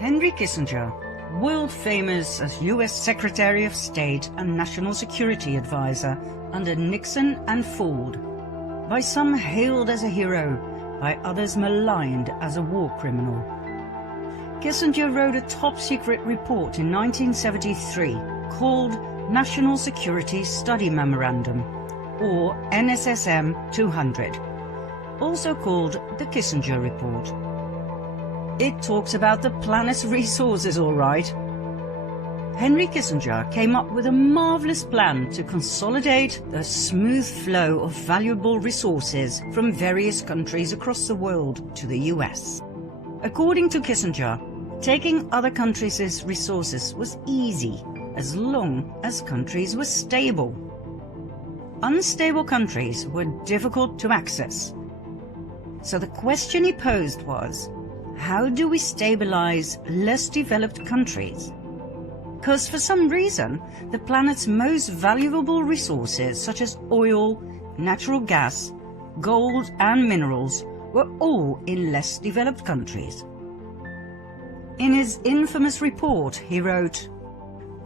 Henry Kissinger, world famous as US Secretary of State and National Security Advisor under Nixon and Ford, by some hailed as a hero, by others maligned as a war criminal. Kissinger wrote a top-secret report in 1973 called National Security Study Memorandum, or NSSM 200, also called the Kissinger Report. It talks about the planet's resources, all right. Henry Kissinger came up with a marvelous plan to consolidate the smooth flow of valuable resources from various countries across the world to the US. According to Kissinger, taking other countries' resources was easy as long as countries were stable. Unstable countries were difficult to access. So the question he posed was, how do we stabilize less developed countries? Because for some reason, the planet's most valuable resources, such as oil, natural gas, gold and minerals, were all in less developed countries. In his infamous report, he wrote,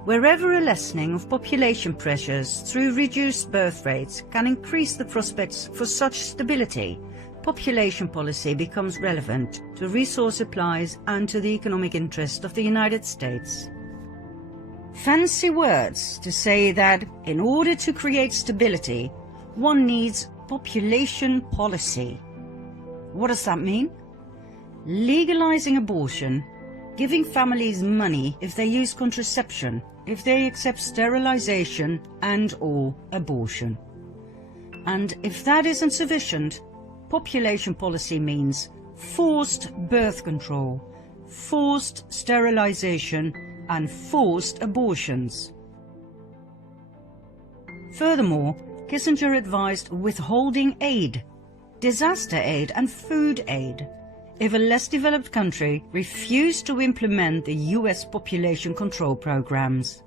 "Wherever a lessening of population pressures through reduced birth rates can increase the prospects for such stability, population policy becomes relevant to resource supplies and to the economic interest of the United States." Fancy words to say that in order to create stability, one needs population policy. What does that mean? Legalizing abortion, giving families money if they use contraception, if they accept sterilization and/or abortion. And if that isn't sufficient, population policy means forced birth control, forced sterilization, and forced abortions. Furthermore, Kissinger advised withholding aid, disaster aid and food aid, if a less developed country refused to implement the US population control programs.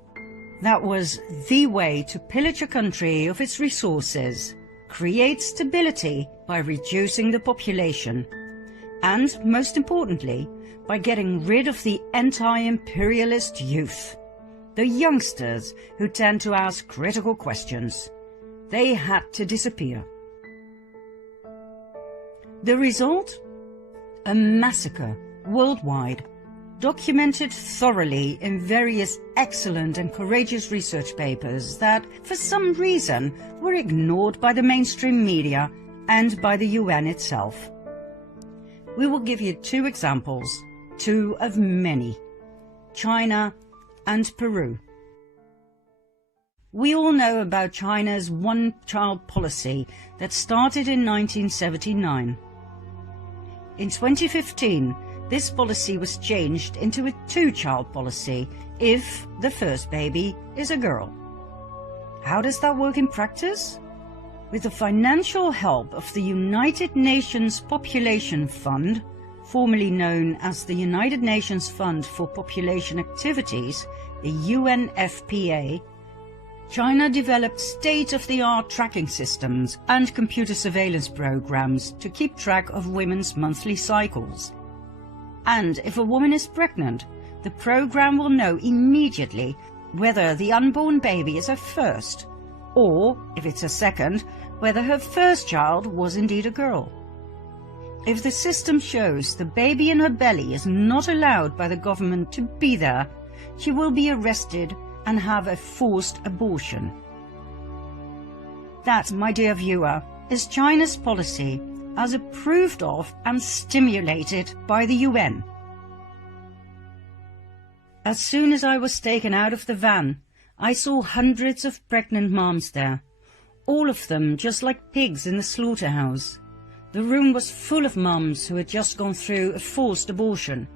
That was the way to pillage a country of its resources, create stability by reducing the population, and, most importantly, by getting rid of the anti-imperialist youth, the youngsters who tend to ask critical questions. They had to disappear. The result? A massacre worldwide, documented thoroughly in various excellent and courageous research papers that, for some reason, were ignored by the mainstream media and by the UN itself. We will give you two examples, two of many, China and Peru. We all know about China's one-child policy that started in 1979. In 2015, this policy was changed into a two-child policy if the first baby is a girl. How does that work in practice? With the financial help of the United Nations Population Fund, formerly known as the United Nations Fund for Population Activities, the UNFPA, China developed state-of-the-art tracking systems and computer surveillance programs to keep track of women's monthly cycles. And if a woman is pregnant, the program will know immediately whether the unborn baby is her first, or, if it's a second, whether her first child was indeed a girl. If the system shows the baby in her belly is not allowed by the government to be there, she will be arrested and have a forced abortion. That, my dear viewer, is China's policy as approved of and stimulated by the UN. As soon as I was taken out of the van, I saw hundreds of pregnant moms there, all of them just like pigs in the slaughterhouse. The room was full of mums who had just gone through a forced abortion.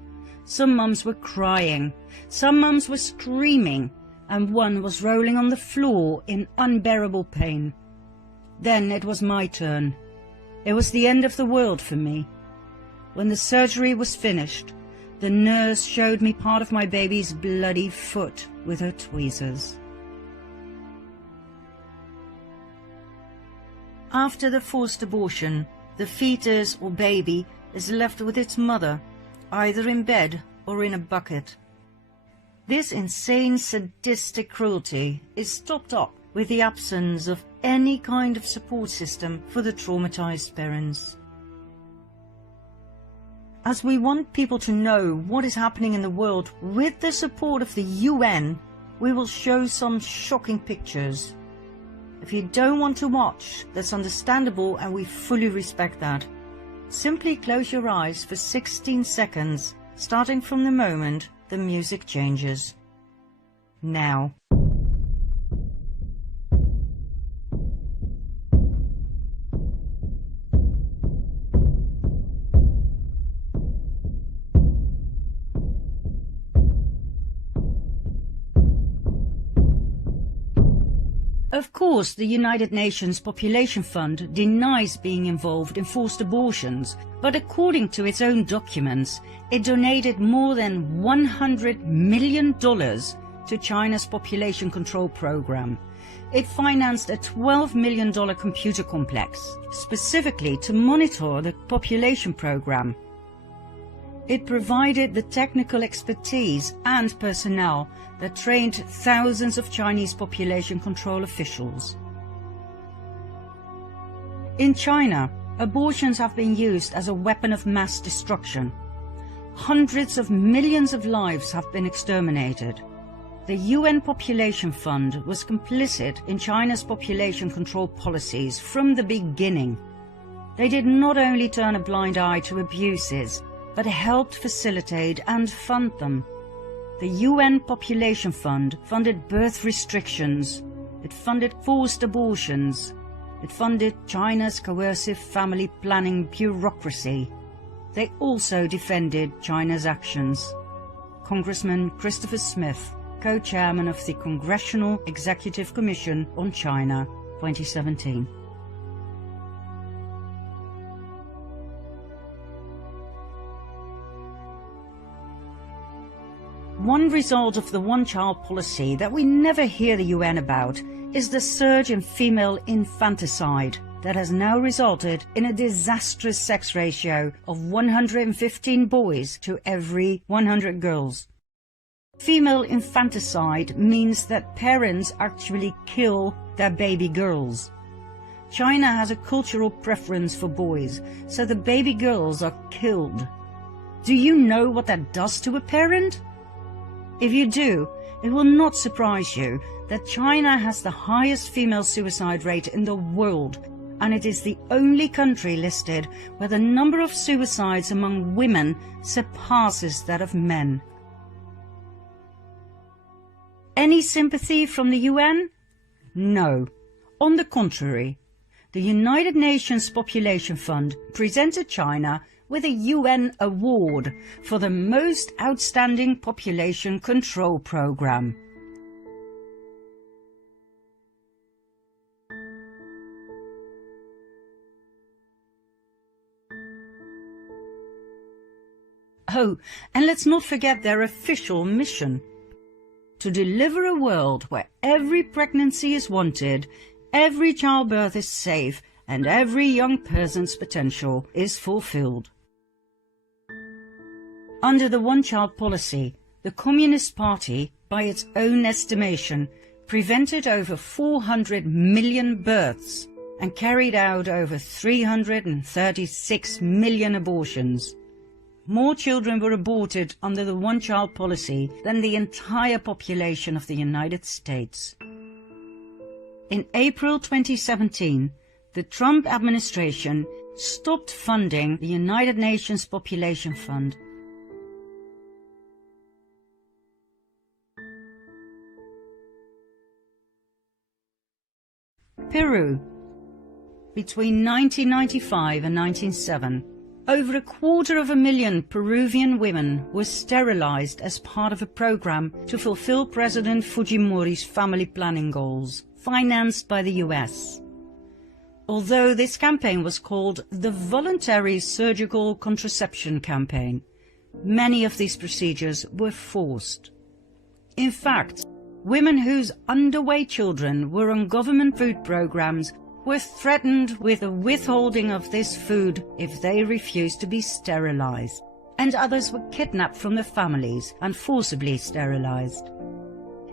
Some mums were crying, some mums were screaming, and one was rolling on the floor in unbearable pain. Then it was my turn. It was the end of the world for me. When the surgery was finished, the nurse showed me part of my baby's bloody foot with her tweezers. After the forced abortion, the fetus or baby is left with its mother, either in bed or in a bucket. This insane sadistic cruelty is topped up with the absence of any kind of support system for the traumatized parents. As we want people to know what is happening in the world with the support of the UN, we will show some shocking pictures. If you don't want to watch, that's understandable and we fully respect that. Simply close your eyes for 16 seconds, starting from the moment the music changes. Now. Of course, the United Nations Population Fund denies being involved in forced abortions, but according to its own documents, it donated more than $100 million to China's population control program. It financed a $12 million computer complex, specifically to monitor the population program. It provided the technical expertise and personnel that trained thousands of Chinese population control officials. In China, abortions have been used as a weapon of mass destruction. Hundreds of millions of lives have been exterminated. The UN Population Fund was complicit in China's population control policies from the beginning. They did not only turn a blind eye to abuses, but helped facilitate and fund them. The UN Population Fund funded birth restrictions, it funded forced abortions, it funded China's coercive family planning bureaucracy. They also defended China's actions. Congressman Christopher Smith, co-chairman of the Congressional Executive Commission on China, 2017. One result of the one-child policy that we never hear the UN about is the surge in female infanticide that has now resulted in a disastrous sex ratio of 115 boys to every 100 girls. Female infanticide means that parents actually kill their baby girls. China has a cultural preference for boys, so the baby girls are killed. Do you know what that does to a parent? If you do, it will not surprise you that China has the highest female suicide rate in the world, and it is the only country listed where the number of suicides among women surpasses that of men. Any sympathy from the UN? No. On the contrary, the United Nations Population Fund presented China with a UN award for the most outstanding population control program. Oh, and let's not forget their official mission: to deliver a world where every pregnancy is wanted, every childbirth is safe, and every young person's potential is fulfilled. Under the one-child policy, the Communist Party, by its own estimation, prevented over 400 million births and carried out over 336 million abortions. More children were aborted under the one-child policy than the entire population of the United States. In April 2017, the Trump administration stopped funding the United Nations Population Fund. Peru. Between 1995 and 1907, over 250,000 Peruvian women were sterilized as part of a program to fulfill President Fujimori's family planning goals, financed by the US. Although this campaign was called the Voluntary Surgical Contraception Campaign, many of these procedures were forced. In fact, women whose underweight children were on government food programs were threatened with the withholding of this food if they refused to be sterilized. and others were kidnapped from their families and forcibly sterilized.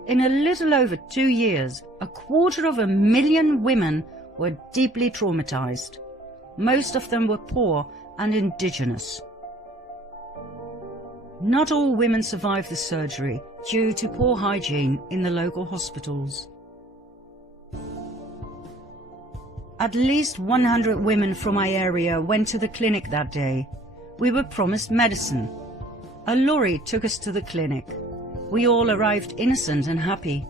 In a little over 2 years, 250,000 women were deeply traumatized. Most of them were poor and indigenous. Not all women survived the surgery due to poor hygiene in the local hospitals. At least 100 women from my area went to the clinic that day. We were promised medicine. A lorry took us to the clinic. We all arrived innocent and happy.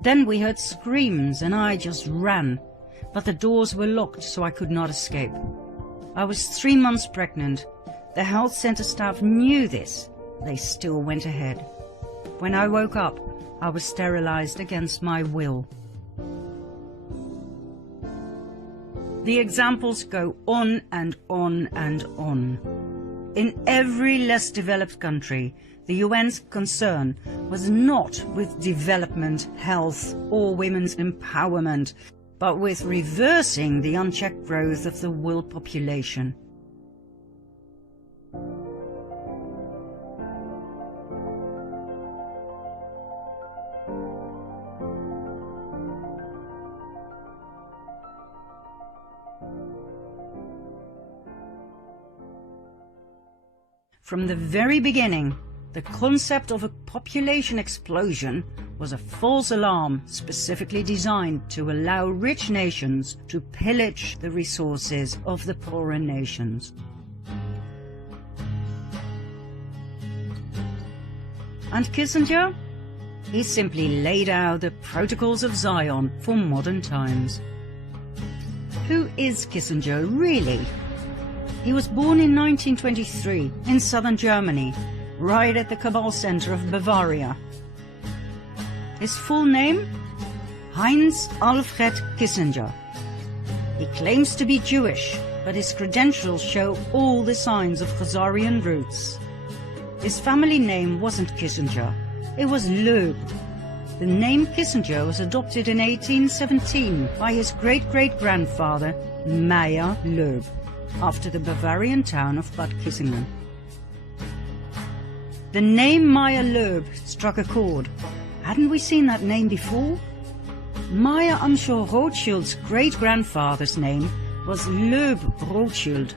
Then we heard screams and I just ran, but the doors were locked so I could not escape. I was 3 months pregnant. The health center staff knew this. They still went ahead. When I woke up, I was sterilized against my will. The examples go on and on and on. In every less developed country, the UN's concern was not with development, health, or women's empowerment, but with reversing the unchecked growth of the world population. From the very beginning, the concept of a population explosion was a false alarm specifically designed to allow rich nations to pillage the resources of the poorer nations. And Kissinger? He simply laid out the protocols of Zion for modern times. Who is Kissinger really? He was born in 1923 in southern Germany, right at the Kabal center of Bavaria. His full name? Heinz Alfred Kissinger. He claims to be Jewish, but his credentials show all the signs of Khazarian roots. His family name wasn't Kissinger, it was Loeb. The name Kissinger was adopted in 1817 by his great-great-grandfather, Meyer Loeb, after the Bavarian town of Bad Kissingen. The name Meyer Loeb struck a chord. Hadn't we seen that name before? Meyer Amschel Rothschild's great-grandfather's name was Loeb Rothschild.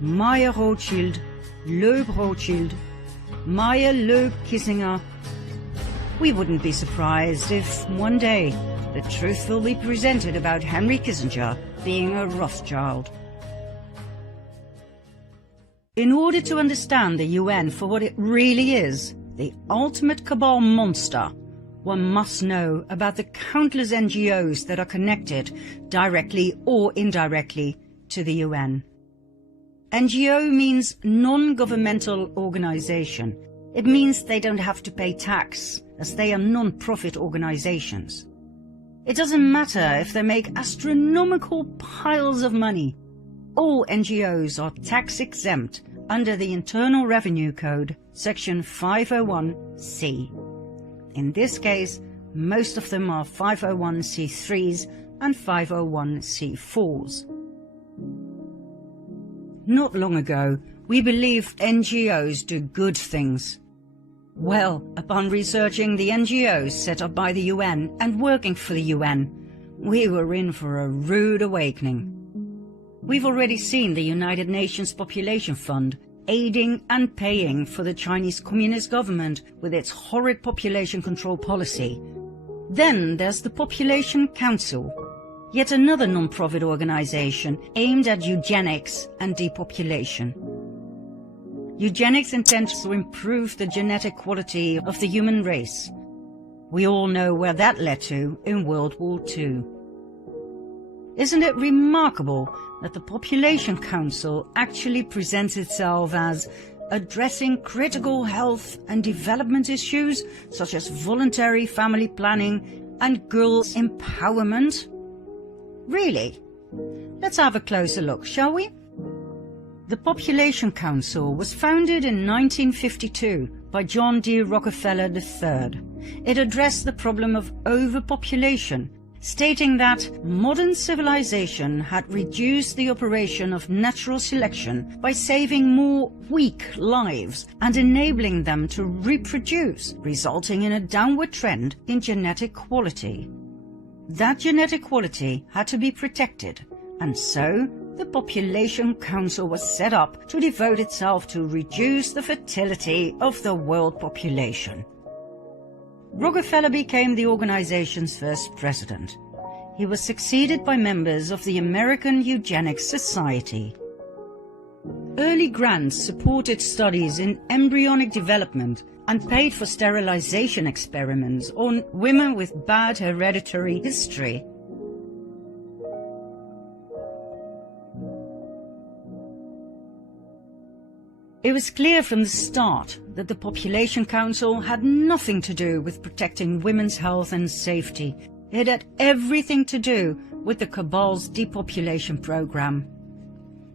Meyer Rothschild, Loeb Rothschild, Meyer Loeb Kissinger. We wouldn't be surprised if one day the truth will be presented about Henry Kissinger being a Rothschild. In order to understand the UN for what it really is, the ultimate cabal monster, one must know about the countless NGOs that are connected, directly or indirectly, to the UN. NGO means non-governmental organization. It means they don't have to pay tax, as they are non-profit organizations. It doesn't matter if they make astronomical piles of money. All NGOs are tax-exempt under the Internal Revenue Code, Section 501(c). In this case, most of them are 501(c)(3)s and 501(c)(4)s. Not long ago, we believed NGOs do good things. Well, upon researching the NGOs set up by the UN and working for the UN, we were in for a rude awakening. We've already seen the United Nations Population Fund aiding and paying for the Chinese Communist government with its horrid population control policy. Then there's the Population Council, yet another non-profit organization aimed at eugenics and depopulation. Eugenics intends to improve the genetic quality of the human race. We all know where that led to in World War II. Isn't it remarkable that the Population Council actually presents itself as addressing critical health and development issues such as voluntary family planning and girls' empowerment? Really? Let's have a closer look, shall we? The Population Council was founded in 1952 by John D. Rockefeller III. It addressed the problem of overpopulation, stating that modern civilization had reduced the operation of natural selection by saving more weak lives and enabling them to reproduce, resulting in a downward trend in genetic quality. That genetic quality had to be protected, and so the Population Council was set up to devote itself to reduce the fertility of the world population. Rockefeller became the organization's first president. He was succeeded by members of the American Eugenics Society. Early grants supported studies in embryonic development and paid for sterilization experiments on women with bad hereditary history. It was clear from the start that the Population Council had nothing to do with protecting women's health and safety. It had everything to do with the cabal's depopulation program.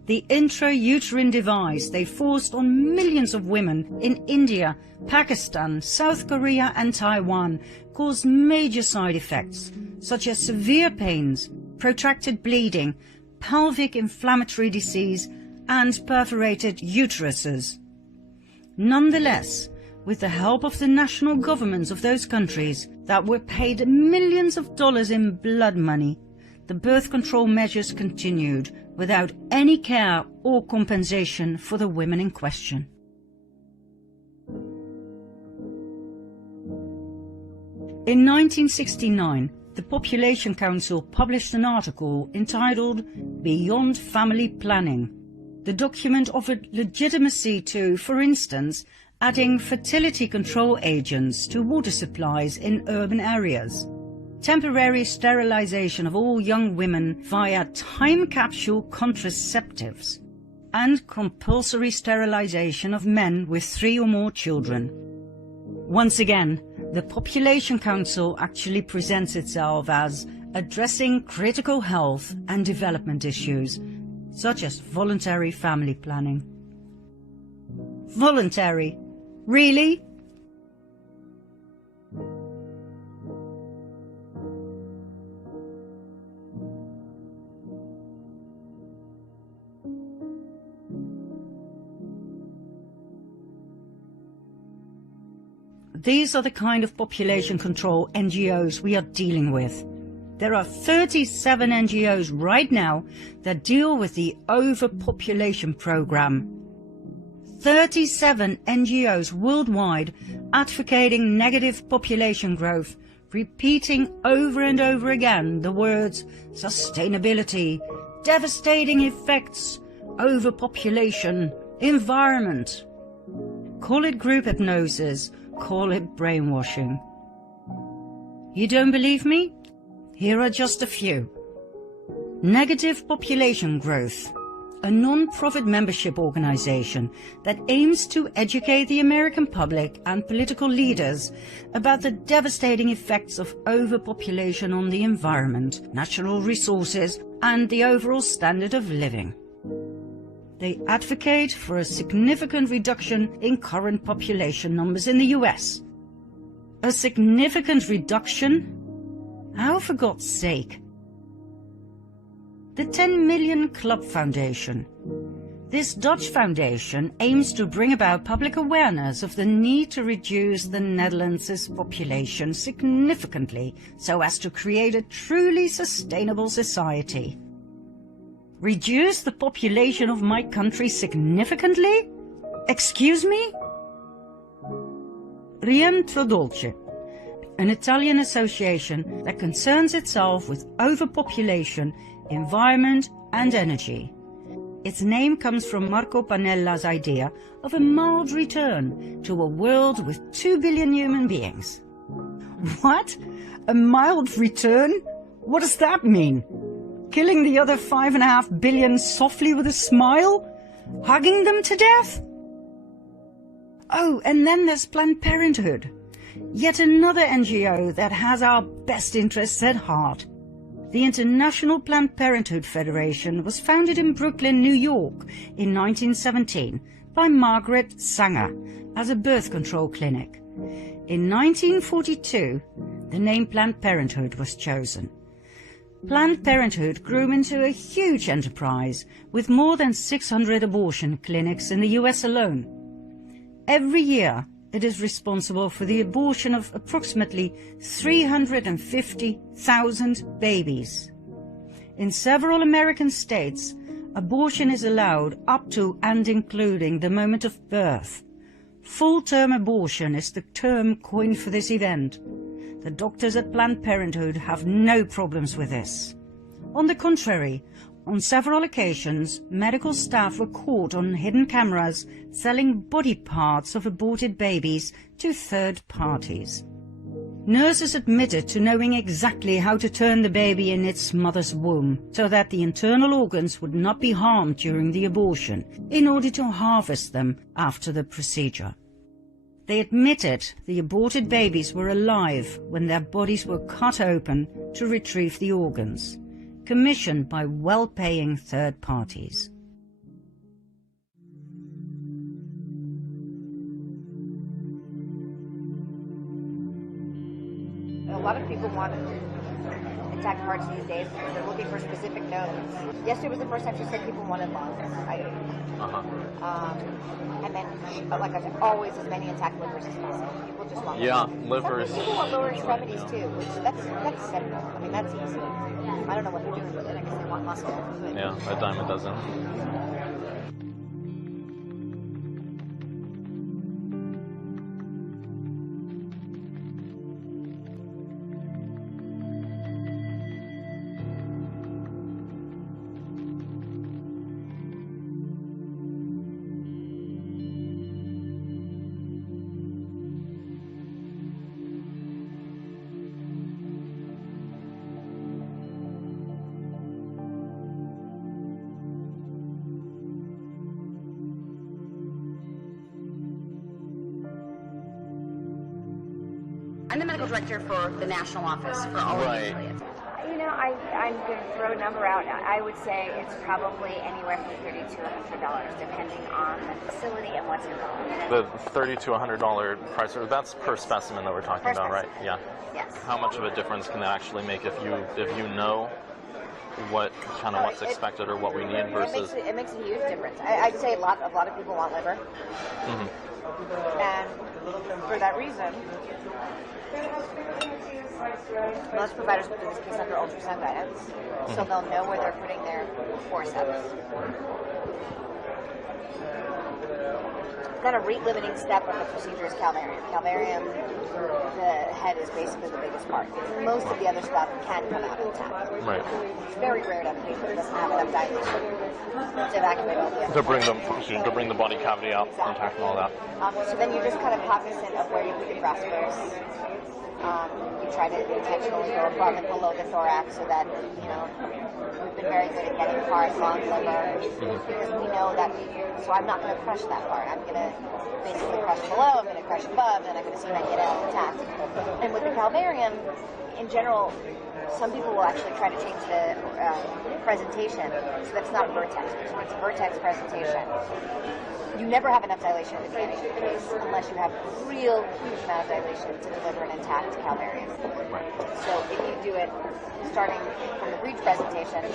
The intrauterine device they forced on millions of women in India, Pakistan, South Korea and Taiwan caused major side effects such as severe pains, protracted bleeding, pelvic inflammatory disease and perforated uteruses. Nonetheless, with the help of the national governments of those countries that were paid millions of dollars in blood money, the birth control measures continued without any care or compensation for the women in question. In 1969, the Population Council published an article entitled "Beyond Family Planning." The document offered legitimacy to, for instance, adding fertility control agents to water supplies in urban areas, temporary sterilization of all young women via time capsule contraceptives, and compulsory sterilization of men with 3 or more children. Once again, the Population Council actually presents itself as addressing critical health and development issues, such as voluntary family planning. Voluntary? Really? These are the kind of population control NGOs we are dealing with. There are 37 NGOs right now that deal with the overpopulation program. 37 NGOs worldwide advocating negative population growth, repeating over and over again the words sustainability, devastating effects, overpopulation, environment. Call it group hypnosis, call it brainwashing. You don't believe me? Here are just a few. Negative Population Growth, a non-profit membership organization that aims to educate the American public and political leaders about the devastating effects of overpopulation on the environment, natural resources, and the overall standard of living. They advocate for a significant reduction in current population numbers in the US. A significant reduction? How, for God's sake? The 10 Million Club Foundation. This Dutch foundation aims to bring about public awareness of the need to reduce the Netherlands' population significantly so as to create a truly sustainable society. Reduce the population of my country significantly? Excuse me? Rientro Dolce, an Italian association that concerns itself with overpopulation, environment and energy. Its name comes from Marco Panella's idea of a mild return to a world with 2 billion human beings. What? A mild return? What does that mean? Killing the other 5.5 billion softly with a smile? Hugging them to death? Oh, and then there's Planned Parenthood. Yet another NGO that has our best interests at heart. The International Planned Parenthood Federation was founded in Brooklyn, New York in 1917 by Margaret Sanger as a birth control clinic. In 1942, the name Planned Parenthood was chosen. Planned Parenthood grew into a huge enterprise with more than 600 abortion clinics in the US alone. Every year, it is responsible for the abortion of approximately 350,000 babies. In several American states, abortion is allowed up to and including the moment of birth. Full-term abortion is the term coined for this event. The doctors at Planned Parenthood have no problems with this. On the contrary, on several occasions, medical staff were caught on hidden cameras selling body parts of aborted babies to third parties. Nurses admitted to knowing exactly how to turn the baby in its mother's womb so that the internal organs would not be harmed during the abortion in order to harvest them after the procedure. They admitted the aborted babies were alive when their bodies were cut open to retrieve the organs, commissioned by well-paying third parties. A lot of people want intact parts these days because they're looking for specific nodes. Yesterday was the first time she said people wanted lungs. And then, like I said, always as many intact livers as possible. People just want livers. Some people want lower extremities too, which that's simple. I mean, that's easy. I don't know what they're doing with it. I guess they want muscle. Yeah, a dime a dozen. I'm the medical director for the national office for all of the affiliates. You know, I'm going to throw a number out. I would say it's probably anywhere from $30 to $100, depending on the facility and what's involved. The $30 to $100 price, that's per specimen that we're talking about, right? Yeah. Yes. How much of a difference can that actually make if you know what's expected or what we need versus? It makes a huge difference. I'd say a lot of people want liver, and for that reason, most providers will do this case under ultrasound guidance, so they'll know where they're putting their forceps. Kind of rate-limiting step of the procedure is calvarium. Calvarium, the head is basically the biggest part. Most of the other stuff can come out intact. Right. It's very rare to have a patient that doesn't have enough dilation to evacuate all the other to bring the body cavity out intact and all that. So then you're just kind of cognizant of where you put your vasculars. You try to intentionally go above and below the thorax so that, we've been very good at getting parts on liver because we know that, so I'm not going to crush that part. I'm going to basically crush below, I'm going to crush above, and I'm going to see if I can get it out intact. And with the calvarium, in general, some people will actually try to change the presentation so that's not a vertex. So it's a vertex presentation. You never have enough dilation in the beginning of the case unless you have a real huge amount of dilation to deliver an intact calvarium. So if you do it starting from the breech presentation,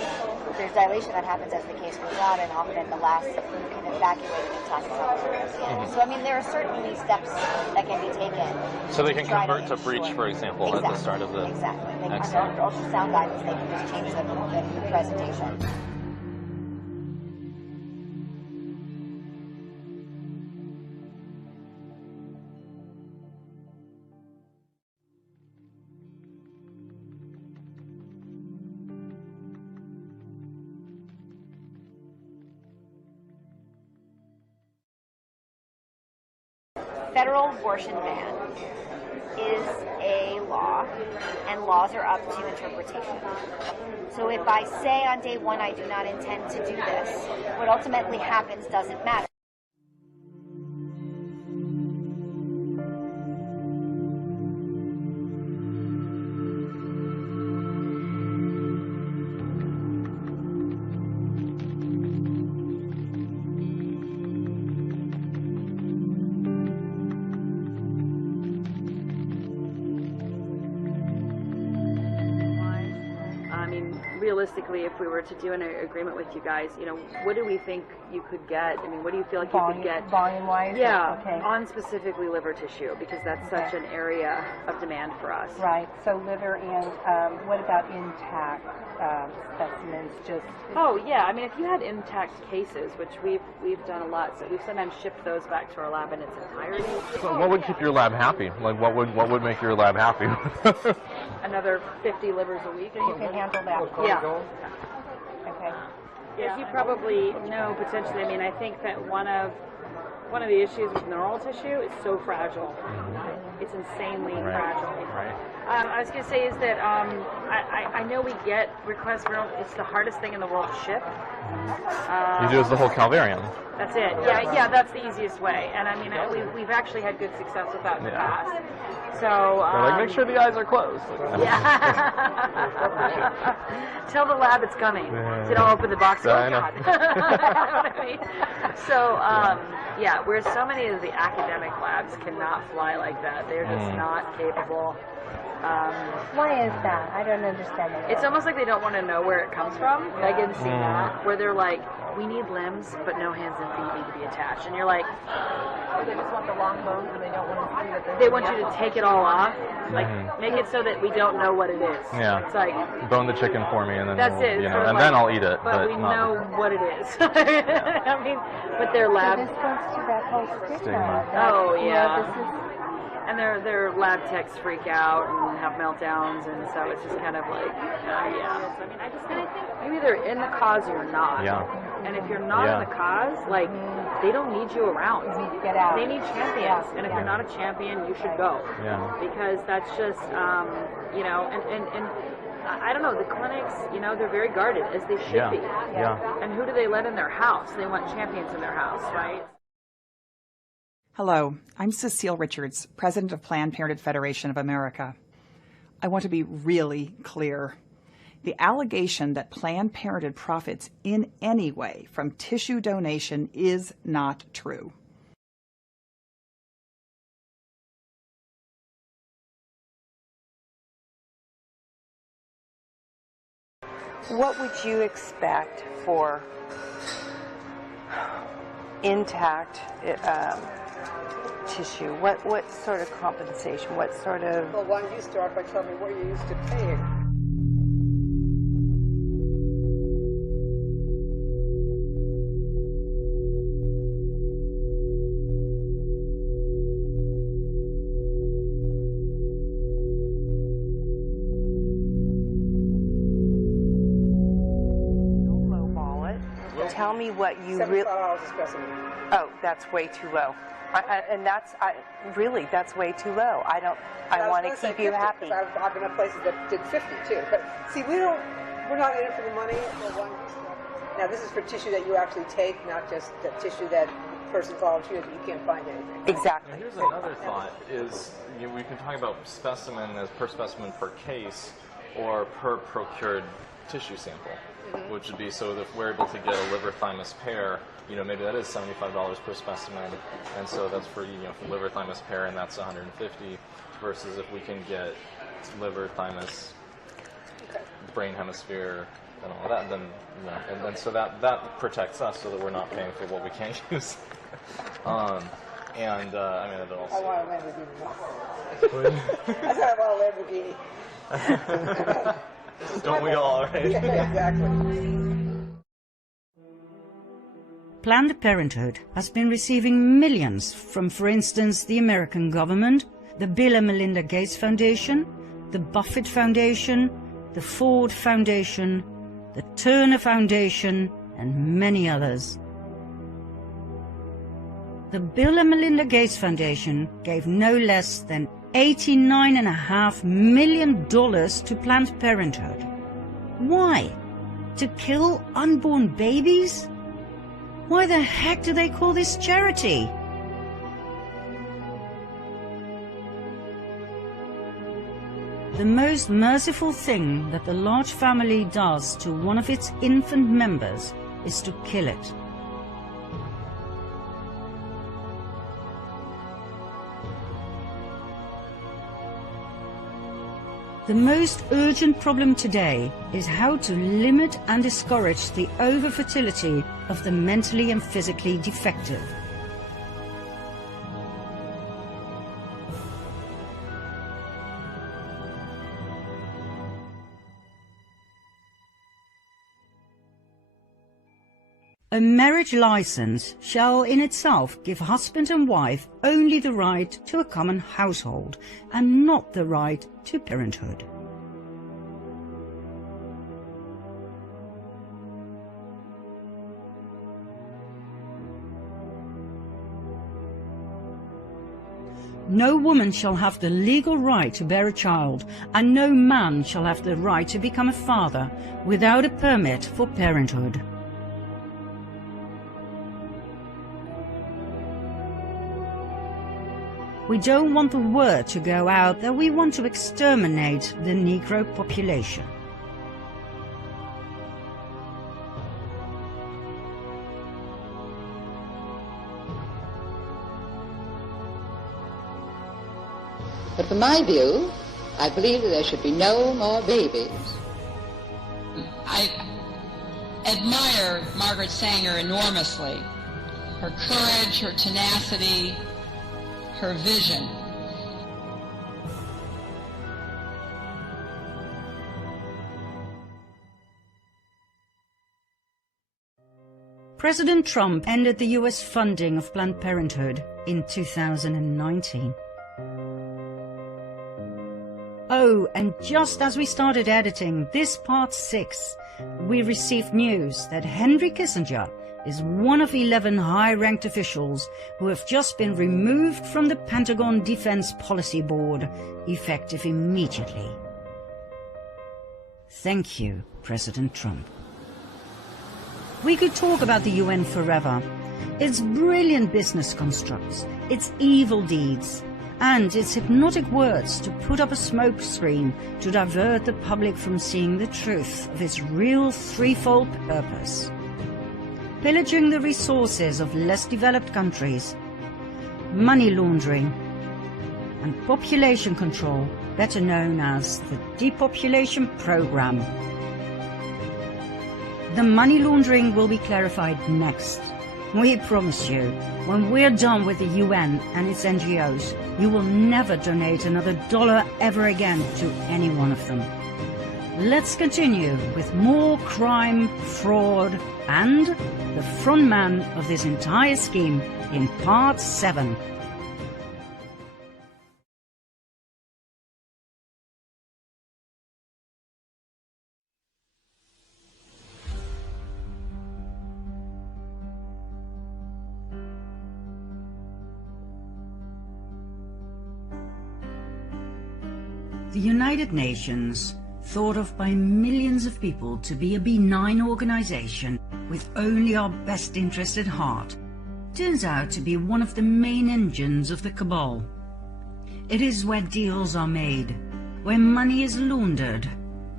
there's dilation that happens as the case goes on, and often the last you can evacuate an intact calvarium. So I mean, there are certainly steps that can be taken. So they can convert to breech, for example, at the start of the... Exactly. Under ultrasound guidance, they can just change the presentation. Federal abortion ban is a law, and laws are up to interpretation. So if I say on day one I do not intend to do this, what ultimately happens doesn't matter. realistically, if we were to do an agreement with you guys, you know, what do we think you could get? I mean, what do you feel like you could get? Volume-wise? Yeah, Okay. on specifically liver tissue, because that's such an area of demand for us. Right. So liver and what about intact specimens? Just Oh yeah, I mean, if you had intact cases, which we've done a lot, so we've sometimes shipped those back to our lab in its entirety. So what would keep your lab happy? Like, what would make your lab happy? Another 50 livers a week. you can handle that. Yeah. Okay. As you probably know, potentially, I mean, I think that one of the issues with neural tissue is so fragile. It's insanely fragile. Right. I was going to say is that I know we get requests for it's the hardest thing in the world to ship. You do is the whole Calvarium. That's it. Yeah, that's the easiest way. And I mean, we've actually had good success with that in the past. So They're like, make sure the eyes are closed. yeah. Tell the lab it's coming. So don't open the box. Yeah, Oh God. You know what I mean? So yeah, where so many of the academic labs cannot fly like that. They're just not capable. Why is that? I don't understand that. It's almost like they don't want to know where it comes from. I can see that. Where they're like, we need limbs, but no hands and feet need to be attached. And you're like, They just want the long bones and they don't want to see that they want you to take it all off. Like, make it so that we don't know what it is. Yeah. It's like, Bone the chicken for me, and then that's it. you Sort know, of and like, then I'll eat it. But we not know what it is. I mean, but their lab. This goes to that whole stigma. Stigma. that, Oh, you know, yeah. this is, And their lab techs freak out and have meltdowns, and so it's just kind of like, yeah. So, I mean, I think you're either in the cause or you're not. Yeah. And if you're not Yeah. in the cause, like, they don't need you around. you need to get out. They need champions, and if you're not a champion, you should go. Yeah. Because that's just, you know, and I don't know, the clinics, you know, they're very guarded, as they should Yeah. be. Yeah. And who do they let in their house? They want champions in their house, right? Hello, I'm Cecile Richards, President of Planned Parenthood Federation of America. I want to be really clear. The allegation that Planned Parenthood profits in any way from tissue donation is not true. What would you expect for intact tissue? What sort of compensation? What sort of... Well, why don't you start by telling me what you're used to paying? Don't lowball it. Tell me what you really... $75 a specimen. Oh, that's way too low. And that's way too low. I want to keep you happy. I've been at places that did 50 too. But see, we're not in it for the money. Now this is for tissue that you actually take, not just the tissue that the person volunteered that you can't find anything. Exactly. Now, here's another thought: is we can talk about specimen as per specimen per case, or per procured tissue sample, which would be so that if we're able to get a liver thymus pair. You know, maybe that is $75 per specimen, and so that's for for liver thymus pair, and that's $150. Versus if we can get liver thymus, brain hemisphere, and all that, then and then so that protects us, so that we're not paying for what we can't use. I mean, it also. I want a Lamborghini. I said I want a Lamborghini. Don't we all, right? Yeah, exactly. Planned Parenthood has been receiving millions from, for instance, the American government, the Bill and Melinda Gates Foundation, the Buffett Foundation, the Ford Foundation, the Turner Foundation, and many others. The Bill and Melinda Gates Foundation gave no less than $89.5 million to Planned Parenthood. Why? To kill unborn babies? Why the heck do they call this charity? The most merciful thing that the large family does to one of its infant members is to kill it. The most urgent problem today is how to limit and discourage the over-fertility of the mentally and physically defective. A marriage license shall in itself give husband and wife only the right to a common household and not the right to parenthood. No woman shall have the legal right to bear a child, and no man shall have the right to become a father without a permit for parenthood. We don't want the word to go out that we want to exterminate the Negro population. But from my view, I believe that there should be no more babies. I admire Margaret Sanger enormously. Her courage, her tenacity, her vision. President Trump ended the US funding of Planned Parenthood in 2019. Oh, and just as we started editing this part 6, we received news that Henry Kissinger is one of 11 high-ranked officials who have just been removed from the Pentagon Defense Policy Board, effective immediately. Thank you, President Trump. We could talk about the UN forever, its brilliant business constructs, its evil deeds, and its hypnotic words to put up a smokescreen to divert the public from seeing the truth of its real threefold purpose: pillaging the resources of less developed countries, money laundering, and population control, better known as the depopulation program. The money laundering will be clarified next. We promise you, when we're done with the UN and its NGOs, you will never donate another dollar ever again to any one of them. Let's continue with more crime, fraud, and the front man of this entire scheme in part 7. The United Nations, thought of by millions of people to be a benign organization with only our best interest at heart, turns out to be one of the main engines of the cabal. It is where deals are made, where money is laundered,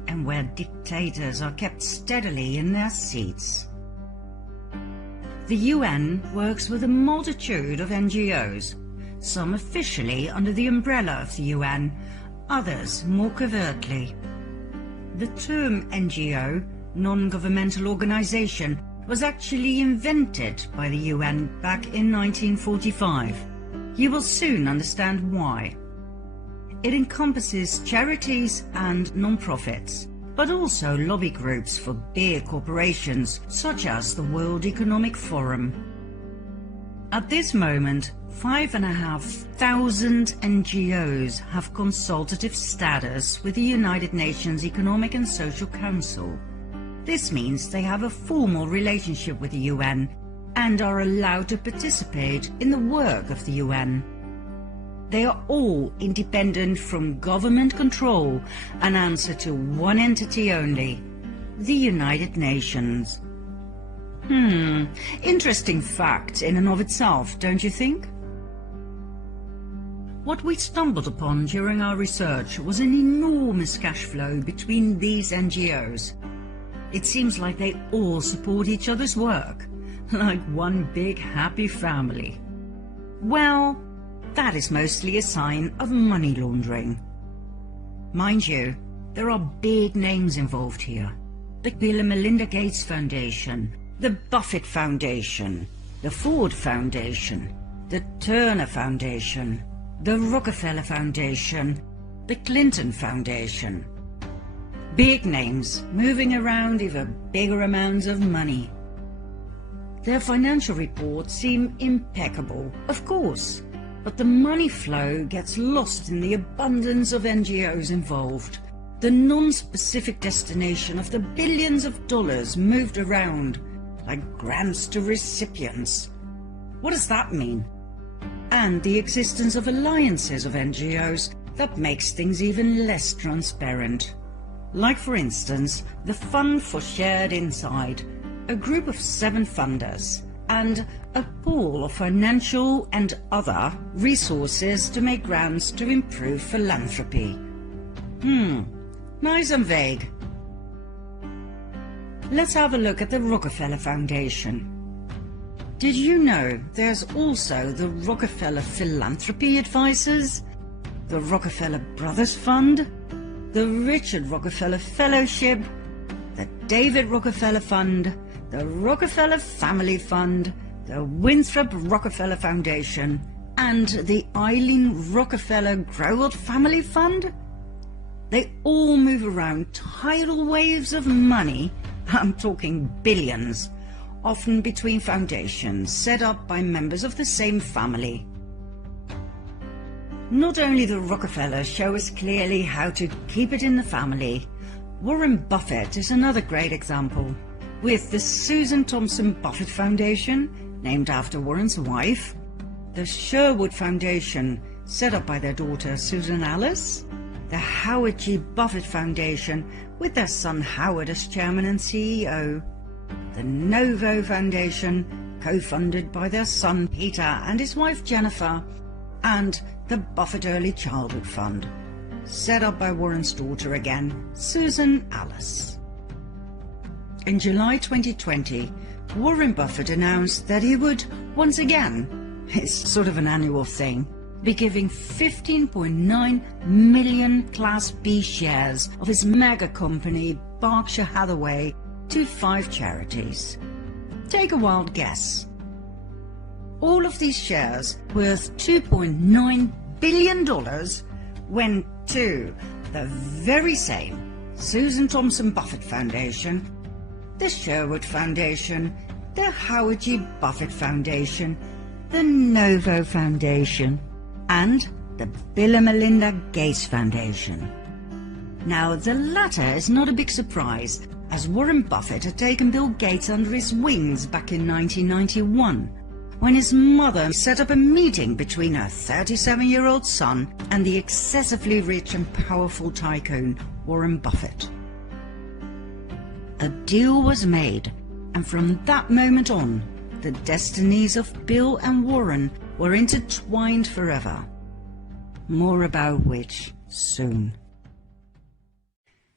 and where dictators are kept steadily in their seats. The UN works with a multitude of NGOs, some officially under the umbrella of the UN, others more covertly. The term NGO, non-governmental organization, was actually invented by the UN back in 1945. You will soon understand why. It encompasses charities and non-profits, but also lobby groups for big corporations such as the World Economic Forum. At this moment, 5,500 NGOs have consultative status with the United Nations Economic and Social Council. This means they have a formal relationship with the UN and are allowed to participate in the work of the UN. They are all independent from government control and answer to one entity only, the United Nations. Interesting fact in and of itself, don't you think? What we stumbled upon during our research was an enormous cash flow between these NGOs. It seems like they all support each other's work, like one big happy family. Well, that is mostly a sign of money laundering. Mind you, there are big names involved here. The Bill and Melinda Gates Foundation, the Buffett Foundation, the Ford Foundation, the Turner Foundation, the Rockefeller Foundation, the Clinton Foundation. Big names moving around even bigger amounts of money. Their financial reports seem impeccable, of course, but the money flow gets lost in the abundance of NGOs involved. The non-specific destination of the billions of dollars moved around like grants to recipients. What does that mean? And the existence of alliances of NGOs that makes things even less transparent. Like, for instance, the Fund for Shared Insight, a group of 7 funders, and a pool of financial and other resources to make grants to improve philanthropy. Nice and vague. Let's have a look at the Rockefeller Foundation. Did you know there's also the Rockefeller Philanthropy Advisors, the Rockefeller Brothers Fund, the Richard Rockefeller Fellowship, the David Rockefeller Fund, the Rockefeller Family Fund, the Winthrop Rockefeller Foundation, and the Eileen Rockefeller Growell Family Fund? They all move around tidal waves of money, I'm talking billions, often between foundations set up by members of the same family. Not only the Rockefellers show us clearly how to keep it in the family, Warren Buffett is another great example, with the Susan Thompson Buffett Foundation, named after Warren's wife, the Sherwood Foundation, set up by their daughter Susan Alice, the Howard G. Buffett Foundation, with their son Howard as chairman and CEO, the Novo Foundation, co-funded by their son Peter and his wife Jennifer, and the Buffett Early Childhood Fund, set up by Warren's daughter again, Susan Alice. In July 2020, Warren Buffett announced that he would, once again, it's sort of an annual thing, be giving 15.9 million Class B shares of his mega company Berkshire Hathaway to 5 charities. Take a wild guess. All of these shares, worth $2.9 billion, went to the very same Susan Thompson Buffett Foundation, the Sherwood Foundation, the Howard G. Buffett Foundation, the Novo Foundation, and the Bill and Melinda Gates Foundation. Now, the latter is not a big surprise, as Warren Buffett had taken Bill Gates under his wings back in 1991, when his mother set up a meeting between her 37-year-old son and the excessively rich and powerful tycoon Warren Buffett. A deal was made, and from that moment on, the destinies of Bill and Warren were intertwined forever. More about which soon.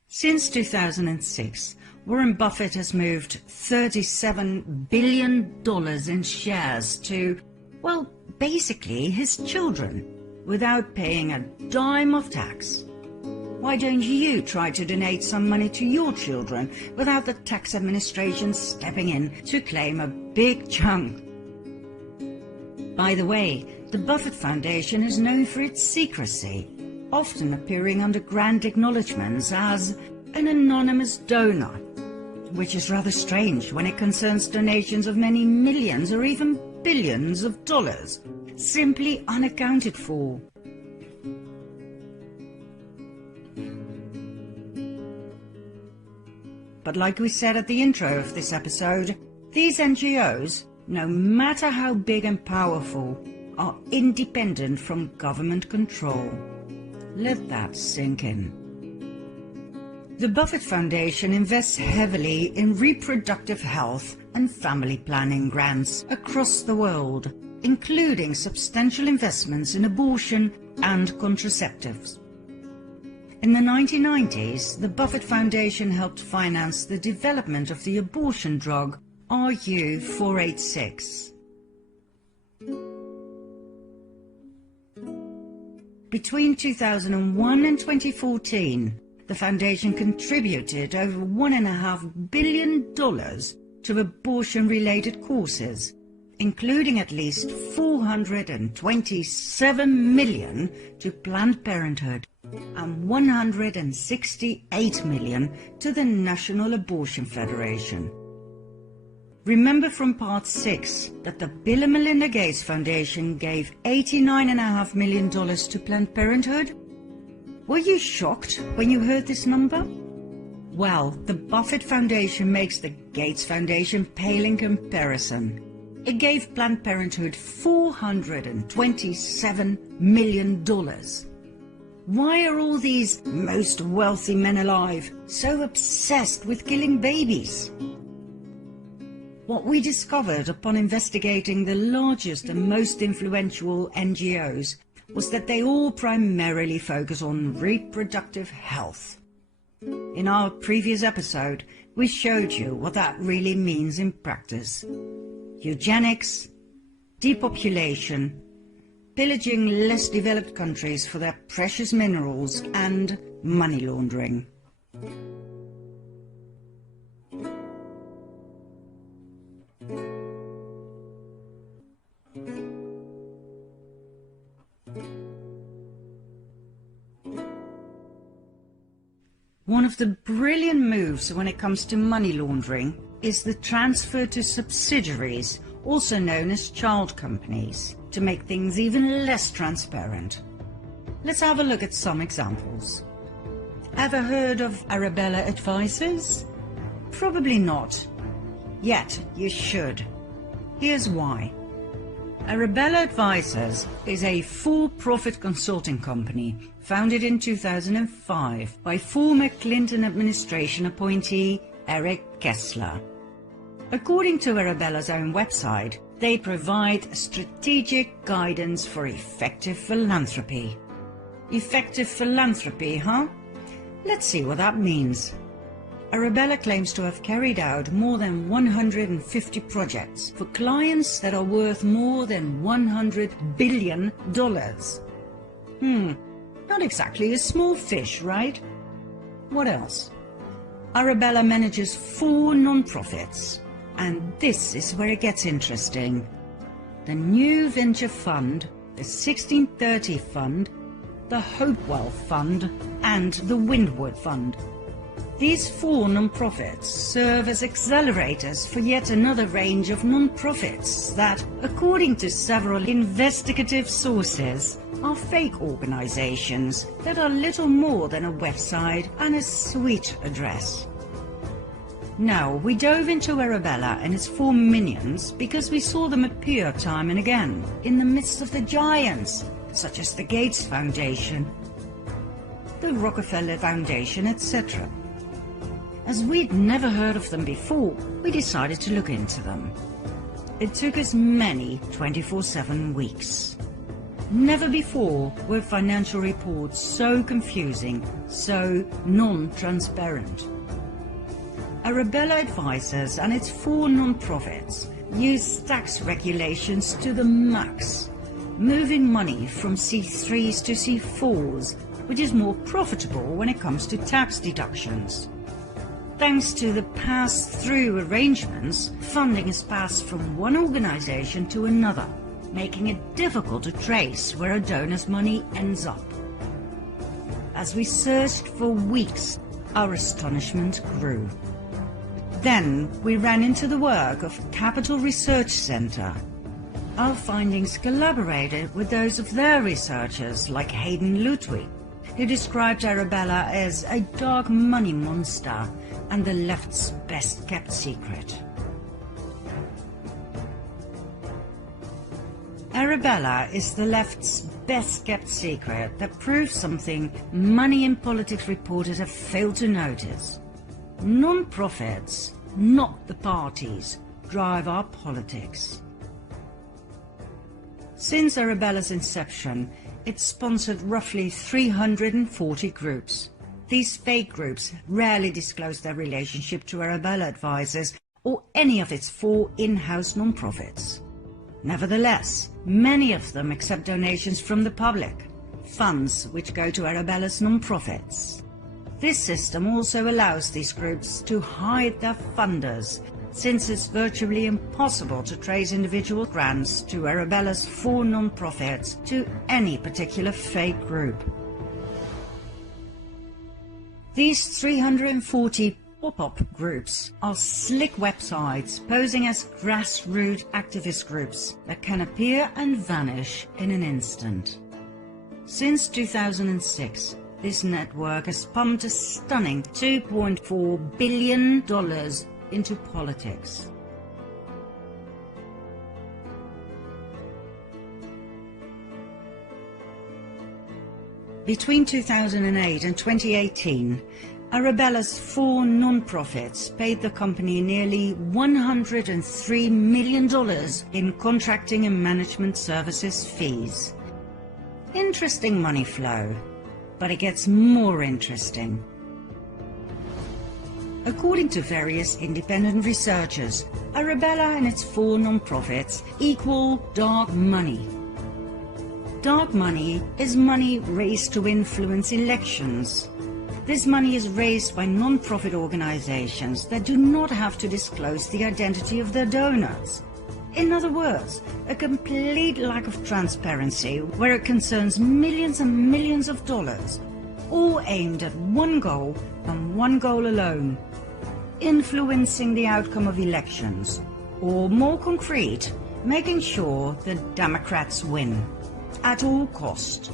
Since 2006, Warren Buffett has moved $37 billion in shares to, well, basically his children, without paying a dime of tax. Why don't you try to donate some money to your children without the tax administration stepping in to claim a big chunk? By the way, the Buffett Foundation is known for its secrecy, often appearing under grand acknowledgements as an anonymous donor, which is rather strange when it concerns donations of many millions or even billions of dollars, simply unaccounted for. But like we said at the intro of this episode, these NGOs, no matter how big and powerful, are independent from government control. Let that sink in. The Buffett Foundation invests heavily in reproductive health and family planning grants across the world, including substantial investments in abortion and contraceptives. In the 1990s, the Buffett Foundation helped finance the development of the abortion drug RU486. Between 2001 and 2014, the foundation contributed over $1.5 billion to abortion-related causes, including at least $427 million to Planned Parenthood and $168 million to the National Abortion Federation. Remember from part 6 that the Bill and Melinda Gates Foundation gave $89.5 million to Planned Parenthood? Were you shocked when you heard this number? Well, the Buffett Foundation makes the Gates Foundation pale in comparison. It gave Planned Parenthood $427 million. Why are all these most wealthy men alive so obsessed with killing babies? What we discovered upon investigating the largest and most influential NGOs was that they all primarily focus on reproductive health. In our previous episode, we showed you what that really means in practice. Eugenics, depopulation, pillaging less developed countries for their precious minerals, and money laundering. One of the brilliant moves when it comes to money laundering is the transfer to subsidiaries, also known as child companies, to make things even less transparent. Let's have a look at some examples. Ever heard of Arabella Advisors? Probably not. Yet you should. Here's why. Arabella Advisors is a for-profit consulting company founded in 2005 by former Clinton administration appointee Eric Kessler. According to Arabella's own website, they provide strategic guidance for effective philanthropy. Effective philanthropy, huh? Let's see what that means. Arabella claims to have carried out more than 150 projects for clients that are worth more than $100 billion. Not exactly a small fish, right? What else? Arabella manages 4 non-profits, and this is where it gets interesting. The New Venture Fund, the 1630 Fund, the Hopewell Fund, and the Windward Fund. These 4 non-profits serve as accelerators for yet another range of non-profits that, according to several investigative sources, are fake organizations that are little more than a website and a suite address. Now, we dove into Arabella and its 4 minions because we saw them appear time and again in the midst of the giants, such as the Gates Foundation, the Rockefeller Foundation, etc. As we'd never heard of them before, we decided to look into them. It took us many 24/7 weeks. Never before were financial reports so confusing, so non-transparent. Arabella Advisors and its 4 non-profits use tax regulations to the max, moving money from C3s to C4s, which is more profitable when it comes to tax deductions. Thanks to the pass-through arrangements, funding is passed from one organization to another, making it difficult to trace where a donor's money ends up. As we searched for weeks, our astonishment grew. Then we ran into the work of Capital Research Center. Our findings collaborated with those of their researchers like Hayden Ludwig, who described Arabella as a dark money monster and the left's best-kept secret. Arabella is the left's best-kept secret that proves something money and politics reporters have failed to notice. Non-profits, not the parties, drive our politics. Since Arabella's inception, it's sponsored roughly 340 groups. These fake groups rarely disclose their relationship to Arabella Advisors or any of its 4 in-house non-profits. Nevertheless, many of them accept donations from the public, funds which go to Arabella's non-profits. This system also allows these groups to hide their funders, since it's virtually impossible to trace individual grants to Arabella's 4 non-profits to any particular fake group. These 340 pop-up groups are slick websites posing as grassroots activist groups that can appear and vanish in an instant. Since 2006, this network has pumped a stunning $2.4 billion into politics. Between 2008 and 2018, Arabella's 4 non-profits paid the company nearly $103 million in contracting and management services fees. Interesting money flow, but it gets more interesting. According to various independent researchers, Arabella and its 4 non-profits equal dark money. Dark money is money raised to influence elections. This money is raised by non-profit organizations that do not have to disclose the identity of their donors. In other words, a complete lack of transparency where it concerns millions and millions of dollars, all aimed at one goal and one goal alone: influencing the outcome of elections, or more concrete, making sure the Democrats win at all cost.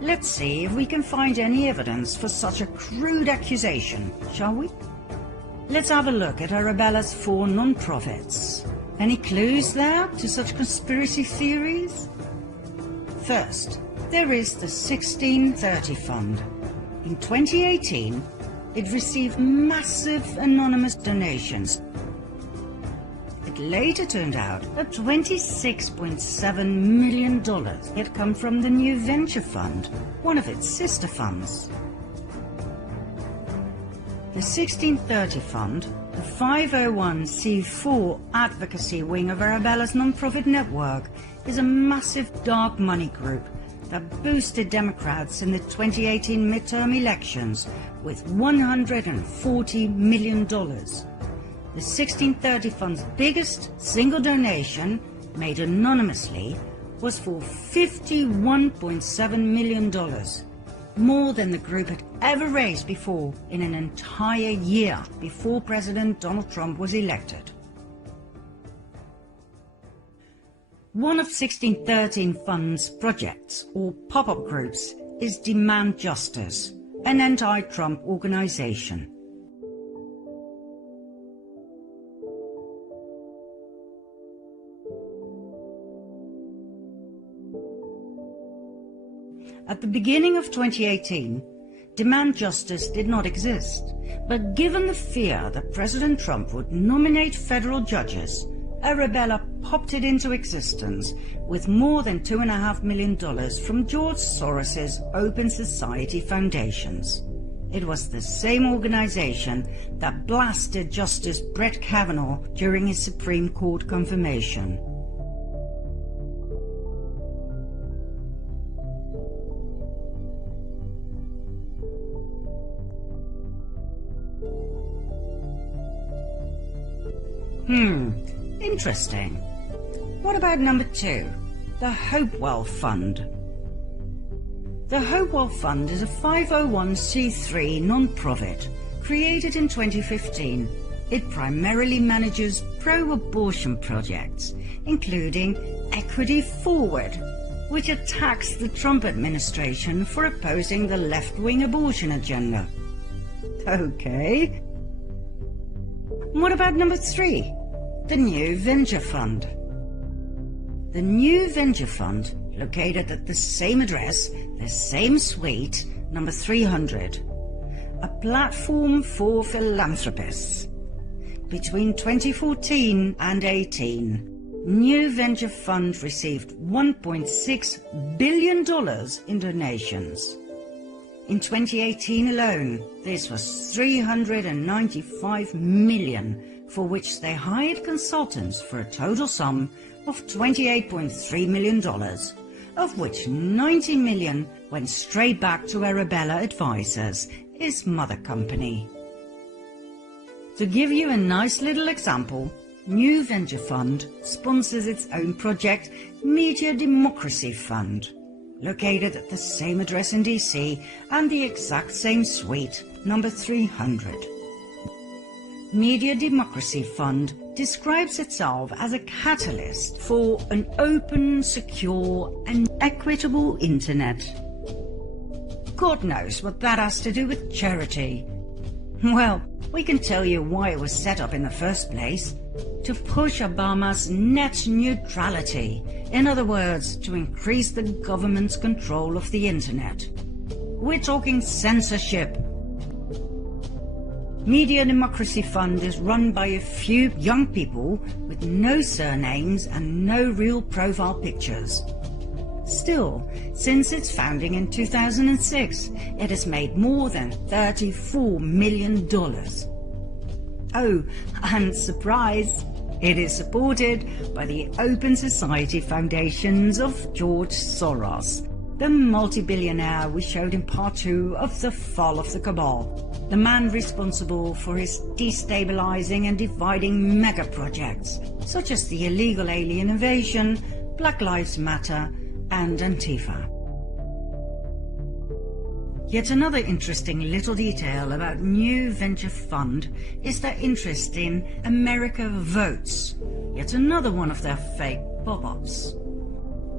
Let's see if we can find any evidence for such a crude accusation, shall we? Let's have a look at Arabella's 4 non-profits. Any clues there to such conspiracy theories? First, there is the 1630 Fund. In 2018, it received massive anonymous donations. It later turned out that $26.7 million had come from the New Venture Fund, one of its sister funds. The 1630 Fund, the 501c4 advocacy wing of Arabella's non-profit network, is a massive dark money group that boosted Democrats in the 2018 midterm elections with $140 million. The 1630 Fund's biggest single donation, made anonymously, was for $51.7 million, more than the group had ever raised before in an entire year before President Donald Trump was elected. One of 1613 Fund's projects, or pop-up groups, is Demand Justice, an anti-Trump organization. At the beginning of 2018, Demand Justice did not exist, but given the fear that President Trump would nominate federal judges, Arabella popped it into existence with more than $2.5 million from George Soros's Open Society Foundations. It was the same organization that blasted Justice Brett Kavanaugh during his Supreme Court confirmation. Interesting. What about number 2, the Hopewell Fund? The Hopewell Fund is a 501c3 non-profit created in 2015. It primarily manages pro-abortion projects, including Equity Forward, which attacks the Trump administration for opposing the left-wing abortion agenda. Okay. What about number 3? The New Venture Fund. The New Venture Fund, located at the same address, the same suite, number 300, a platform for philanthropists. Between 2014 and 18, New Venture Fund received $1.6 billion in donations. In 2018 alone, this was $395 million, for which they hired consultants for a total sum of $28.3 million, of which $90 million went straight back to Arabella Advisors, his mother company. To give you a nice little example, New Venture Fund sponsors its own project, Media Democracy Fund, located at the same address in DC and the exact same suite, number 300. Media Democracy Fund describes itself as a catalyst for an open, secure and equitable internet. God knows what that has to do with charity. Well, we can tell you why it was set up in the first place. To push Obama's net neutrality. In other words, to increase the government's control of the internet. We're talking censorship. Media Democracy Fund is run by a few young people with no surnames and no real profile pictures. Still, since its founding in 2006, it has made more than $34 million. Oh, and surprise, it is supported by the Open Society Foundations of George Soros, the multi-billionaire we showed in part 2 of The Fall of the Cabal, the man responsible for his destabilizing and dividing mega projects, such as the illegal alien invasion, Black Lives Matter, and Antifa. Yet another interesting little detail about New Venture Fund is their interest in America Votes, yet another one of their fake pop-ups.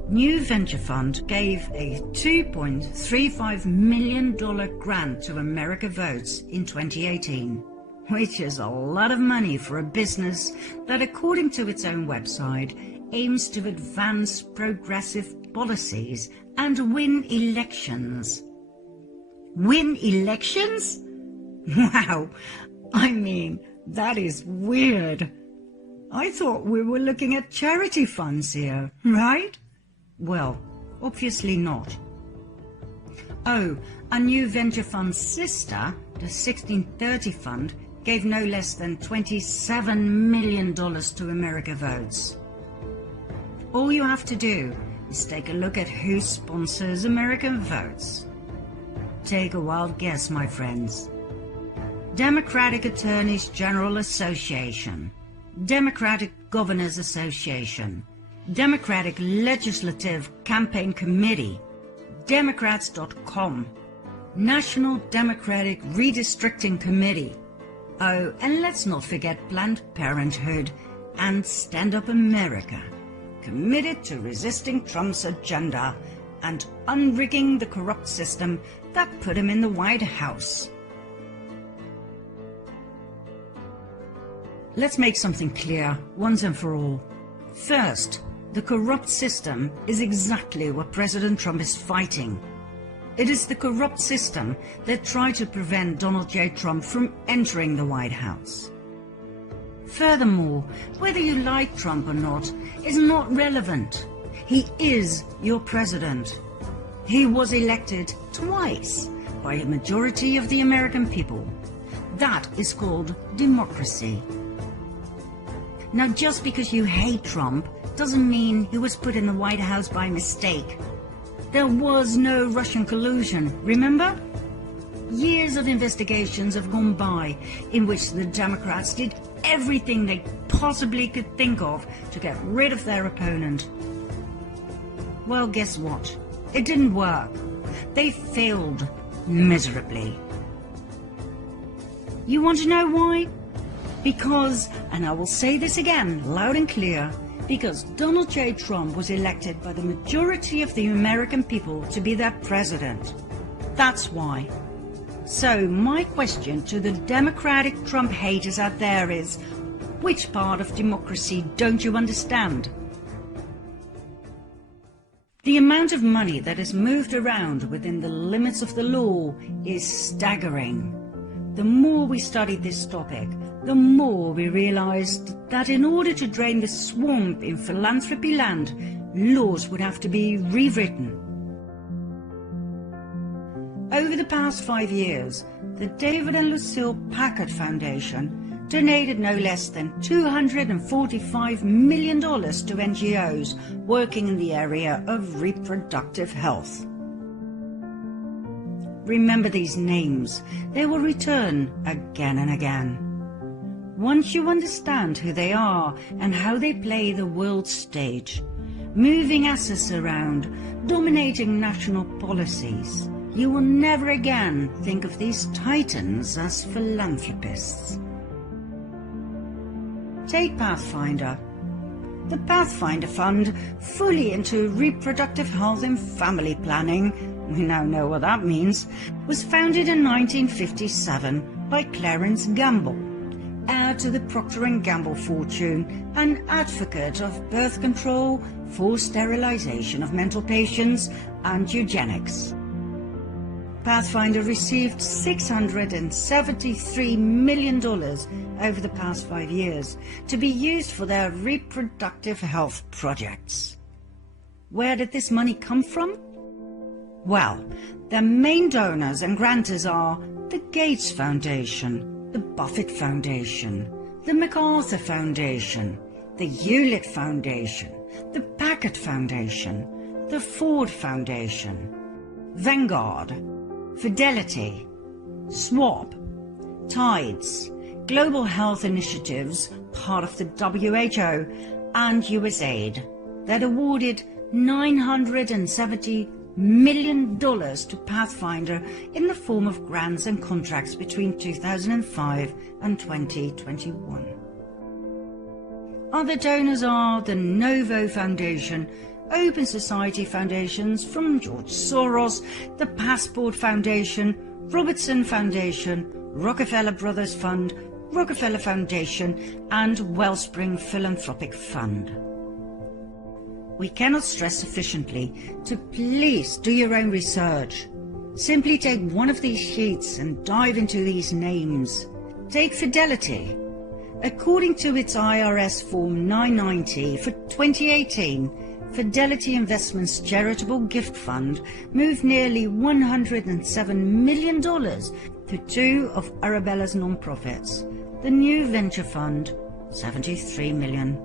New Venture Fund gave a $2.35 million grant to America Votes in 2018, which is a lot of money for a business that, according to its own website, aims to advance progressive policies and win elections. Win elections? Wow, I mean, that is weird. I thought we were looking at charity funds here, right? Well, obviously not. Oh, a New Venture Fund's sister, the 1630 Fund, gave no less than $27 million to America Votes. All you have to do is take a look at who sponsors American Votes. Take a wild guess, my friends. Democratic Attorneys General Association, Democratic Governors Association, Democratic Legislative Campaign Committee, Democrats.com, National Democratic Redistricting Committee. Oh, and let's not forget Planned Parenthood and Stand Up America, committed to resisting Trump's agenda and unrigging the corrupt system that put him in the White House. Let's make something clear once and for all. First, the corrupt system is exactly what President Trump is fighting. It is the corrupt system that tried to prevent Donald J. Trump from entering the White House. Furthermore, whether you like Trump or not is not relevant. He is your president. He was elected twice by a majority of the American people. That is called democracy. Now, just because you hate Trump doesn't mean he was put in the White House by mistake. There was no Russian collusion, remember? Years of investigations have gone by in which the Democrats did everything they possibly could think of to get rid of their opponent. Well, guess what? It didn't work. They failed miserably. You want to know why? Because, and I will say this again loud and clear, because Donald J. Trump was elected by the majority of the American people to be their president. That's why. So my question to the Democratic Trump haters out there is, which part of democracy don't you understand? The amount of money that is moved around within the limits of the law is staggering. The more we studied this topic, the more we realized that in order to drain the swamp in philanthropy land, laws would have to be rewritten. Over the past 5 years, the David and Lucille Packard Foundation donated no less than $245 million to NGOs working in the area of reproductive health. Remember these names. They will return again and again. Once you understand who they are and how they play the world stage, moving assets around, dominating national policies, you will never again think of these titans as philanthropists. Take Pathfinder. The Pathfinder Fund, fully into reproductive health and family planning, we now know what that means, was founded in 1957 by Clarence Gamble, heir to the Procter & Gamble fortune, an advocate of birth control, forced sterilization of mental patients, and eugenics. Pathfinder received $673 million over the past 5 years to be used for their reproductive health projects. Where did this money come from? Well, their main donors and grantors are the Gates Foundation, the Buffett Foundation, the MacArthur Foundation, the Hewlett Foundation, the Packard Foundation, the Ford Foundation, Vanguard, Fidelity, SWAP, Tides, Global Health Initiatives, part of the WHO, and USAID, that awarded $970 million to Pathfinder in the form of grants and contracts between 2005 and 2021. Other donors are the Novo Foundation, Open Society Foundations from George Soros, the Passport Foundation, Robertson Foundation, Rockefeller Brothers Fund, Rockefeller Foundation, and Wellspring Philanthropic Fund. We cannot stress sufficiently to please do your own research. Simply take one of these sheets and dive into these names. Take Fidelity. According to its IRS Form 990 for 2018, Fidelity Investments Charitable Gift Fund moved nearly $107 million to two of Arabella's nonprofits, the New Venture Fund, $73 million,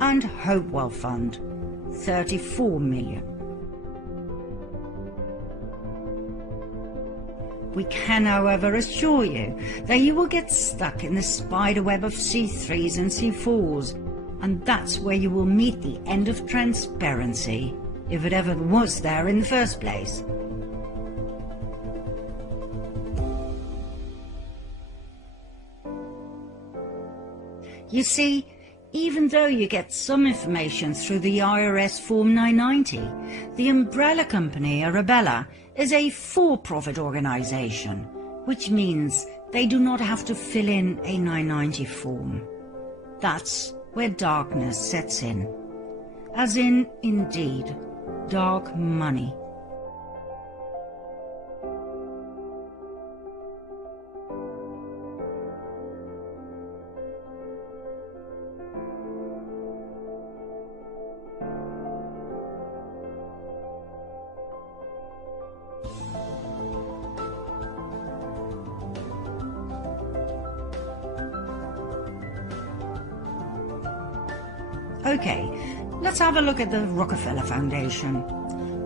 and Hopewell Fund, $34 million. We can, however, assure you that you will get stuck in the spider web of C3s and C4s, and that's where you will meet the end of transparency, if it ever was there in the first place. You see, even though you get some information through the IRS Form 990, the umbrella company Arabella is a for-profit organization, which means they do not have to fill in a 990 form. That's where darkness sets in. As in, indeed, dark money. Okay, let's have a look at the Rockefeller Foundation.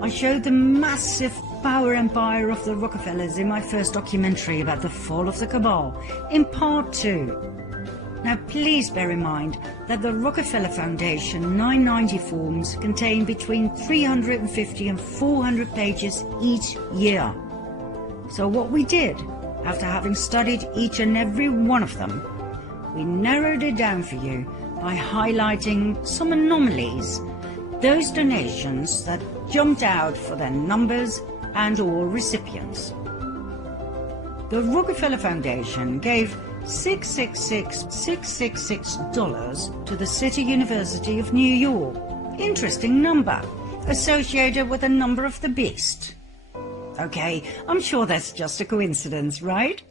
I showed the massive power empire of the Rockefellers in my first documentary about the fall of the Cabal, in part 2. Now please bear in mind that the Rockefeller Foundation 990 forms contain between 350 and 400 pages each year. So what we did, after having studied each and every one of them, we narrowed it down for you by highlighting some anomalies, those donations that jumped out for their numbers and or recipients. The Rockefeller Foundation gave $666,666 to the City University of New York. Interesting number, associated with the number of the beast. Okay, I'm sure that's just a coincidence, right?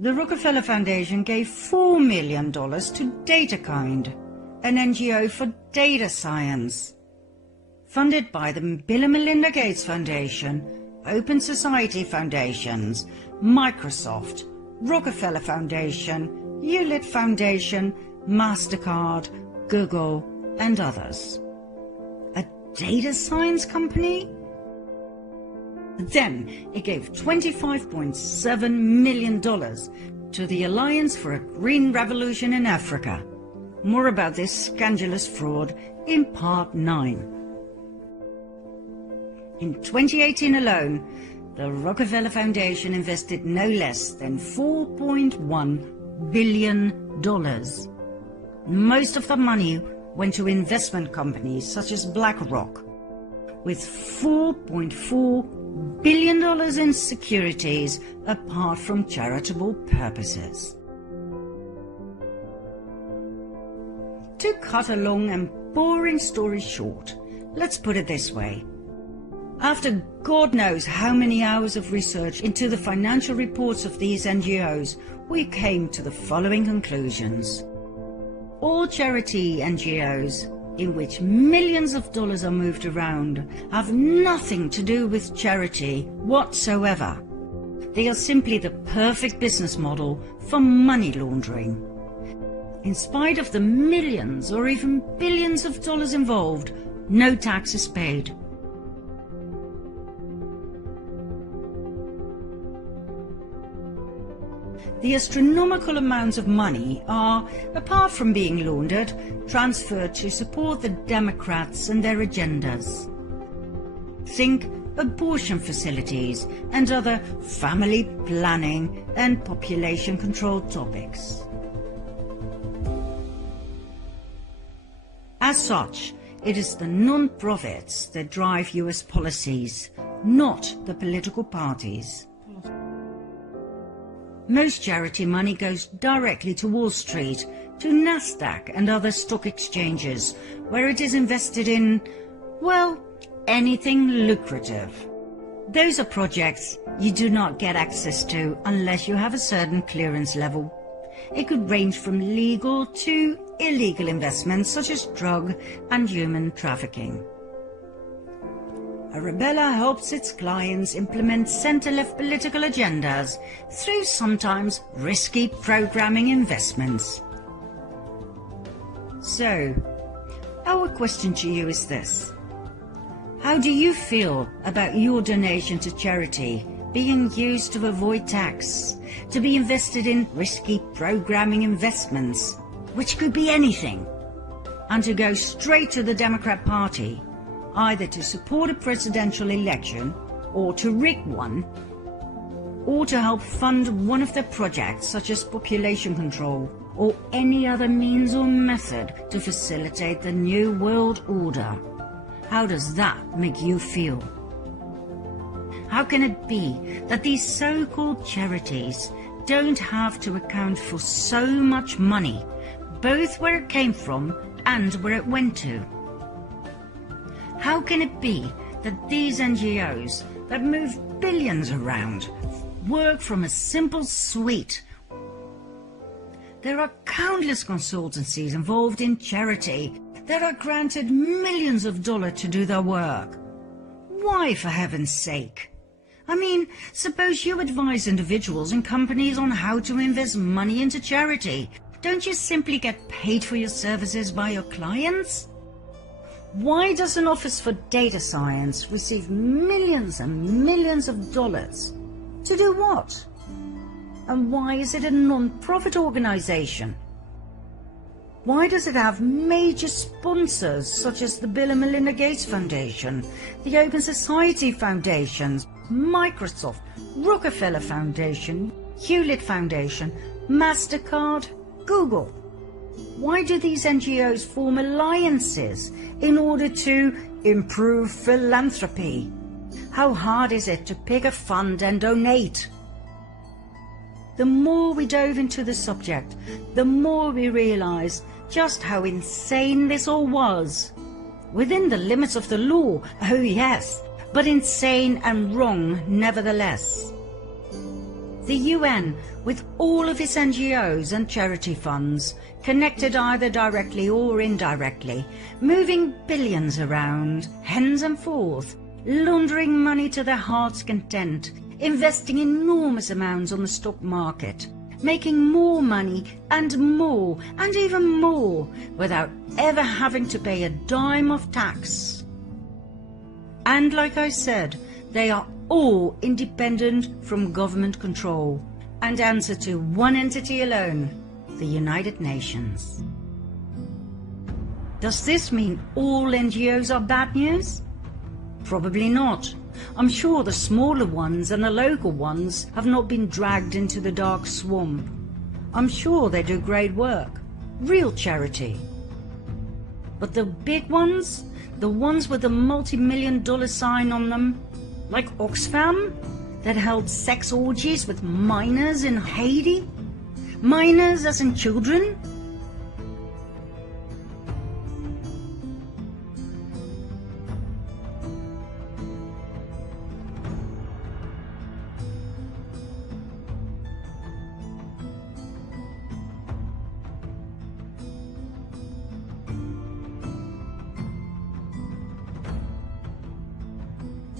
The Rockefeller Foundation gave $4 million to DataKind, an NGO for data science. Funded by the Bill and Melinda Gates Foundation, Open Society Foundations, Microsoft, Rockefeller Foundation, Hewlett Foundation, MasterCard, Google, and others. A data science company? Then it gave $25.7 million to the Alliance for a Green Revolution in Africa. More about this scandalous fraud in Part 9. In 2018 alone, the Rockefeller Foundation invested no less than $4.1 billion. Most of the money went to investment companies such as BlackRock, with $4.4 billion in securities apart from charitable purposes. To cut a long and boring story short, let's put it this way. After God knows how many hours of research into the financial reports of these NGOs, we came to the following conclusions. All charity NGOs, in which millions of dollars are moved around, have nothing to do with charity whatsoever. They are simply the perfect business model for money laundering. In spite of the millions or even billions of dollars involved, no tax is paid. The astronomical amounts of money are, apart from being laundered, transferred to support the Democrats and their agendas. Think abortion facilities and other family planning and population control topics. As such, it is the non-profits that drive US policies, not the political parties. Most charity money goes directly to Wall Street, to NASDAQ and other stock exchanges, where it is invested in, well, anything lucrative. Those are projects you do not get access to unless you have a certain clearance level. It could range from legal to illegal investments such as drug and human trafficking. Arabella helps its clients implement centre-left political agendas through sometimes risky programming investments. So, our question to you is this. How do you feel about your donation to charity being used to avoid tax, to be invested in risky programming investments, which could be anything, and to go straight to the Democrat Party, either to support a presidential election, or to rig one, or to help fund one of their projects such as population control, or any other means or method to facilitate the New World Order? How does that make you feel? How can it be that these so-called charities don't have to account for so much money, both where it came from and where it went to? How can it be that these NGOs that move billions around work from a simple suite? There are countless consultancies involved in charity that are granted millions of dollars to do their work. Why, for heaven's sake? I mean, suppose you advise individuals and companies on how to invest money into charity. Don't you simply get paid for your services by your clients? Why does an Office for Data Science receive millions and millions of dollars? To do what? And why is it a non-profit organization? Why does it have major sponsors such as the Bill and Melinda Gates Foundation, the Open Society Foundations, Microsoft, Rockefeller Foundation, Hewlett Foundation, MasterCard, Google? Why do these NGOs form alliances in order to improve philanthropy? How hard is it to pick a fund and donate? The more we dove into the subject, the more we realized just how insane this all was. Within the limits of the law, oh yes, but insane and wrong nevertheless. The UN, with all of its NGOs and charity funds, connected either directly or indirectly, moving billions around, hens and forth, laundering money to their heart's content, investing enormous amounts on the stock market, making more money and even more without ever having to pay a dime of tax. And like I said, they are all independent from government control and answer to one entity alone, the United Nations. Does this mean all NGOs are bad news? Probably not. I'm sure the smaller ones and the local ones have not been dragged into the dark swamp. I'm sure they do great work, real charity. But the big ones, the ones with the multi-million-dollar sign on them, like Oxfam, that held sex orgies with minors in Haiti? Minors as in children?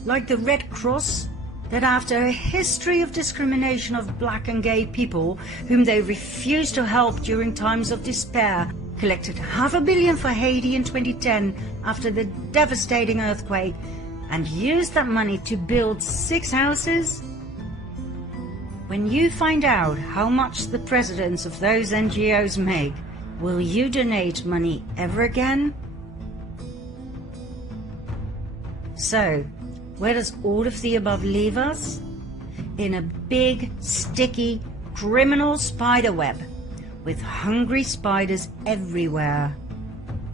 Like the Red Cross, that after a history of discrimination of black and gay people whom they refused to help during times of despair, collected $500 million for Haiti in 2010 after the devastating earthquake and used that money to build 6 houses? When you find out how much the presidents of those NGOs make, will you donate money ever again? So, where does all of the above leave us? In a big, sticky, criminal spider web, with hungry spiders everywhere.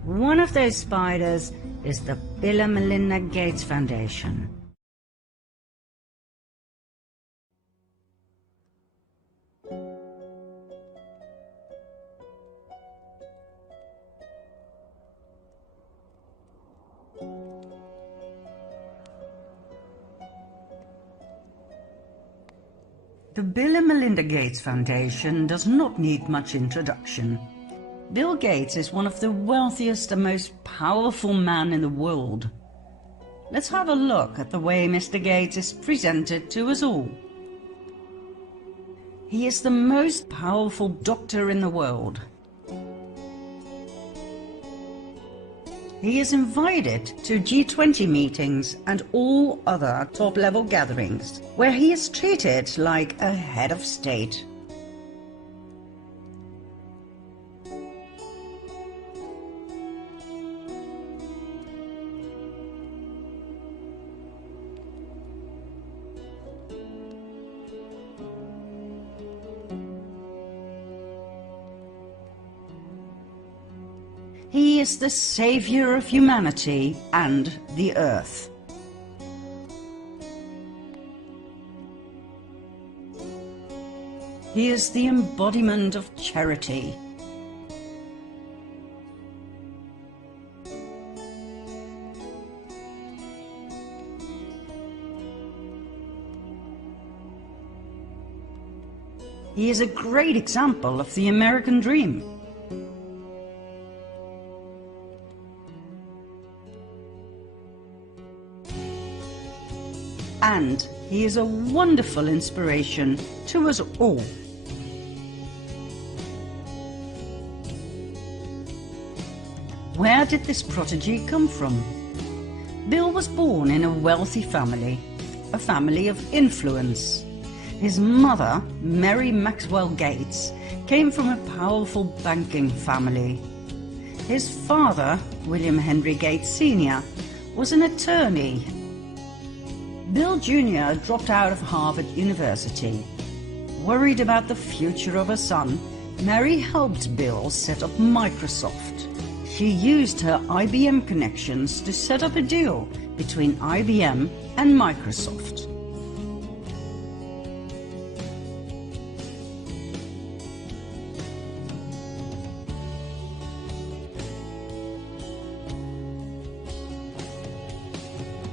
One of those spiders is the Bill and Melinda Gates Foundation. The Bill and Melinda Gates Foundation does not need much introduction. Bill Gates is one of the wealthiest and most powerful men in the world. Let's have a look at the way Mr. Gates is presented to us all. He is the most powerful doctor in the world. He is invited to G20 meetings and all other top-level gatherings, where he is treated like a head of state. He is the savior of humanity and the earth. He is the embodiment of charity. He is a great example of the American dream. And he is a wonderful inspiration to us all. Where did this prodigy come from? Bill was born in a wealthy family, a family of influence. His mother, Mary Maxwell Gates, came from a powerful banking family. His father, William Henry Gates Sr., was an attorney. Bill Jr. dropped out of Harvard University. Worried about the future of her son, Mary helped Bill set up Microsoft. She used her IBM connections to set up a deal between IBM and Microsoft.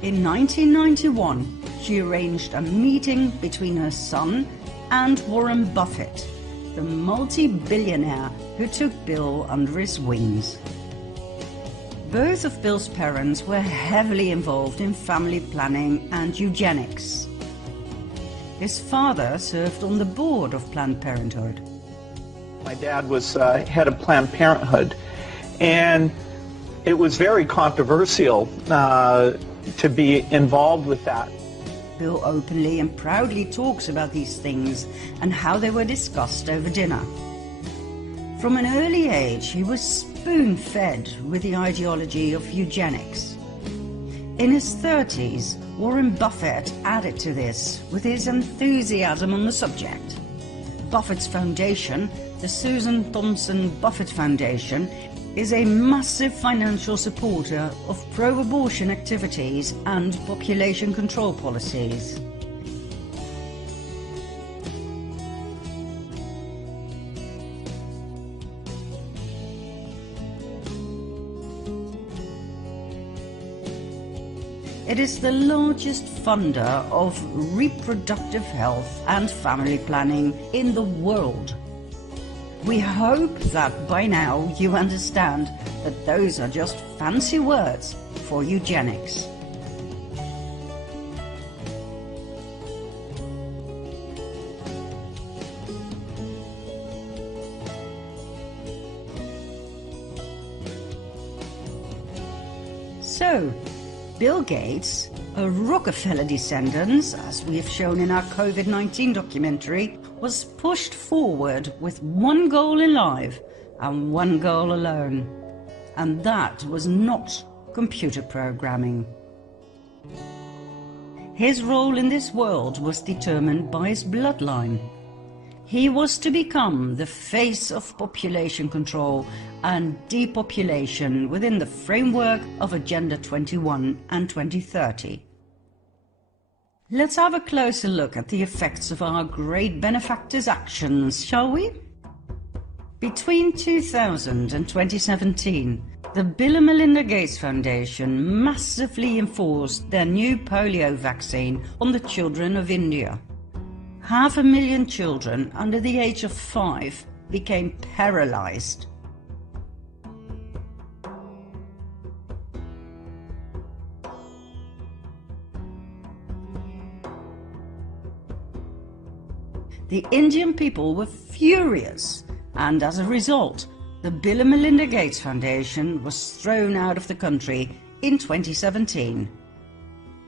In 1991, she arranged a meeting between her son and Warren Buffett, the multi-billionaire who took Bill under his wings. Both of Bill's parents were heavily involved in family planning and eugenics. His father served on the board of Planned Parenthood. My dad was head of Planned Parenthood, and it was very controversial to be involved with that. Bill openly and proudly talks about these things and how they were discussed over dinner. From an early age, he was spoon-fed with the ideology of eugenics. In his 30s, Warren Buffett added to this with his enthusiasm on the subject. Buffett's foundation, the Susan Thompson Buffett Foundation, is a massive financial supporter of pro-abortion activities and population control policies. It is the largest funder of reproductive health and family planning in the world. We hope that by now you understand that those are just fancy words for eugenics. So, Bill Gates, a Rockefeller descendant, as we have shown in our COVID-19 documentary, was pushed forward with one goal in life and one goal alone, and that was not computer programming. His role in this world was determined by his bloodline. He was to become the face of population control and depopulation within the framework of Agenda 21 and 2030. Let's have a closer look at the effects of our great benefactor's actions, shall we? Between 2000 and 2017, the Bill and Melinda Gates Foundation massively enforced their new polio vaccine on the children of India. 500,000 children under the age of 5 became paralyzed. The Indian people were furious, and as a result, the Bill and Melinda Gates Foundation was thrown out of the country in 2017.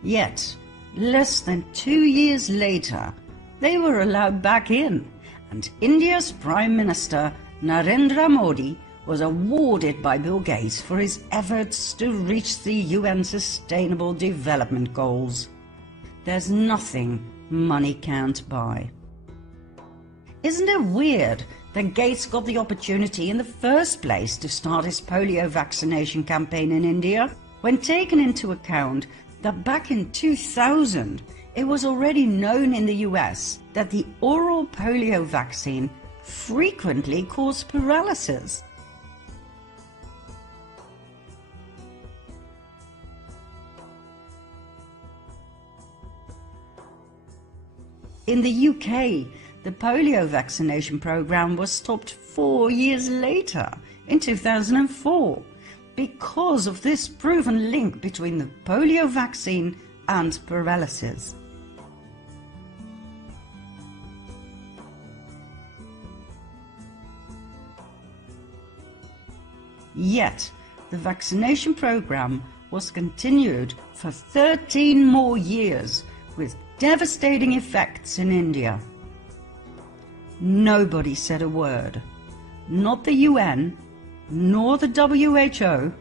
Yet, less than 2 years later, they were allowed back in, and India's Prime Minister Narendra Modi was awarded by Bill Gates for his efforts to reach the UN Sustainable Development Goals. There's nothing money can't buy. Isn't it weird that Gates got the opportunity in the first place to start his polio vaccination campaign in India, when taken into account that back in 2000, it was already known in the US that the oral polio vaccine frequently caused paralysis? In the UK, the polio vaccination program was stopped 4 years later, in 2004, because of this proven link between the polio vaccine and paralysis. Yet, the vaccination program was continued for 13 more years, with devastating effects in India. Nobody said a word. Not the UN, nor the WHO,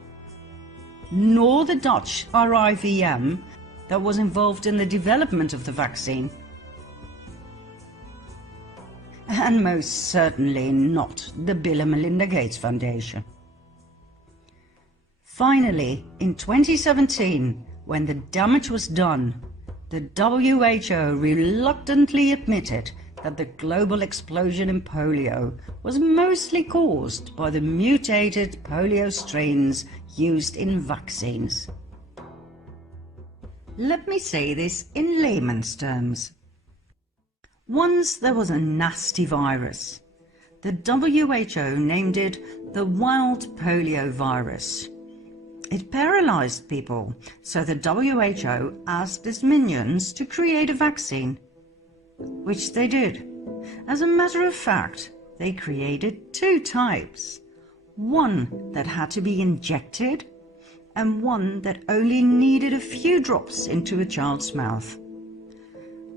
nor the Dutch RIVM that was involved in the development of the vaccine. And most certainly not the Bill and Melinda Gates Foundation. Finally, in 2017, when the damage was done, the WHO reluctantly admitted that the global explosion in polio was mostly caused by the mutated polio strains used in vaccines. Let me say this in layman's terms. Once there was a nasty virus. The WHO named it the wild polio virus. It paralyzed people, so the WHO asked its minions to create a vaccine, which they did. As a matter of fact, they created two types, one that had to be injected and one that only needed a few drops into a child's mouth.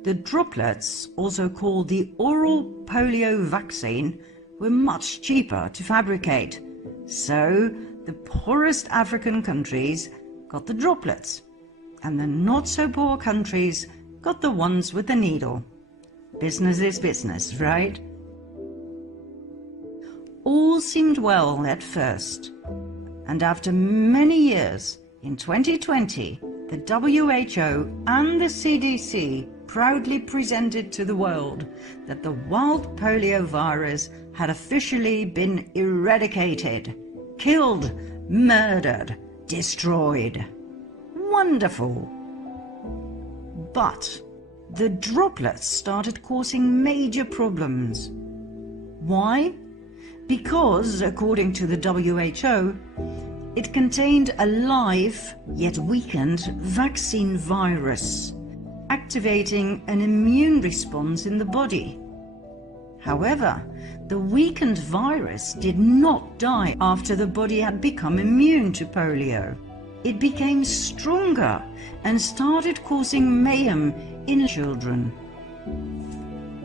The droplets, also called the oral polio vaccine, were much cheaper to fabricate, so the poorest African countries got the droplets, and the not-so-poor countries got the ones with the needle. Business is business, right? All seemed well at first, and after many years, in 2020, the WHO and the CDC proudly presented to the world that the wild polio virus had officially been eradicated, killed, murdered, destroyed. Wonderful! But the droplets started causing major problems. Why? Because, according to the WHO, it contained a live, yet weakened, vaccine virus, activating an immune response in the body. However, the weakened virus did not die after the body had become immune to polio. It became stronger and started causing mayhem in children.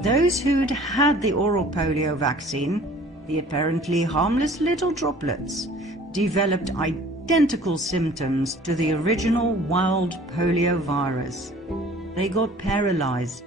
Those who'd had the oral polio vaccine, the apparently harmless little droplets, developed identical symptoms to the original wild polio virus. They got paralyzed.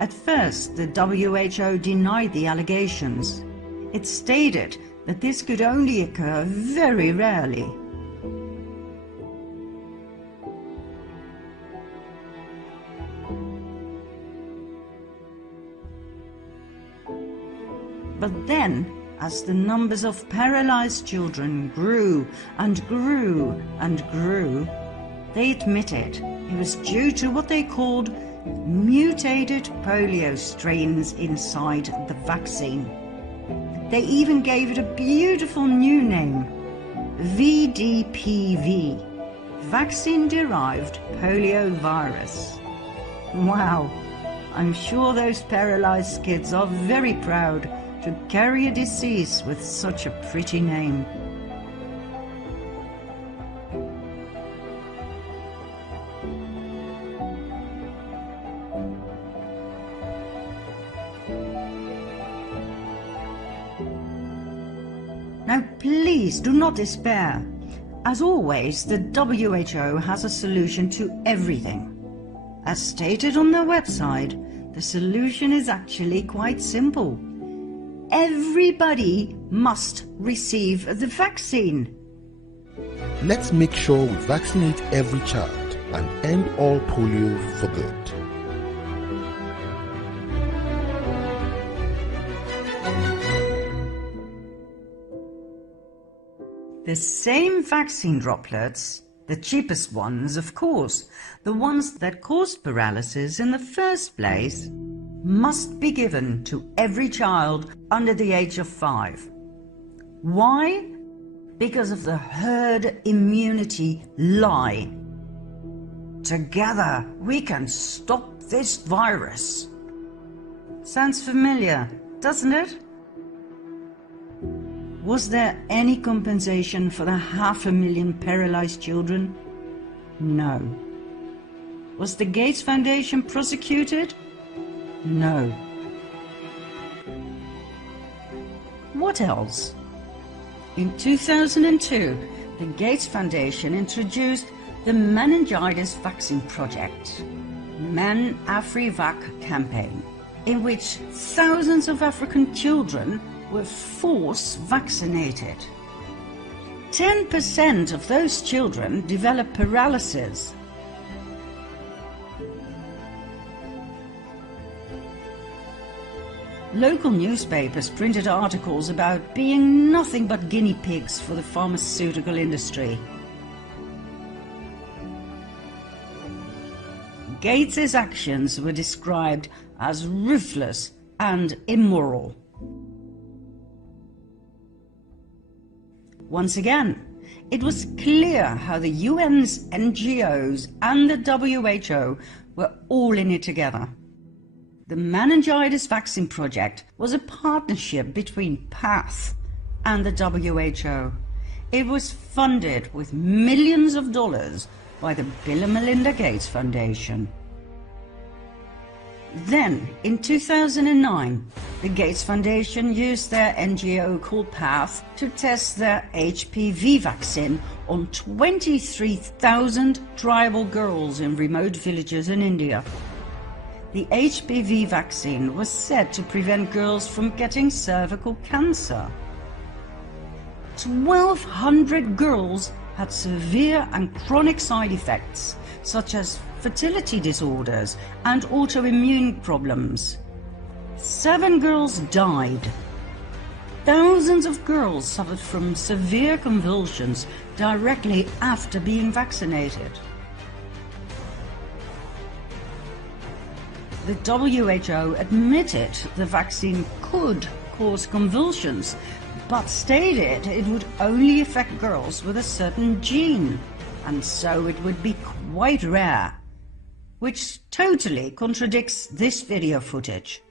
At first, the WHO denied the allegations. It stated that this could only occur very rarely. But then, as the numbers of paralyzed children grew and grew and grew, they admitted it was due to what they called mutated polio strains inside the vaccine. They even gave it a beautiful new name, VDPV, Vaccine-Derived Polio Virus. Wow, I'm sure those paralyzed kids are very proud to carry a disease with such a pretty name. Now please do not despair. As always, the WHO has a solution to everything. As stated on their website, the solution is actually quite simple. Everybody must receive the vaccine. Let's make sure we vaccinate every child and end all polio for good. The same vaccine droplets, the cheapest ones of course, the ones that caused paralysis in the first place, must be given to every child under the age of 5. Why? Because of the herd immunity lie. Together we can stop this virus. Sounds familiar, doesn't it? Was there any compensation for the 500,000 paralyzed children? No. Was the Gates Foundation prosecuted? No. What else? In 2002, the Gates Foundation introduced the Meningitis Vaccine Project, Men-Afri-Vac campaign, in which thousands of African children were force vaccinated. 10% of those children developed paralysis. Local newspapers printed articles about being nothing but guinea pigs for the pharmaceutical industry. Gates's actions were described as ruthless and immoral. Once again, it was clear how the UN's NGOs and the WHO were all in it together. The meningitis vaccine project was a partnership between PATH and the WHO. It was funded with millions of dollars by the Bill and Melinda Gates Foundation. Then, in 2009, the Gates Foundation used their NGO called PATH to test their HPV vaccine on 23,000 tribal girls in remote villages in India. The HPV vaccine was said to prevent girls from getting cervical cancer. 1,200 girls had severe and chronic side effects, such as fertility disorders and autoimmune problems. 7 girls died. Thousands of girls suffered from severe convulsions directly after being vaccinated. The WHO admitted the vaccine could cause convulsions, but stated it would only affect girls with a certain gene, and so it would be quite rare, which totally contradicts this video footage.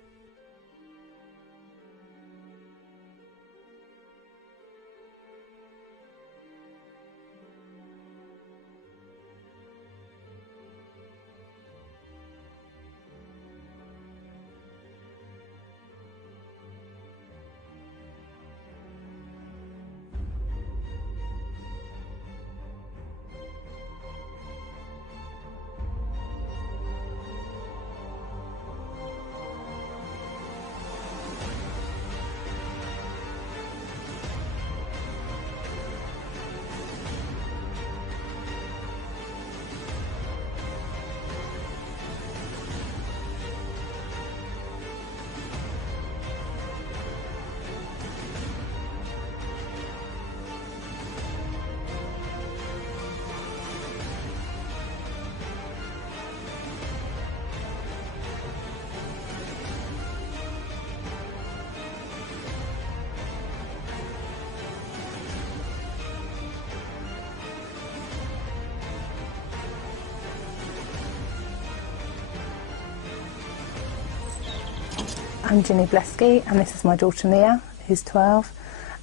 I'm Ginny Blesky, and this is my daughter Mia, who's 12.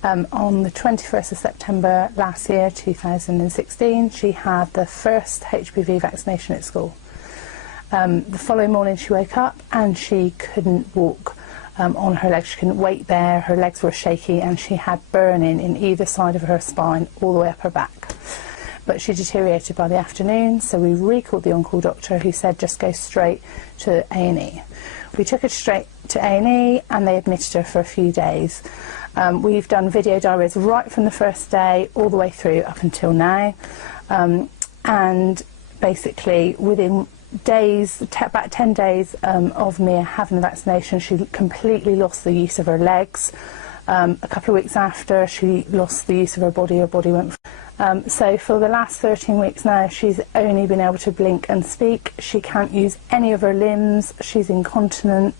On the 21st of September last year, 2016, she had the first HPV vaccination at school. The following morning she woke up and she couldn't walk on her legs, she couldn't wait there, her legs were shaky and she had burning in either side of her spine all the way up her back. But she deteriorated by the afternoon, so we recalled the on-call doctor, who said just go straight to A&E. We took her straight to A&E and they admitted her for a few days. We've done video diaries right from the first day all the way through up until now, and basically within days, about 10 days of Mia having the vaccination, she completely lost the use of her legs. A couple of weeks after, she lost the use of her body went. So for the last 13 weeks now, she's only been able to blink and speak. She can't use any of her limbs. She's incontinent.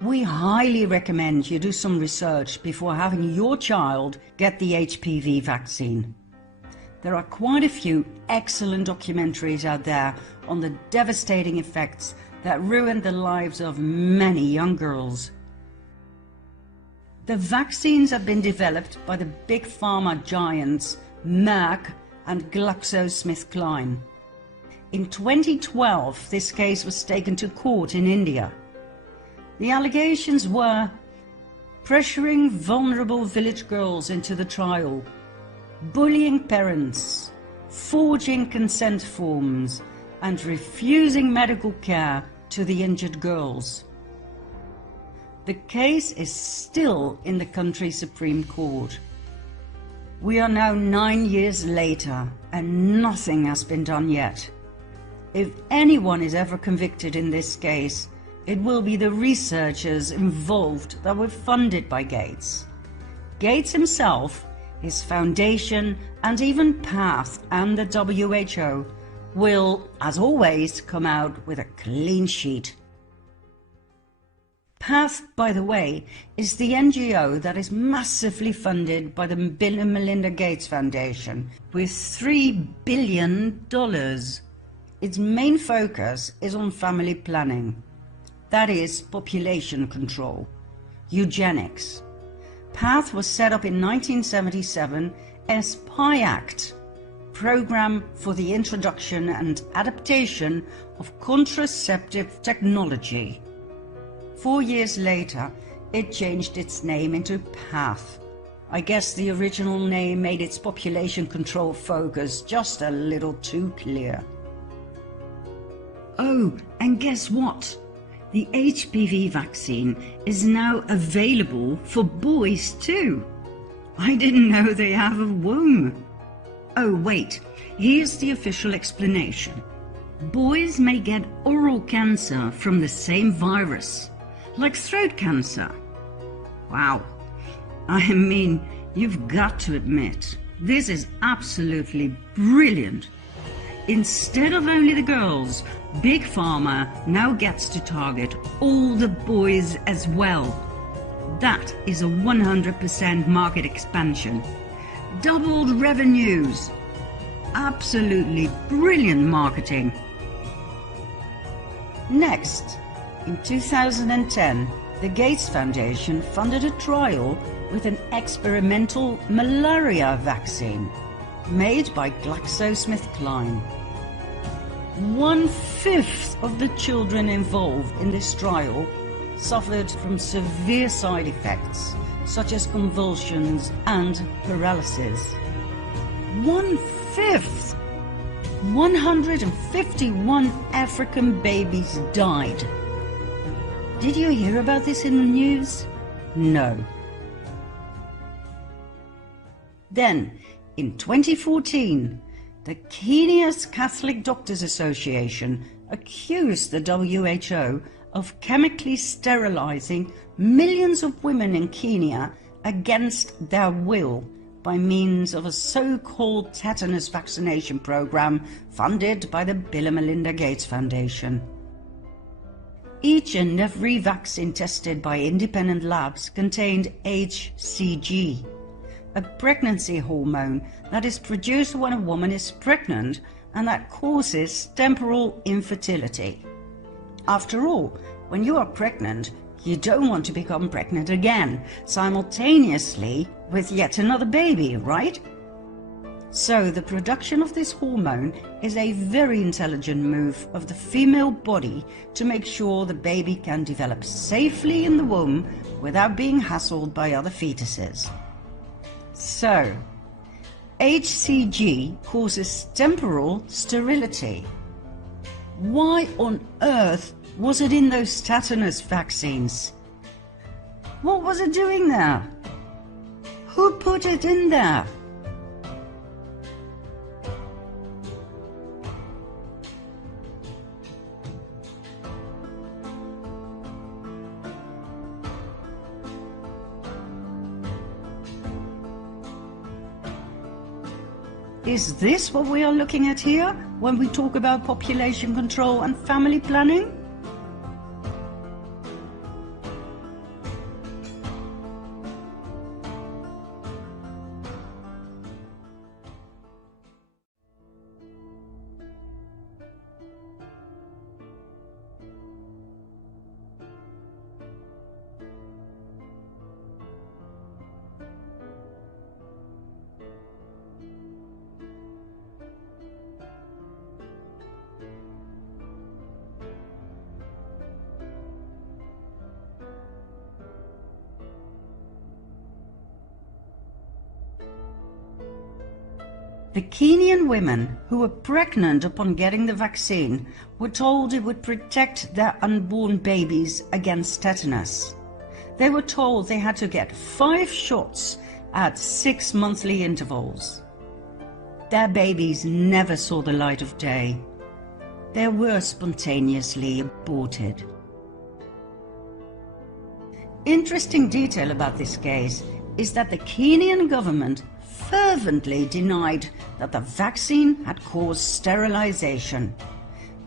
We highly recommend you do some research before having your child get the HPV vaccine. There are quite a few excellent documentaries out there on the devastating effects that ruined the lives of many young girls. The vaccines have been developed by the big pharma giants Merck and GlaxoSmithKline. In 2012, this case was taken to court in India. The allegations were pressuring vulnerable village girls into the trial, bullying parents, forging consent forms, and refusing medical care to the injured girls. The case is still in the country's Supreme Court. We are now 9 years later and nothing has been done yet. If anyone is ever convicted in this case, it will be the researchers involved that were funded by Gates. Gates himself, his foundation, and even PATH and the WHO will, as always, come out with a clean sheet. PATH, by the way, is the NGO that is massively funded by the Bill and Melinda Gates Foundation with $3 billion. Its main focus is on family planning, that is, population control, eugenics. PATH was set up in 1977 as PIACT, Program for the Introduction and Adaptation of Contraceptive Technology. 4 years later, it changed its name into PATH. I guess the original name made its population control focus just a little too clear. Oh, and guess what? The HPV vaccine is now available for boys too. I didn't know they have a womb. Oh wait, here's the official explanation. Boys may get oral cancer from the same virus, like throat cancer. Wow. I mean, you've got to admit, this is absolutely brilliant. Instead of only the girls, Big Pharma now gets to target all the boys as well. That is a 100% market expansion. Doubled revenues. Absolutely brilliant marketing. Next, in 2010, the Gates Foundation funded a trial with an experimental malaria vaccine made by GlaxoSmithKline. 1/5 of the children involved in this trial suffered from severe side effects, such as convulsions and paralysis. 1/5! 151 African babies died. Did you hear about this in the news? No. Then, in 2014, the Kenya's Catholic Doctors Association accused the WHO of chemically sterilizing millions of women in Kenya against their will by means of a so-called tetanus vaccination program funded by the Bill and Melinda Gates Foundation. Each and every vaccine tested by independent labs contained HCG, a pregnancy hormone that is produced when a woman is pregnant and that causes temporal infertility. After all, when you are pregnant, you don't want to become pregnant again, simultaneously with yet another baby, right? So the production of this hormone is a very intelligent move of the female body to make sure the baby can develop safely in the womb without being hassled by other fetuses. So, HCG causes temporal sterility. Why on earth was it in those tetanus vaccines? What was it doing there? Who put it in there? Is this what we are looking at here when we talk about population control and family planning? The Kenyan women who were pregnant upon getting the vaccine were told it would protect their unborn babies against tetanus. They were told they had to get 5 shots at 6 monthly intervals. Their babies never saw the light of day. They were spontaneously aborted. Interesting detail about this case is that the Kenyan government fervently denied that the vaccine had caused sterilization.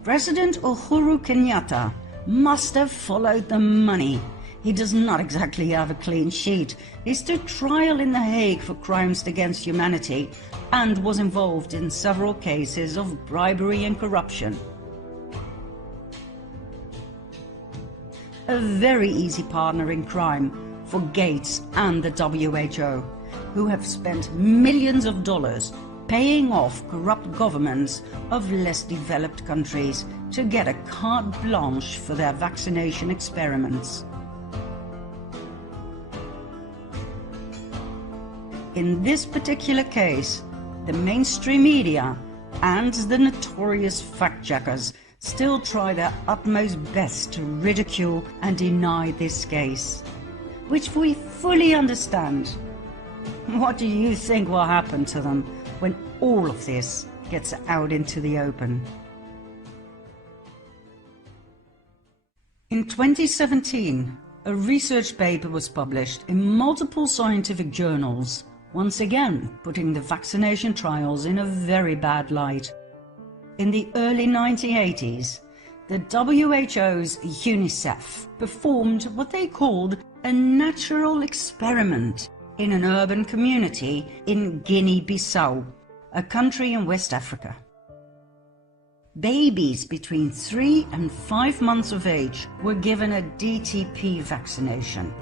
President Uhuru Kenyatta must have followed the money. He does not exactly have a clean sheet. He stood trial in The Hague for crimes against humanity and was involved in several cases of bribery and corruption. A very easy partner in crime for Gates and the WHO, who have spent millions of dollars paying off corrupt governments of less developed countries to get a carte blanche for their vaccination experiments. In this particular case, the mainstream media and the notorious fact-checkers still try their utmost best to ridicule and deny this case, which we fully understand. What do you think will happen to them when all of this gets out into the open? In 2017, a research paper was published in multiple scientific journals, once again putting the vaccination trials in a very bad light. In the early 1980s, the WHO's UNICEF performed what they called a natural experiment in an urban community in Guinea-Bissau, a country in West Africa. Babies between 3 and 5 months of age were given a DTP vaccination.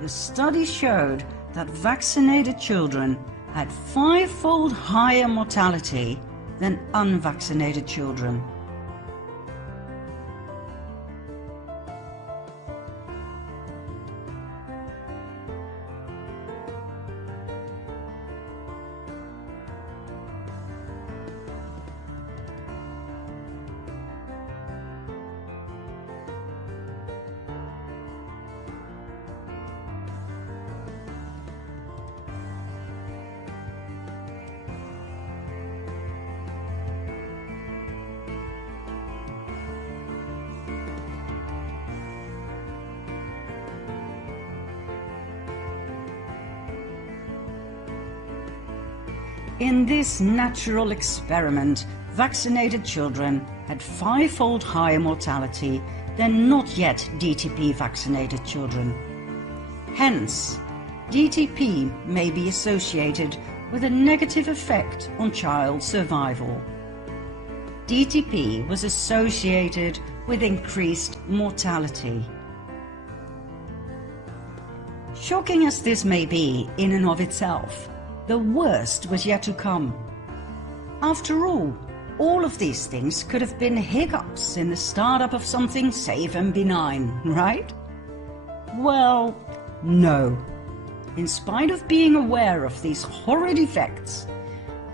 The study showed that vaccinated children had 5-fold higher mortality than unvaccinated children. In this natural experiment, vaccinated children had 5-fold higher mortality than not yet DTP vaccinated children. Hence, DTP may be associated with a negative effect on child survival. DTP was associated with increased mortality. Shocking as this may be in and of itself, the worst was yet to come. After all of these things could have been hiccups in the startup of something safe and benign, right? Well, no. In spite of being aware of these horrid effects,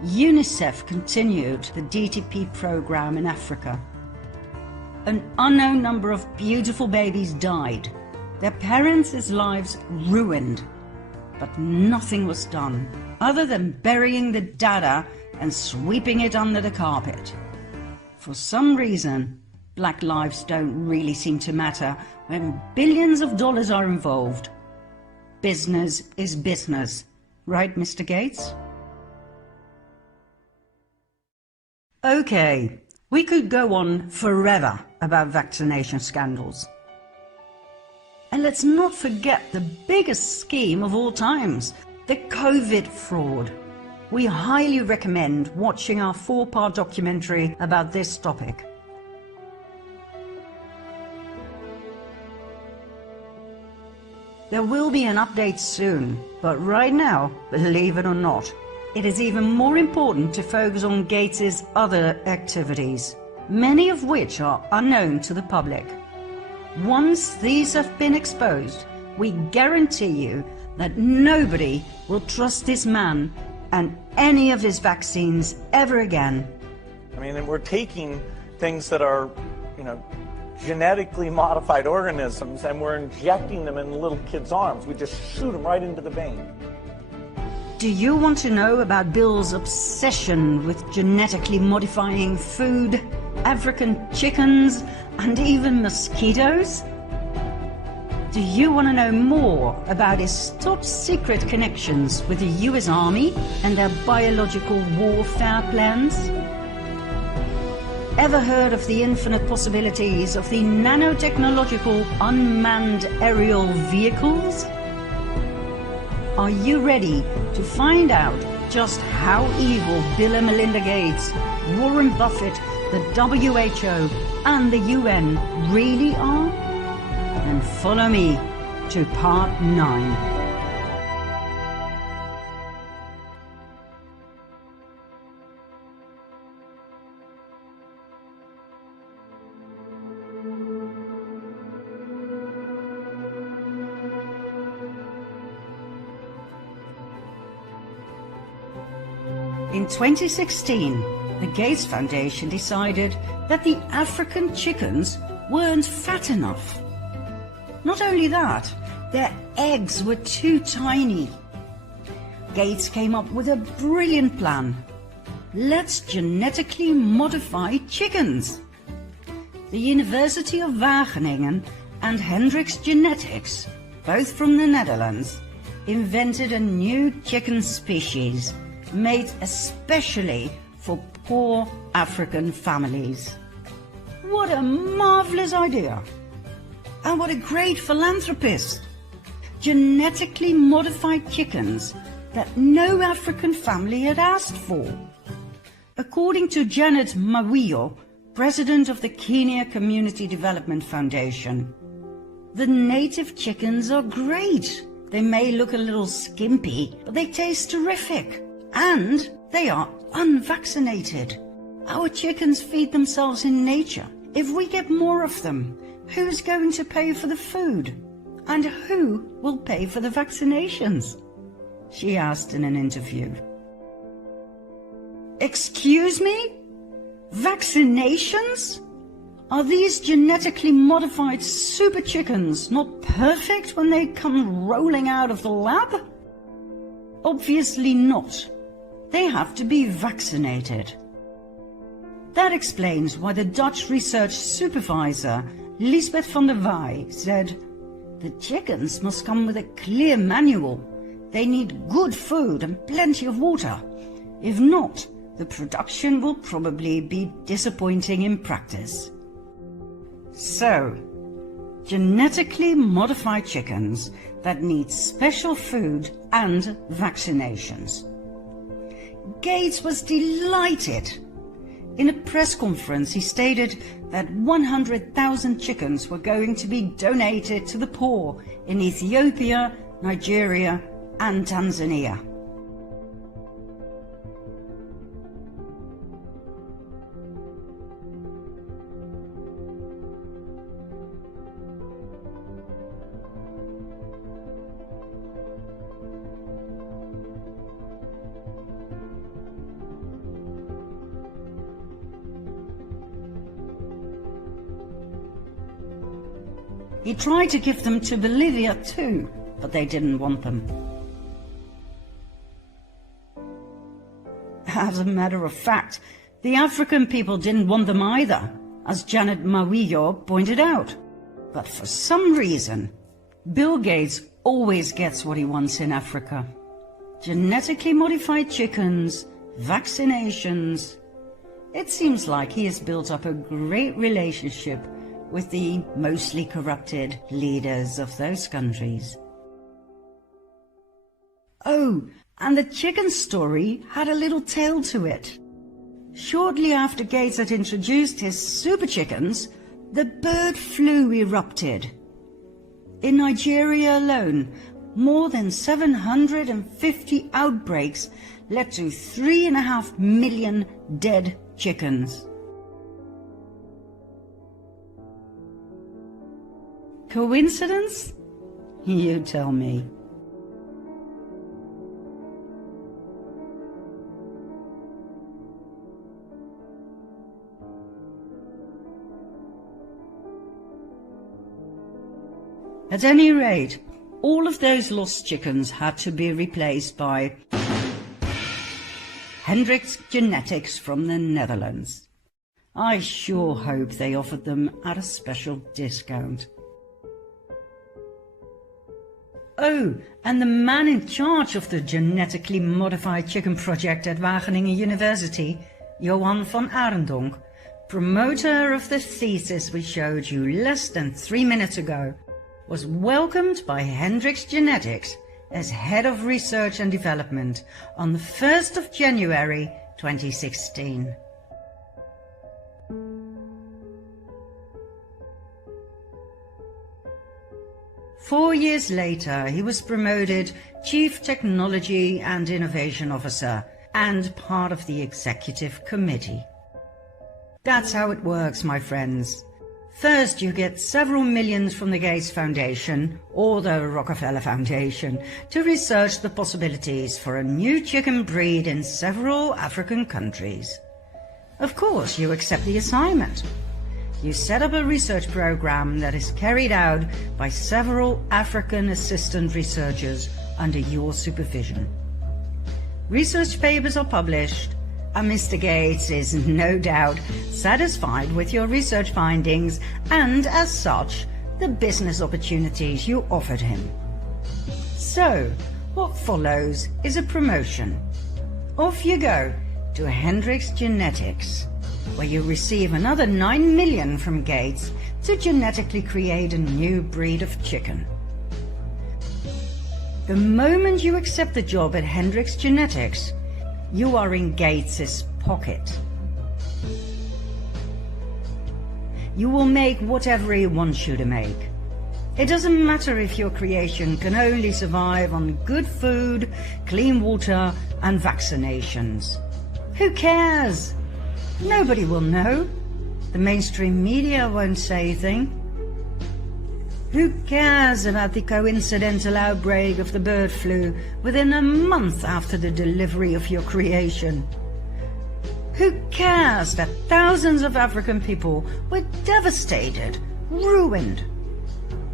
UNICEF continued the DTP program in Africa. An unknown number of beautiful babies died, their parents' lives ruined, but nothing was done other than burying the data and sweeping it under the carpet. For some reason, black lives don't really seem to matter when billions of dollars are involved. Business is business, right, Mr. Gates? Okay, we could go on forever about vaccination scandals. And let's not forget the biggest scheme of all times, the COVID fraud. We highly recommend watching our 4-part documentary about this topic. There will be an update soon, but right now, believe it or not, it is even more important to focus on Gates's other activities, many of which are unknown to the public. Once these have been exposed, we guarantee you that nobody will trust this man and any of his vaccines ever again. I mean, we're taking things that are, genetically modified organisms, and we're injecting them in little kids' arms. We just shoot them right into the vein. Do you want to know about Bill's obsession with genetically modifying food, African chickens, and even mosquitoes? Do you want to know more about his top secret connections with the US Army and their biological warfare plans? Ever heard of the infinite possibilities of the nanotechnological unmanned aerial vehicles? Are you ready to find out just how evil Bill and Melinda Gates, Warren Buffett, the WHO and the UN really are? Then follow me to part 9. In 2016, the Gates Foundation decided that the African chickens weren't fat enough. Not only that, their eggs were too tiny. Gates came up with a brilliant plan. Let's genetically modify chickens. The University of Wageningen and Hendrix Genetics, both from the Netherlands, invented a new chicken species made especially for poor African families. What a marvelous idea! And what a great philanthropist! Genetically modified chickens that no African family had asked for. According to Janet Mawiyo, president of the Kenya Community Development Foundation, the native chickens are great. They may look a little skimpy, but they taste terrific. And they are unvaccinated. Our chickens feed themselves in nature. If we get more of them, who's going to pay for the food? And who will pay for the vaccinations? She asked in an interview. Excuse me? Vaccinations? Are these genetically modified super chickens not perfect when they come rolling out of the lab? Obviously not. They have to be vaccinated. That explains why the Dutch research supervisor, Lisbeth van der Waay, said, "The chickens must come with a clear manual. They need good food and plenty of water. If not, the production will probably be disappointing in practice." So, genetically modified chickens that need special food and vaccinations. Gates was delighted. In a press conference, he stated that 100,000 chickens were going to be donated to the poor in Ethiopia, Nigeria, and Tanzania. He tried to give them to Bolivia too, but they didn't want them. As a matter of fact, the African people didn't want them either, as Janet Mawiyo pointed out. But for some reason, Bill Gates always gets what he wants in Africa. Genetically modified chickens, vaccinations. It seems like he has built up a great relationship with the mostly corrupted leaders of those countries. Oh, and the chicken story had a little tail to it. Shortly after Gates had introduced his super chickens, the bird flu erupted. In Nigeria alone, more than 750 outbreaks led to 3.5 million dead chickens. Coincidence? You tell me. At any rate, all of those lost chickens had to be replaced by Hendrix Genetics from the Netherlands. I sure hope they offered them at a special discount. Oh, and the man in charge of the genetically modified chicken project at Wageningen University, Johan van Arendonk, promoter of the thesis we showed you less than 3 minutes ago, was welcomed by Hendrix Genetics as Head of Research and Development on the 1st of January 2016. Four years later, he was promoted Chief Technology and Innovation Officer and part of the Executive Committee. That's how it works, my friends. First, you get several millions from the Gates Foundation or the Rockefeller Foundation to research the possibilities for a new chicken breed in several African countries. Of course, you accept the assignment. You set up a research program that is carried out by several African assistant researchers under your supervision. Research papers are published, and Mr. Gates is no doubt satisfied with your research findings and, as such, the business opportunities you offered him. So, what follows is a promotion. Off you go to Hendrix Genetics, where you receive another 9 million from Gates to genetically create a new breed of chicken. The moment you accept the job at Hendrix Genetics, you are in Gates's pocket. You will make whatever he wants you to make. It doesn't matter if your creation can only survive on good food, clean water, and vaccinations. Who cares? Nobody will know. The mainstream media won't say a thing. Who cares about the coincidental outbreak of the bird flu within a month after the delivery of your creation? Who cares that thousands of African people were devastated, ruined?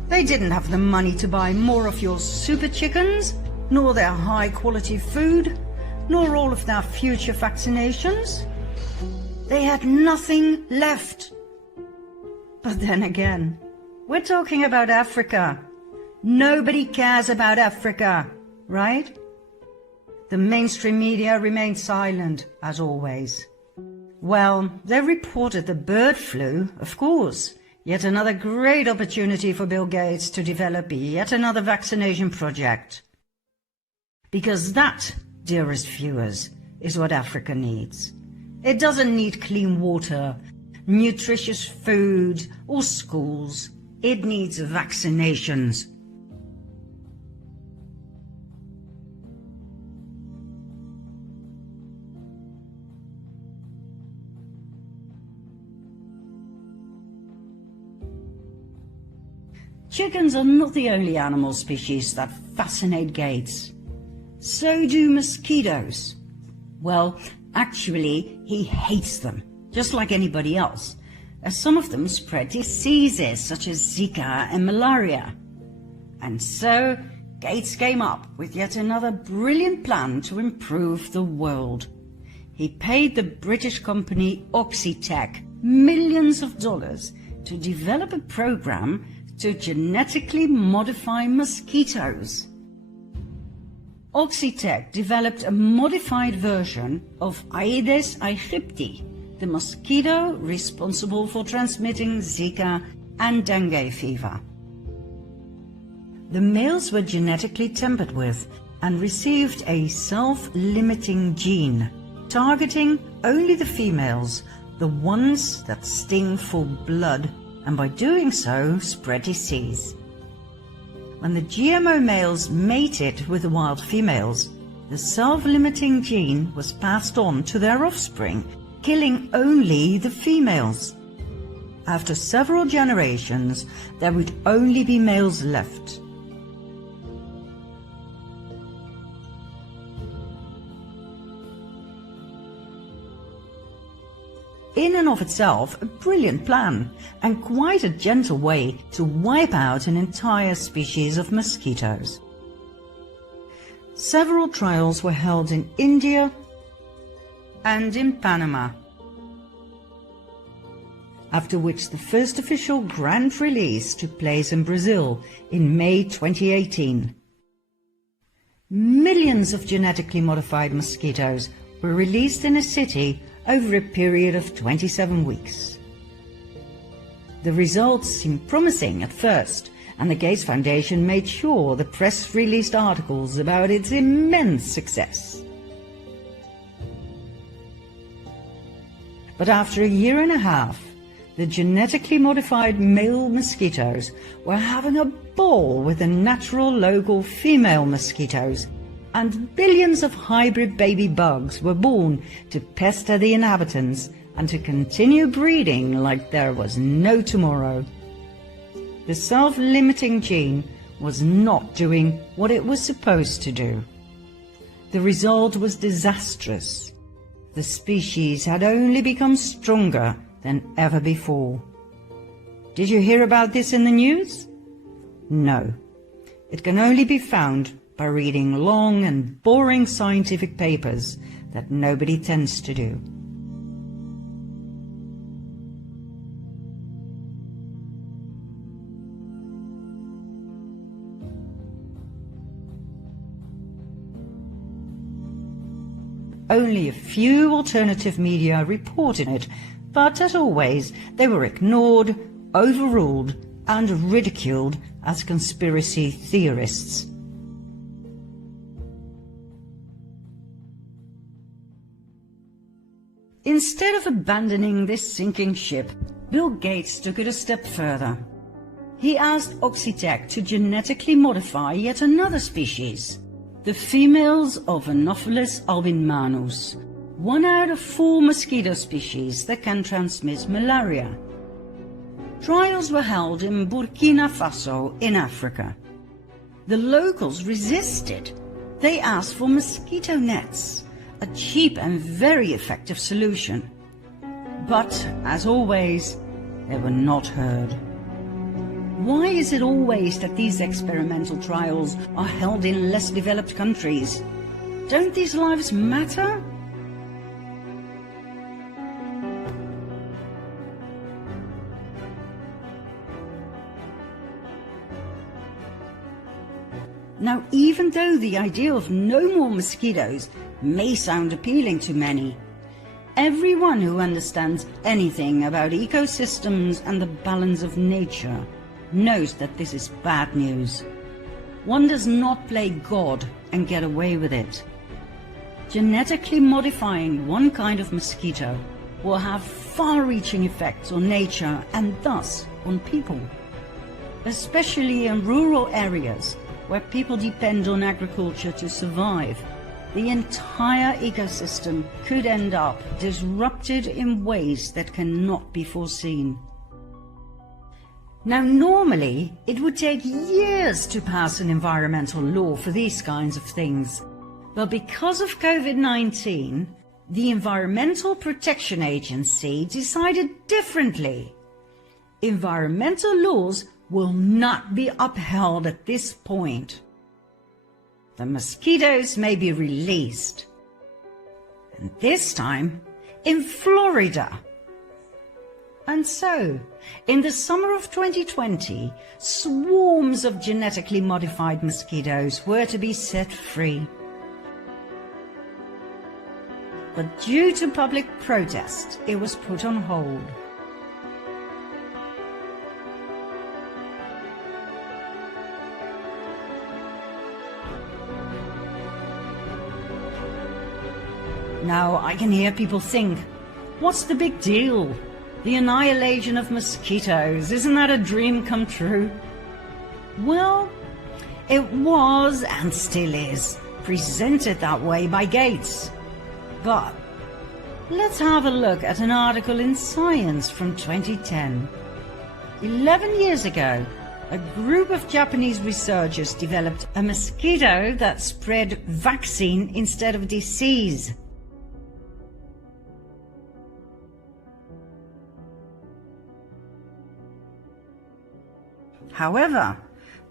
They didn't have the money to buy more of your super chickens, nor their high-quality food, nor all of their future vaccinations. They had nothing left. But then again, we're talking about Africa. Nobody cares about Africa, right? The mainstream media remained silent, as always. Well, they reported the bird flu, of course. Yet another great opportunity for Bill Gates to develop yet another vaccination project. Because that, dearest viewers, is what Africa needs. It doesn't need clean water, nutritious food, or schools. It needs vaccinations. Chickens are not the only animal species that fascinate Gates. So do mosquitoes. Well, actually, he hates them, just like anybody else, as some of them spread diseases such as Zika and malaria. And so, Gates came up with yet another brilliant plan to improve the world. He paid the British company Oxitec millions of dollars to develop a program to genetically modify mosquitoes. Oxitec developed a modified version of Aedes aegypti, the mosquito responsible for transmitting Zika and dengue fever. The males were genetically tampered with and received a self-limiting gene, targeting only the females, the ones that sting for blood, and by doing so spread disease. When the GMO males mated with the wild females, the self-limiting gene was passed on to their offspring, killing only the females. After several generations, there would only be males left. In and of itself, a brilliant plan, and quite a gentle way to wipe out an entire species of mosquitoes. Several trials were held in India and in Panama, after which the first official grand release took place in Brazil in May 2018, millions of genetically modified mosquitoes were released in a city over a period of 27 weeks. The results seemed promising at first, and the Gates Foundation made sure the press released articles about its immense success. But after a year and a half, the genetically modified male mosquitoes were having a ball with the natural local female mosquitoes, and billions of hybrid baby bugs were born to pester the inhabitants and to continue breeding like there was no tomorrow. The self-limiting gene was not doing what it was supposed to do. The result was disastrous. The species had only become stronger than ever before. Did you hear about this in the news? No. It can only be found by reading long and boring scientific papers that nobody tends to do. Only a few alternative media reported it, but as always, they were ignored, overruled, and ridiculed as conspiracy theorists. Instead of abandoning this sinking ship, Bill Gates took it a step further. He asked Oxitec to genetically modify yet another species, the females of Anopheles albinmanus, 1 out of 4 mosquito species that can transmit malaria. Trials were held in Burkina Faso in Africa. The locals resisted. They asked for mosquito nets, a cheap and very effective solution. But, as always, they were not heard. Why is it always that these experimental trials are held in less developed countries? Don't these lives matter? Now, even though the idea of no more mosquitoes may sound appealing to many, everyone who understands anything about ecosystems and the balance of nature knows that this is bad news. One does not play God and get away with it. Genetically modifying one kind of mosquito will have far-reaching effects on nature and thus on people, especially in rural areas where people depend on agriculture to survive. The entire ecosystem could end up disrupted in ways that cannot be foreseen. Now, normally, it would take years to pass an environmental law for these kinds of things. But because of COVID-19, the Environmental Protection Agency decided differently. Environmental laws will not be upheld at this point. The mosquitoes may be released. And this time, in Florida. And so, in the summer of 2020, swarms of genetically modified mosquitoes were to be set free. But due to public protest, it was put on hold. Now, I can hear people think, what's the big deal? The annihilation of mosquitoes, isn't that a dream come true? Well, it was, and still is, presented that way by Gates. But let's have a look at an article in Science from 2010. 11 years ago, a group of Japanese researchers developed a mosquito that spread vaccine instead of disease. However,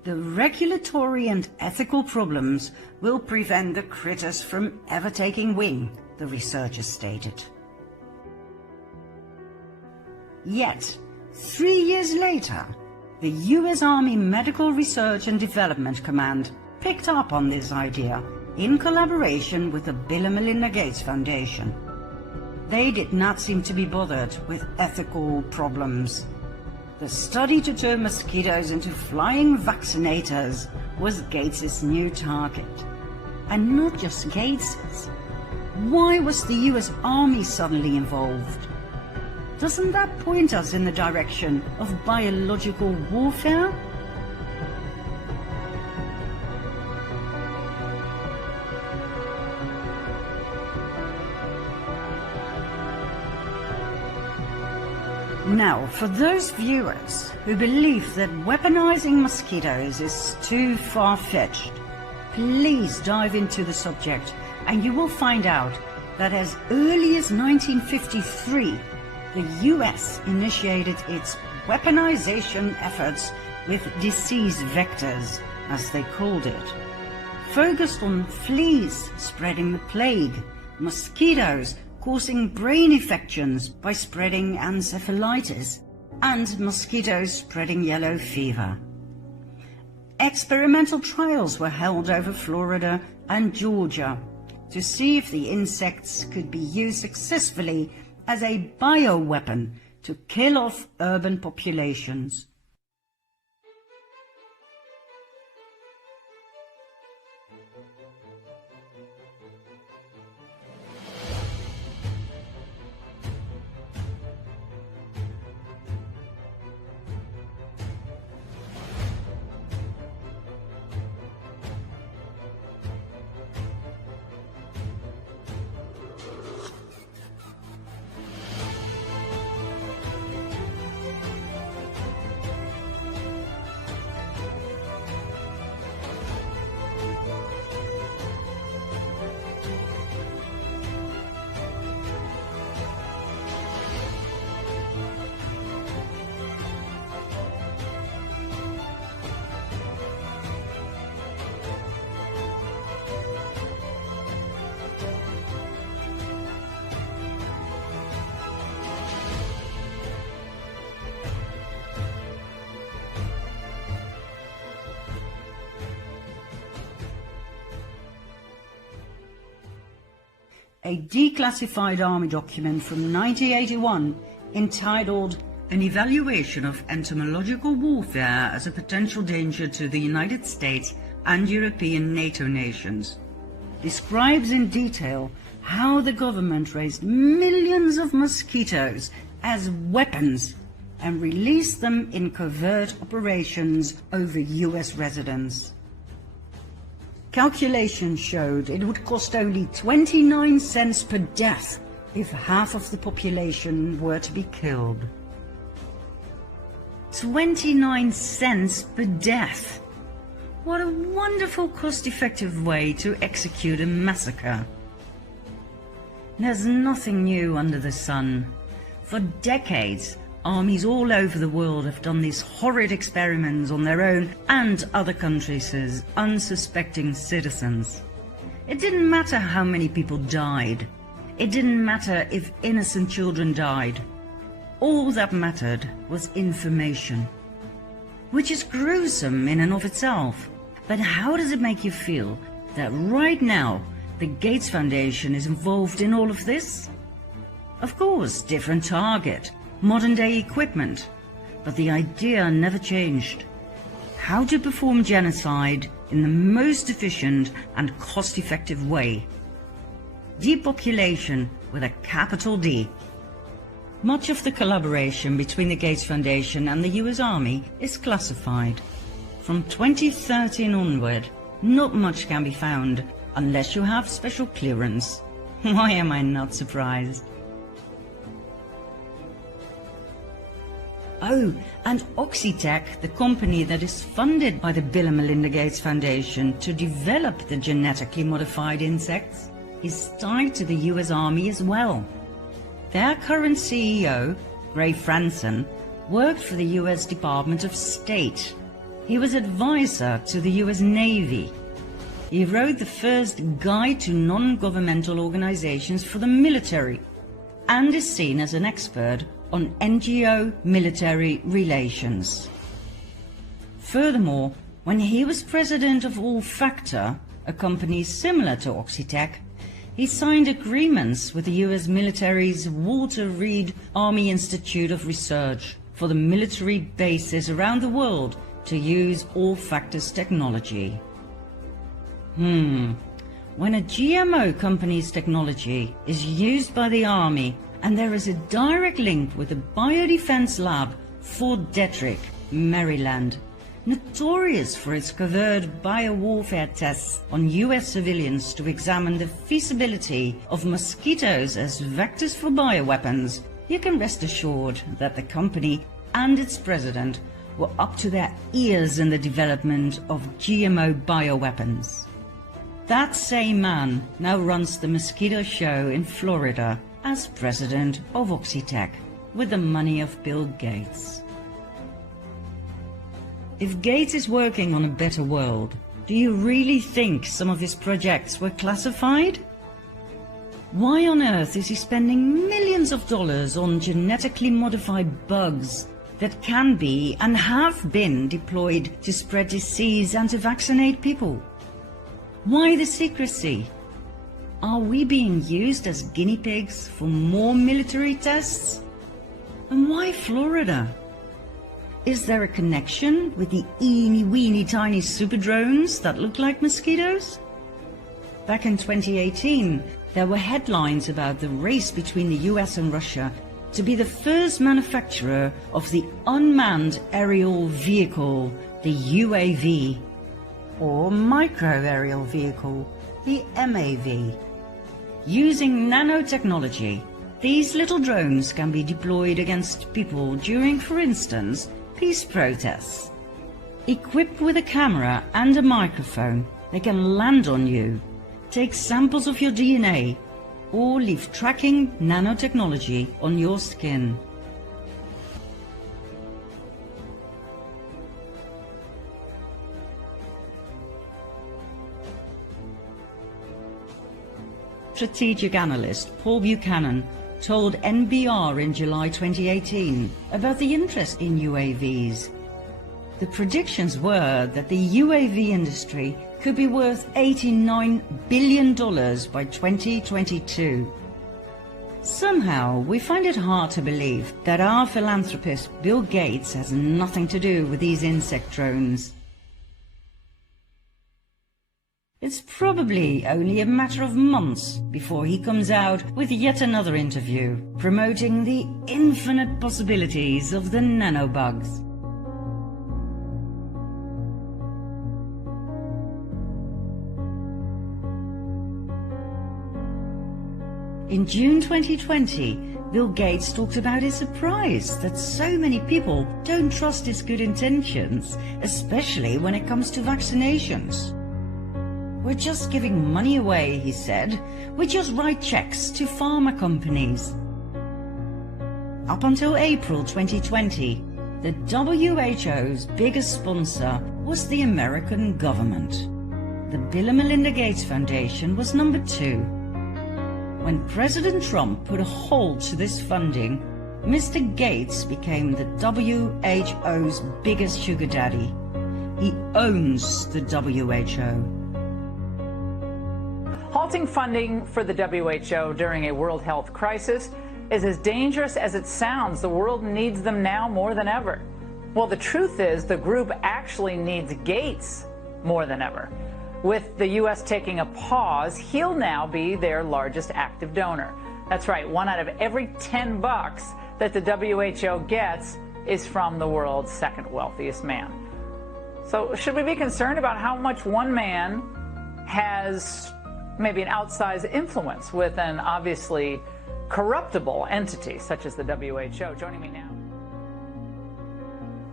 the regulatory and ethical problems will prevent the critters from ever taking wing, the researchers stated. Yet, 3 years later, the US Army Medical Research and Development Command picked up on this idea in collaboration with the Bill and Melinda Gates Foundation. They did not seem to be bothered with ethical problems. The study to turn mosquitoes into flying vaccinators was Gates's new target. And not just Gates's. Why was the US Army suddenly involved? Doesn't that point us in the direction of biological warfare? Now, for those viewers who believe that weaponizing mosquitoes is too far-fetched, please dive into the subject and you will find out that as early as 1953, the US initiated its weaponization efforts with disease vectors, as they called it, focused on fleas spreading the plague, mosquitoes causing brain infections by spreading encephalitis, and mosquitoes spreading yellow fever. Experimental trials were held over Florida and Georgia to see if the insects could be used successfully as a bioweapon to kill off urban populations. A declassified Army document from 1981 entitled An Evaluation of Entomological Warfare as a Potential Danger to the United States and European NATO Nations describes in detail how the government raised millions of mosquitoes as weapons and released them in covert operations over US residents. Calculations showed it would cost only 29 cents per death if half of the population were to be killed. 29 cents per death! What a wonderful cost-effective way to execute a massacre. There's nothing new under the sun. For decades, armies all over the world have done these horrid experiments on their own and other countries' unsuspecting citizens. It didn't matter how many people died. It didn't matter if innocent children died. All that mattered was information, which is gruesome in and of itself. But how does it make you feel that right now the Gates Foundation is involved in all of this? Of course, different target, modern-day equipment, but the idea never changed. How to perform genocide in the most efficient and cost-effective way. Depopulation with a capital D. Much of the collaboration between the Gates Foundation and the US Army is classified. From 2013 onward, not much can be found unless you have special clearance. Why am I not surprised? Oh, and Oxitec, the company that is funded by the Bill and Melinda Gates Foundation to develop the genetically modified insects, is tied to the US Army as well. Their current CEO, Ray Franson, worked for the US Department of State. He was advisor to the US Navy. He wrote the first guide to non-governmental organizations for the military and is seen as an expert on NGO-military relations. Furthermore, when he was president of All Factor, a company similar to Oxitec, he signed agreements with the US military's Walter Reed Army Institute of Research for the military bases around the world to use all-factors technology. When a GMO company's technology is used by the Army and there is a direct link with the Biodefense Lab, Fort Detrick, Maryland, notorious for its covert biowarfare tests on US civilians to examine the feasibility of mosquitoes as vectors for bioweapons, you can rest assured that the company and its president were up to their ears in the development of GMO bioweapons. That same man now runs the mosquito show in Florida as president of Oxitec with the money of Bill Gates. If Gates is working on a better world, do you really think some of his projects were classified? Why on earth is he spending millions of dollars on genetically modified bugs that can be and have been deployed to spread disease and to vaccinate people? Why the secrecy? Are we being used as guinea pigs for more military tests? And why Florida? Is there a connection with the eeny-weeny tiny super drones that look like mosquitoes? Back in 2018, there were headlines about the race between the US and Russia to be the first manufacturer of the unmanned aerial vehicle, the UAV, or micro-aerial vehicle, the MAV. Using nanotechnology, these little drones can be deployed against people during, for instance, peace protests. Equipped with a camera and a microphone, they can land on you, take samples of your DNA, or leave tracking nanotechnology on your skin. Strategic analyst Paul Buchanan told NBR in July 2018 about the interest in UAVs. The predictions were that the UAV industry could be worth $89 billion by 2022. Somehow, we find it hard to believe that our philanthropist Bill Gates has nothing to do with these insect drones. It's probably only a matter of months before he comes out with yet another interview promoting the infinite possibilities of the nanobugs. In June 2020, Bill Gates talked about his surprise that so many people don't trust his good intentions, especially when it comes to vaccinations. We're just giving money away, he said. We just write checks to pharma companies. Up until April 2020, the WHO's biggest sponsor was the American government. The Bill and Melinda Gates Foundation was number 2. When President Trump put a halt to this funding, Mr. Gates became the WHO's biggest sugar daddy. He owns the WHO. Halting funding for the WHO during a world health crisis is as dangerous as it sounds. The world needs them now more than ever. Well, the truth is the group actually needs Gates more than ever. With the U.S. taking a pause, he'll now be their largest active donor. That's right, 1 out of every 10 bucks that the WHO gets is from the world's second wealthiest man. So should we be concerned about how much one man has maybe an outsized influence with an obviously corruptible entity such as the WHO? Joining me now.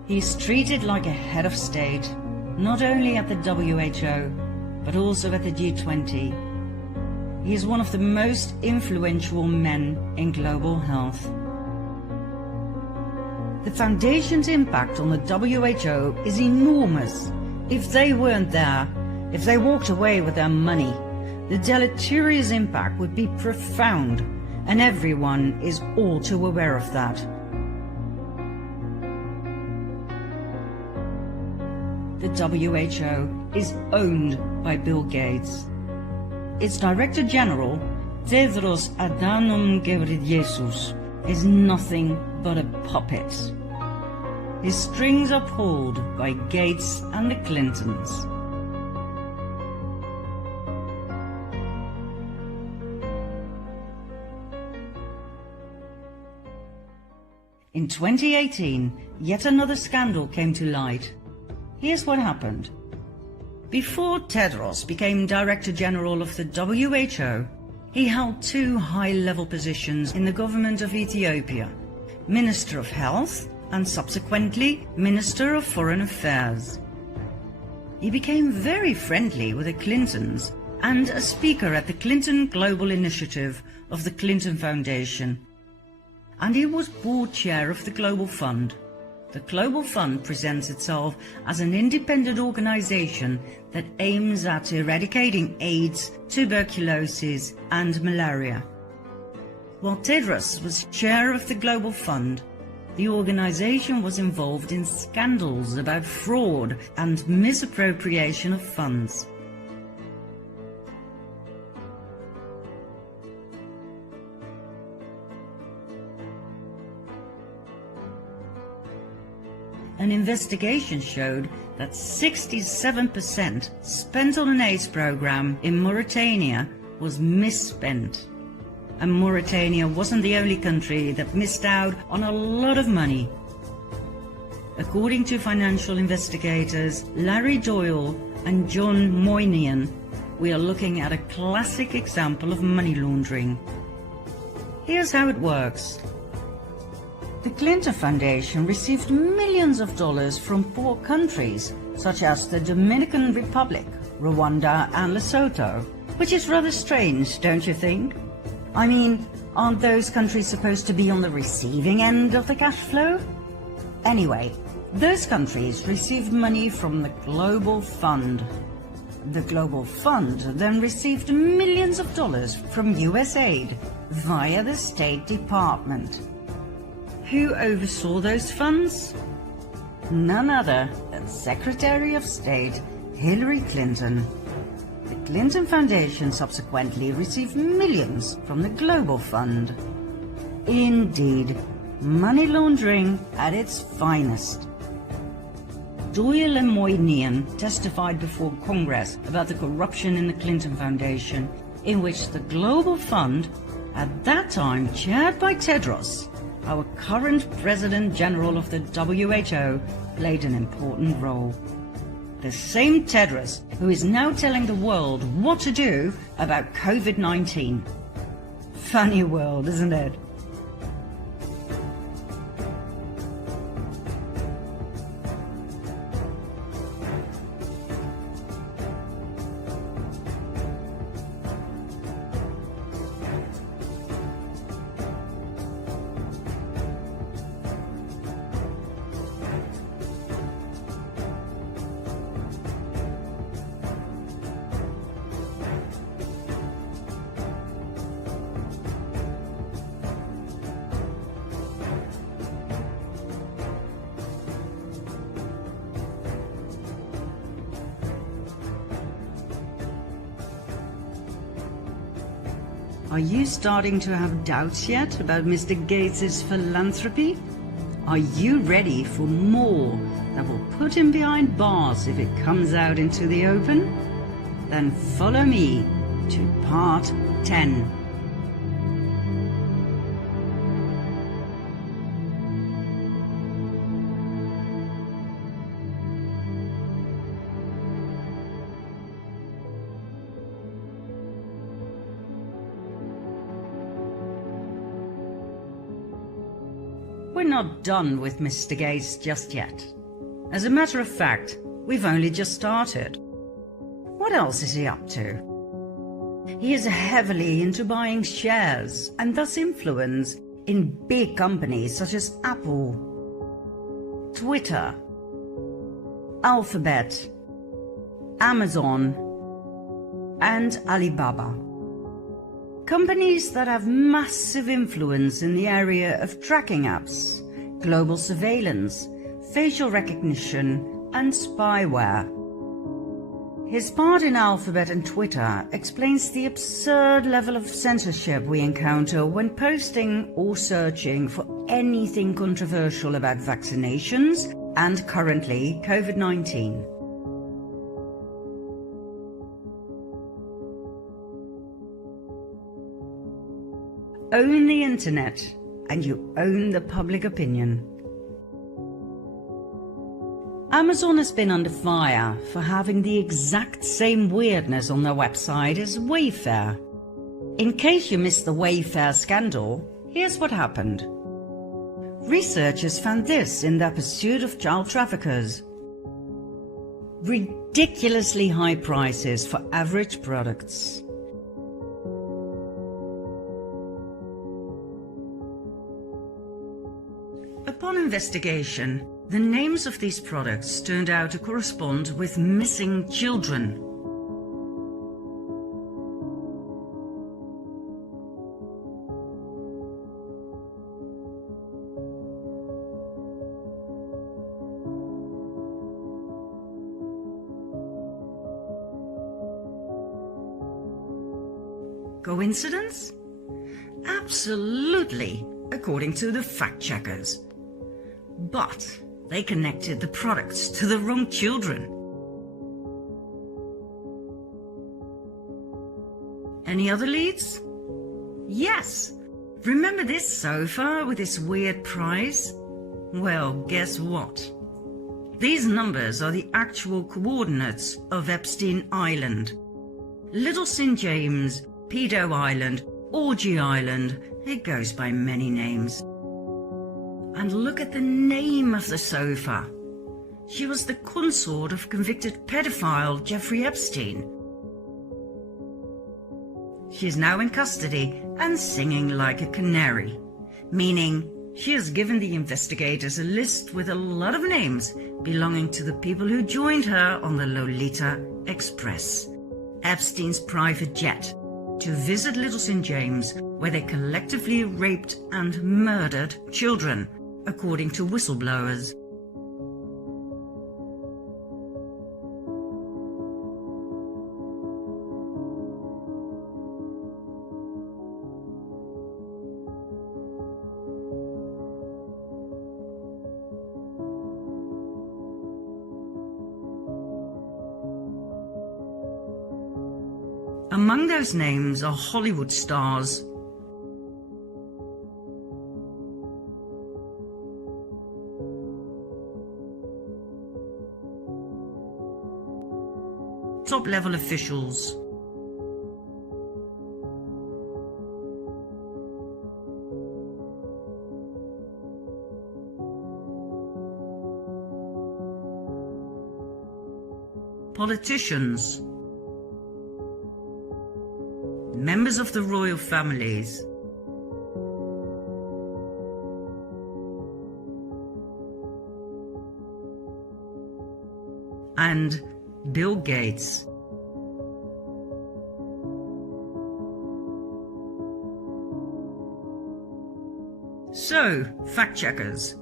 He's treated like a head of state, not only at the WHO, but also at the G20. He is one of the most influential men in global health. The Foundation's impact on the WHO is enormous. If they weren't there, if they walked away with their money, the deleterious impact would be profound, and everyone is all too aware of that. the WHO is owned by Bill Gates. Its Director General, Tedros Adhanom Ghebreyesus, is nothing but a puppet. His strings are pulled by Gates and the Clintons. In 2018, yet another scandal came to light. Here's what happened. Before Tedros became Director General of the WHO, he held two high-level positions in the government of Ethiopia, Minister of Health and subsequently Minister of Foreign Affairs. He became very friendly with the Clintons and a speaker at the Clinton Global Initiative of the Clinton Foundation. And he was board chair of the Global Fund. The Global Fund presents itself as an independent organization that aims at eradicating AIDS, tuberculosis, and malaria. While Tedros was chair of the Global Fund, the organization was involved in scandals about fraud and misappropriation of funds. An investigation showed that 67% spent on an AIDS program in Mauritania was misspent. And Mauritania wasn't the only country that missed out on a lot of money. According to financial investigators Larry Doyle and John Moynihan, we are looking at a classic example of money laundering. Here's how it works. The Clinton Foundation received millions of dollars from poor countries, such as the Dominican Republic, Rwanda and Lesotho, which is rather strange, don't you think? I mean, aren't those countries supposed to be on the receiving end of the cash flow? Anyway, those countries received money from the Global Fund. The Global Fund then received millions of dollars from USAID via the State Department. Who oversaw those funds? None other than Secretary of State Hillary Clinton. The Clinton Foundation subsequently received millions from the Global Fund. Indeed, money laundering at its finest. Doyle and Moynihan testified before Congress about the corruption in the Clinton Foundation, in which the Global Fund, at that time chaired by Tedros, our current President General of the WHO, played an important role. The same Tedros who is now telling the world what to do about COVID-19. Funny world, isn't it? Are you starting to have doubts yet about Mr. Gates' philanthropy? Are you ready for more that will put him behind bars if it comes out into the open? Then follow me to part 10. We're not done with Mr. Gates just yet. As a matter of fact, we've only just started. What else is he up to? He is heavily into buying shares and thus influence in big companies such as Apple, Twitter, Alphabet, Amazon, and Alibaba. Companies that have massive influence in the area of tracking apps, global surveillance, facial recognition, and spyware. His part in Alphabet and Twitter explains the absurd level of censorship we encounter when posting or searching for anything controversial about vaccinations and currently COVID-19. Own the internet and you own the public opinion. Amazon has been under fire for having the exact same weirdness on their website as Wayfair. In case you missed the Wayfair scandal, here's what happened. Researchers found this in their pursuit of child traffickers. Ridiculously high prices for average products. Upon investigation, the names of these products turned out to correspond with missing children. Coincidence? Absolutely, according to the fact-checkers. But they connected the products to the wrong children. Any other leads? Yes. Remember this sofa with this weird price? Well, guess what? These numbers are the actual coordinates of Epstein Island. Little St. James, Pedo Island, Orgy Island, it goes by many names. And look at the name of the sofa. She was the consort of convicted pedophile Jeffrey Epstein. She is now in custody and singing like a canary, meaning she has given the investigators a list with a lot of names belonging to the people who joined her on the Lolita Express, Epstein's private jet, to visit Little St. James, where they collectively raped and murdered children, according to whistleblowers. Among those names are Hollywood stars. Top-level officials. Politicians. Members of the royal families. And Bill Gates. So, fact-checkers,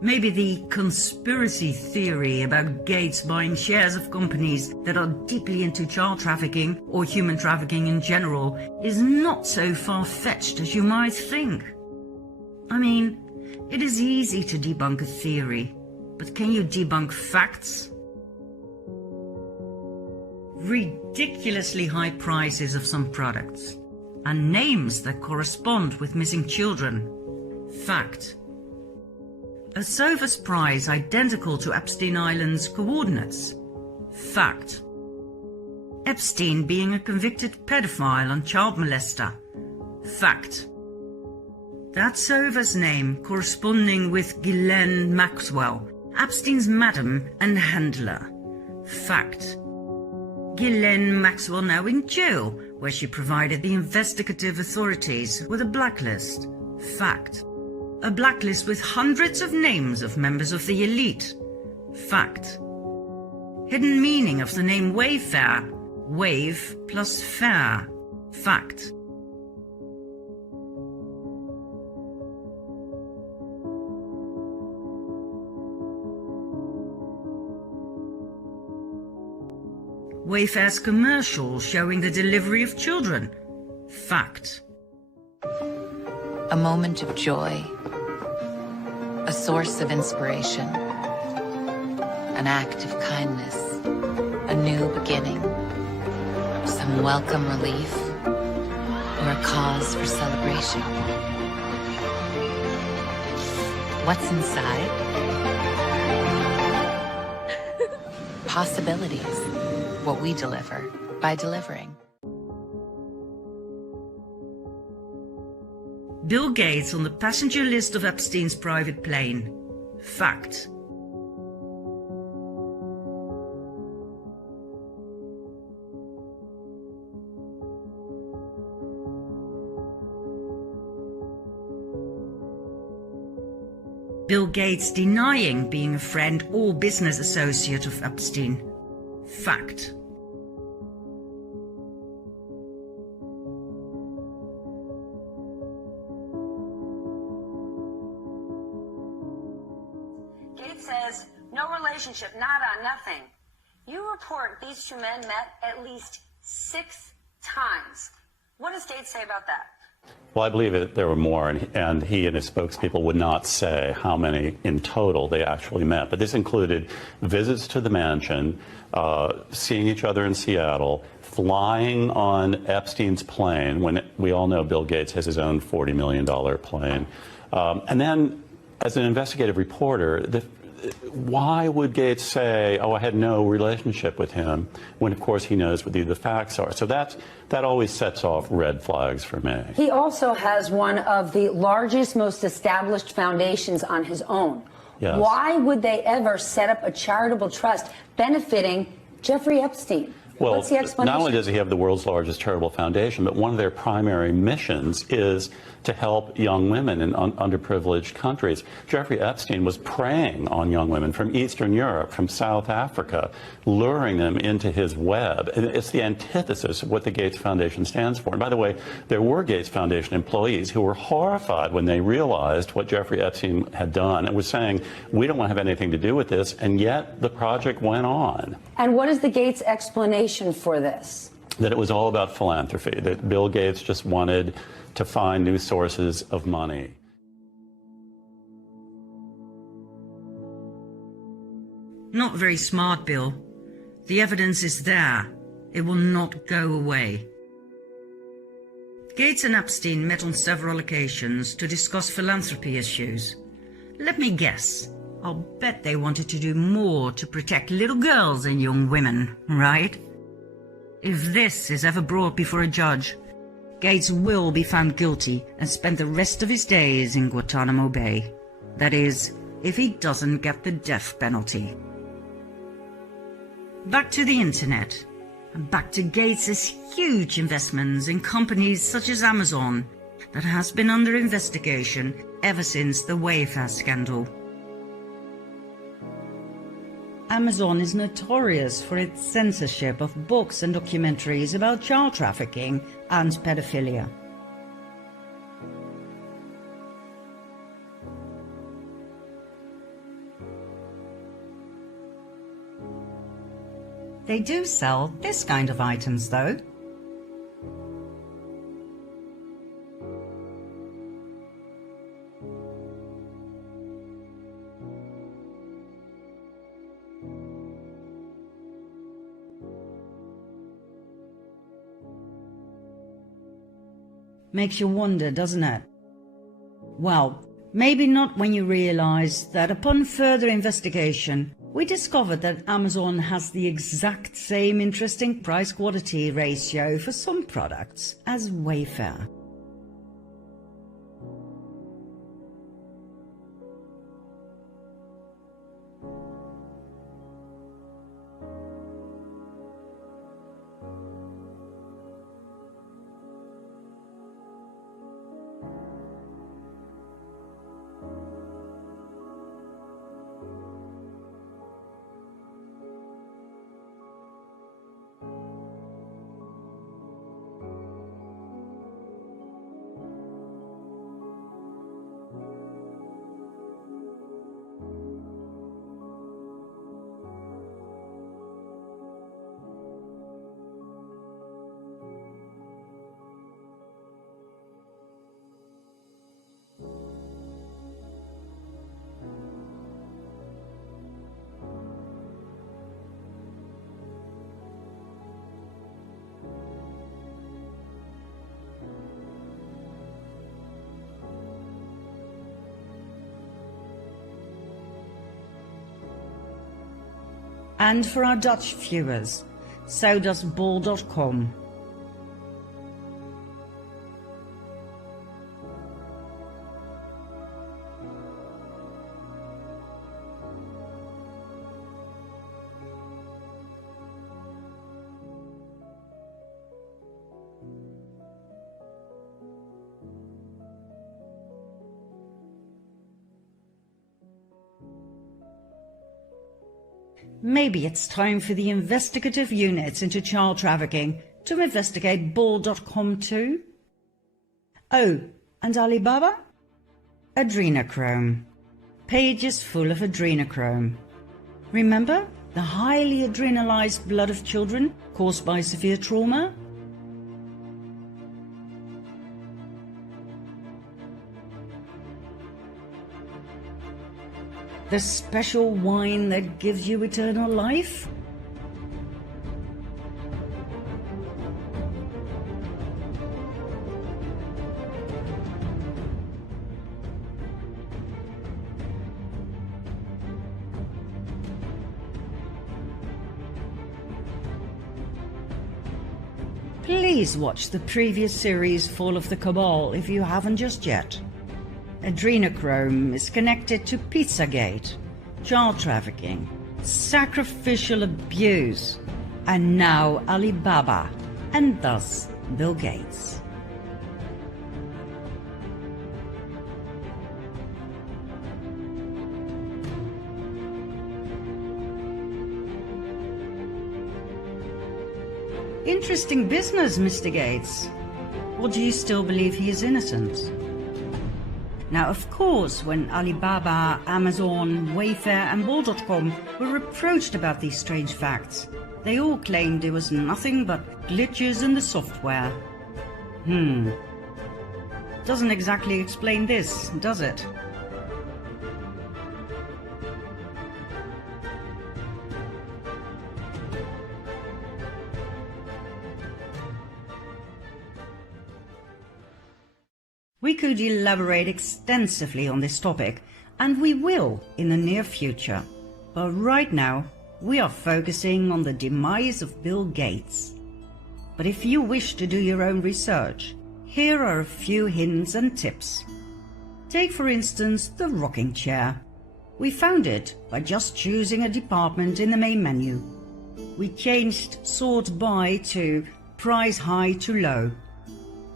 maybe the conspiracy theory about Gates buying shares of companies that are deeply into child trafficking or human trafficking in general is not so far-fetched as you might think. I mean, it is easy to debunk a theory, but can you debunk facts? Ridiculously high prices of some products, and names that correspond with missing children. Fact. A sofa's price identical to Epstein Island's coordinates. Fact. Epstein being a convicted pedophile and child molester. Fact. That sofa's name corresponding with Ghislaine Maxwell, Epstein's madam and handler. Fact. Ghislaine Maxwell now in jail, where she provided the investigative authorities with a blacklist. Fact. A blacklist with hundreds of names of members of the elite. Fact. Hidden meaning of the name Wayfair. Wave plus fair. Fact. Wayfair's commercial showing the delivery of children. Fact. A moment of joy, a source of inspiration, an act of kindness, a new beginning, some welcome relief, or a cause for celebration. What's inside? Possibilities. What we deliver by delivering. Bill Gates on the passenger list of Epstein's private plane. Fact. Bill Gates denying being a friend or business associate of Epstein. Fact. Gates says, no relationship, nada, nothing. You report these two men met at least 6 times. What does Gates say about that? Well, I believe that there were more, and he and his spokespeople would not say how many in total they actually met. But this included visits to the mansion, seeing each other in Seattle, flying on Epstein's plane, when we all know Bill Gates has his own $40 million plane. And then, as an investigative reporter, why would Gates say, oh, I had no relationship with him, when, of course, he knows what the facts are? So that always sets off red flags for me. He also has one of the largest, most established foundations on his own. Yes. Why would they ever set up a charitable trust benefiting Jeffrey Epstein? Well, what's the explanation? Not only does he have the world's largest charitable foundation, but one of their primary missions is to help young women in underprivileged countries. Jeffrey Epstein was preying on young women from Eastern Europe, from South Africa, luring them into his web. And it's the antithesis of what the Gates Foundation stands for. And by the way, there were Gates Foundation employees who were horrified when they realized what Jeffrey Epstein had done and was saying, we don't want to have anything to do with this, and yet the project went on. And what is the Gates explanation for this? That it was all about philanthropy, that Bill Gates just wanted to find new sources of money. Not very smart, Bill. The evidence is there. It will not go away. Gates and Epstein met on several occasions to discuss philanthropy issues. Let me guess. I'll bet they wanted to do more to protect little girls and young women, right? If this is ever brought before a judge, Gates will be found guilty and spend the rest of his days in Guantanamo Bay. That is, if he doesn't get the death penalty. Back to the internet, and back to Gates' huge investments in companies such as Amazon, that has been under investigation ever since the Wayfair scandal. Amazon is notorious for its censorship of books and documentaries about child trafficking and pedophilia. They do sell this kind of items, though. Makes you wonder, doesn't it? Well, maybe not when you realize that upon further investigation, we discovered that Amazon has the exact same interesting price-quality ratio for some products as Wayfair. And for our Dutch viewers, so does bol.com. Maybe it's time for the investigative units into child trafficking to investigate bol.com too? Oh, and Alibaba? Adrenochrome. Pages full of adrenochrome. Remember the highly adrenalized blood of children caused by severe trauma? The special wine that gives you eternal life? Please watch the previous series Fall of the Cabal if you haven't just yet. Adrenochrome is connected to Pizzagate, child trafficking, sacrificial abuse, and now Alibaba, and thus Bill Gates. Interesting business, Mr. Gates. Or do you still believe he is innocent? Now, of course, when Alibaba, Amazon, Wayfair and bol.com were approached about these strange facts, they all claimed it was nothing but glitches in the software. Doesn't exactly explain this, does it? We could elaborate extensively on this topic, and we will in the near future. But right now, we are focusing on the demise of Bill Gates. But if you wish to do your own research, here are a few hints and tips. Take for instance the rocking chair. We found it by just choosing a department in the main menu. We changed sort by to price high to low.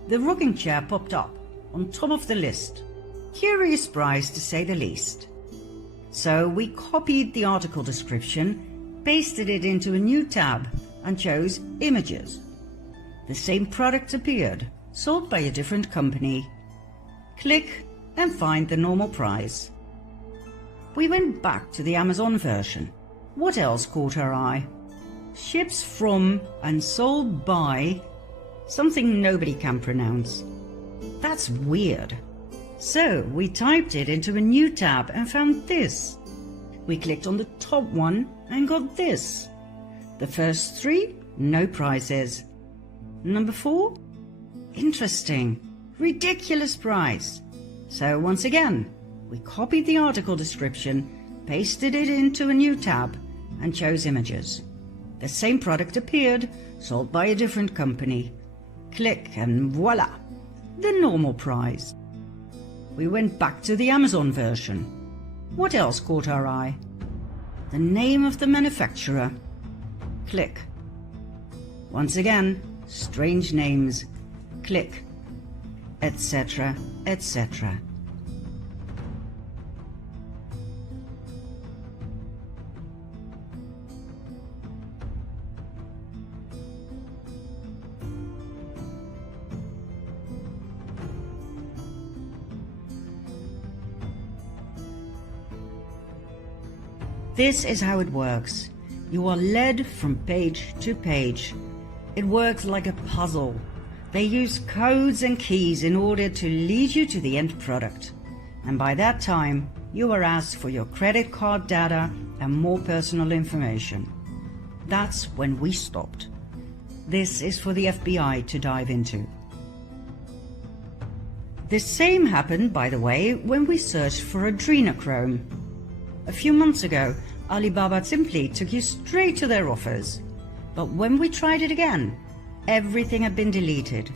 The rocking chair popped up on top of the list. Curious price to say the least. So we copied the article description, pasted it into a new tab and chose images. The same product appeared, sold by a different company. Click and find the normal price. We went back to the Amazon version. What else caught our eye? Ships from and sold by something nobody can pronounce. That's weird. So we typed it into a new tab and found this. We clicked on the top one and got this. The first three, no prices. Number 4, interesting, ridiculous price. So once again, we copied the article description, pasted it into a new tab and chose images. The same product appeared, sold by a different company. Click and voila! The normal price. We went back to the Amazon version. What else caught our eye? The name of the manufacturer. Click. Once again, strange names. Click. Etc., etc. This is how it works. You are led from page to page. It works like a puzzle. They use codes and keys in order to lead you to the end product. And by that time, you are asked for your credit card data and more personal information. That's when we stopped. This is for the FBI to dive into. The same happened, by the way, when we searched for adrenochrome. A few months ago, Alibaba simply took you straight to their offers. But when we tried it again, everything had been deleted.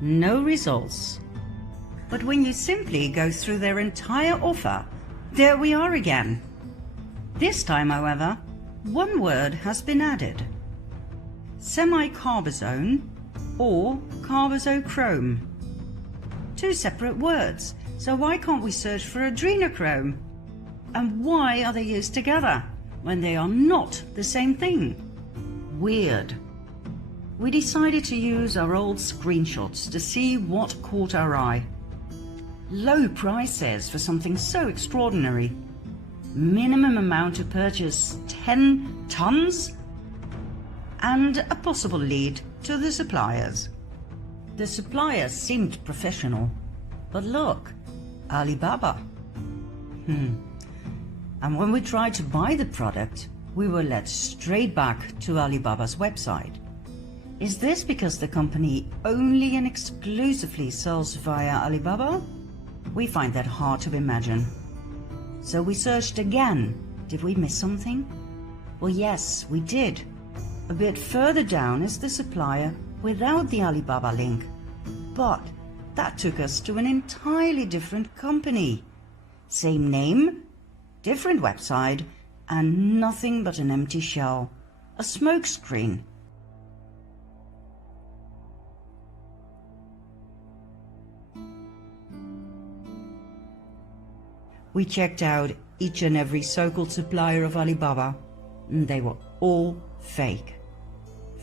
No results. But when you simply go through their entire offer, there we are again. This time, however, one word has been added. Semi-carbazone or carbazochrome. Two separate words, so why can't we search for adrenochrome? And why are they used together when they are not the same thing? Weird. We decided to use our old screenshots to see what caught our eye. Low prices for something so extraordinary. Minimum amount to purchase 10 tons? And a possible lead to the suppliers. The suppliers seemed professional, but look, Alibaba. And when we tried to buy the product, we were led straight back to Alibaba's website. Is this because the company only and exclusively sells via Alibaba? We find that hard to imagine. So we searched again. Did we miss something? Well, yes, we did. A bit further down is the supplier without the Alibaba link. But that took us to an entirely different company. Same name, different website, and nothing but an empty shell. A smokescreen. We checked out each and every so-called supplier of Alibaba, and they were all fake.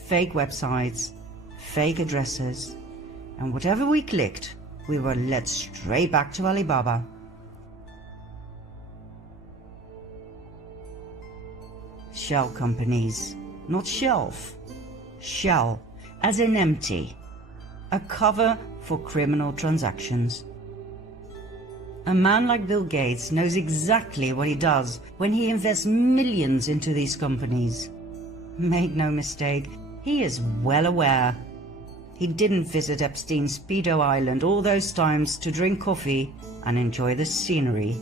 Fake websites, fake addresses, and whatever we clicked, we were led straight back to Alibaba. Shell companies, not shelf. Shell, as in empty. A cover for criminal transactions. A man like Bill Gates knows exactly what he does when he invests millions into these companies. Make no mistake, he is well aware. He didn't visit Epstein's Speedo Island all those times to drink coffee and enjoy the scenery.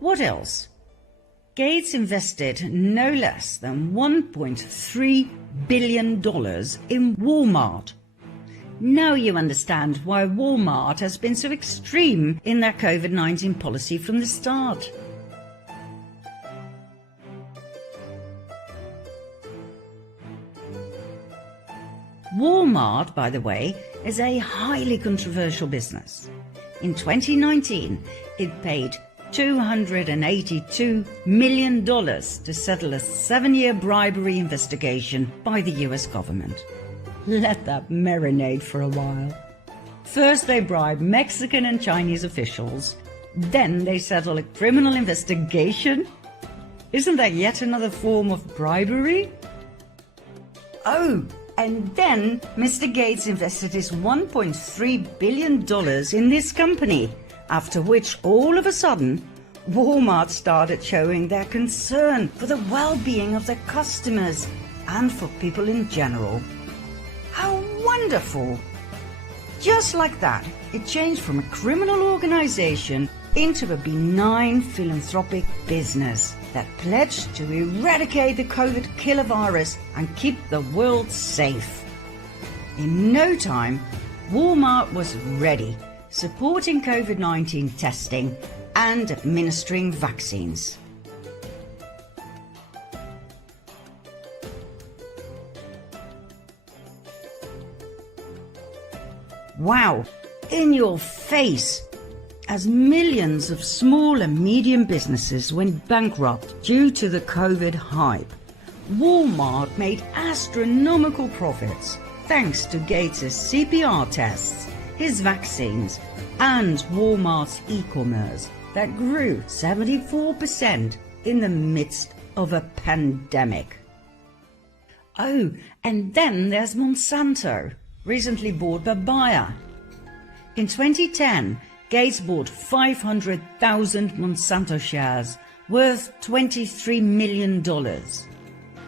What else? Gates invested no less than $1.3 billion in Walmart. Now you understand why Walmart has been so extreme in their COVID-19 policy from the start. Walmart, by the way, is a highly controversial business. In 2019, it paid $282 million to settle a 7-year bribery investigation by the US government. Let that marinate for a while. First they bribe Mexican and Chinese officials, then they settle a criminal investigation? Isn't that yet another form of bribery? Oh, and then Mr. Gates invested his $1.3 billion in this company, after which all of a sudden Walmart started showing their concern for the well-being of their customers and for people in general. How wonderful! Just like that, it changed from a criminal organization into a benign philanthropic business that pledged to eradicate the COVID killer virus and keep the world safe. In no time, Walmart was ready, supporting COVID-19 testing and administering vaccines. Wow, in your face! As millions of small and medium businesses went bankrupt due to the COVID hype, Walmart made astronomical profits thanks to Gates' CPR tests, his vaccines, and Walmart's e-commerce that grew 74% in the midst of a pandemic. Oh, and then there's Monsanto, recently bought by Bayer. In 2010, Gates bought 500,000 Monsanto shares worth $23 million.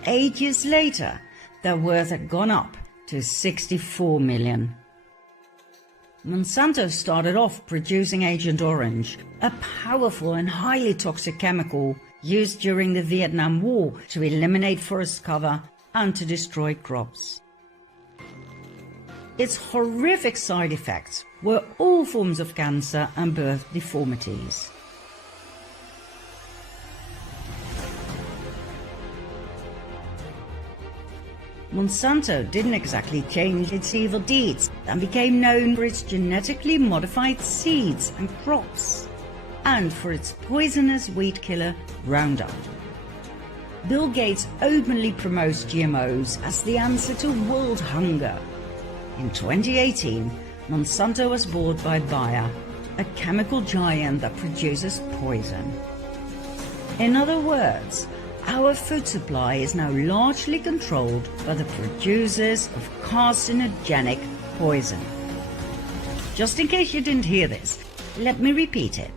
8 years later, their worth had gone up to 64 million. Monsanto started off producing Agent Orange, a powerful and highly toxic chemical used during the Vietnam War to eliminate forest cover and to destroy crops. Its horrific side effects were all forms of cancer and birth deformities. Monsanto didn't exactly change its evil deeds and became known for its genetically modified seeds and crops, and for its poisonous weed killer Roundup. Bill Gates openly promotes GMOs as the answer to world hunger. In 2018, Monsanto was bought by Bayer, a chemical giant that produces poison. In other words, our food supply is now largely controlled by the producers of carcinogenic poison. Just in case you didn't hear this, let me repeat it.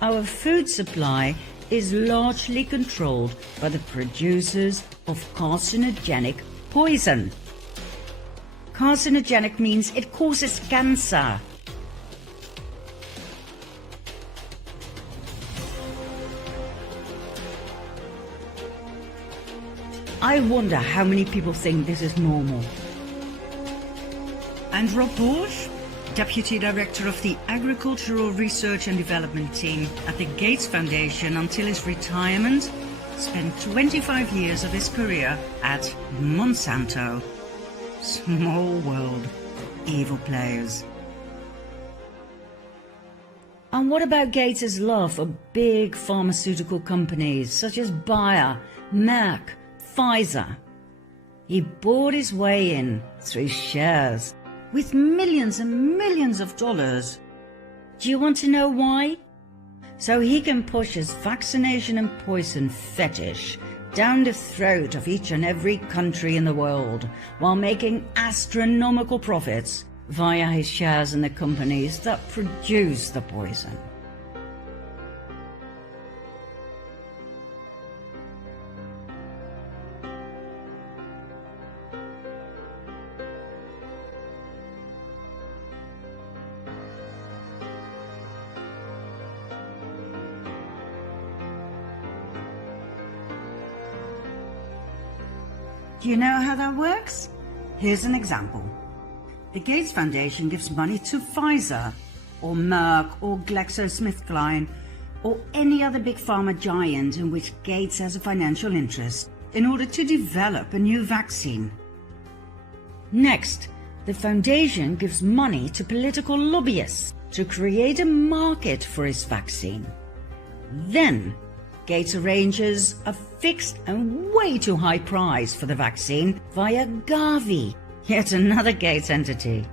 Our food supply is largely controlled by the producers of carcinogenic poison. Carcinogenic means it causes cancer. I wonder how many people think this is normal. And Rob Borsch, Deputy Director of the Agricultural Research and Development Team at the Gates Foundation until his retirement, spent 25 years of his career at Monsanto. Small world, evil players. And what about Gates' love for big pharmaceutical companies such as Bayer, Merck, Pfizer? He bought his way in through shares with millions and millions of dollars. Do you want to know why? So he can push his vaccination and poison fetish down the throat of each and every country in the world while making astronomical profits via his shares in the companies that produce the poison. Do you know how that works? Here's an example. The Gates Foundation gives money to Pfizer, or Merck, or GlaxoSmithKline, or any other big pharma giant in which Gates has a financial interest, in order to develop a new vaccine. Next, the foundation gives money to political lobbyists to create a market for his vaccine. Then, Gates arranges a fixed and way too high price for the vaccine via Gavi, yet another Gates entity.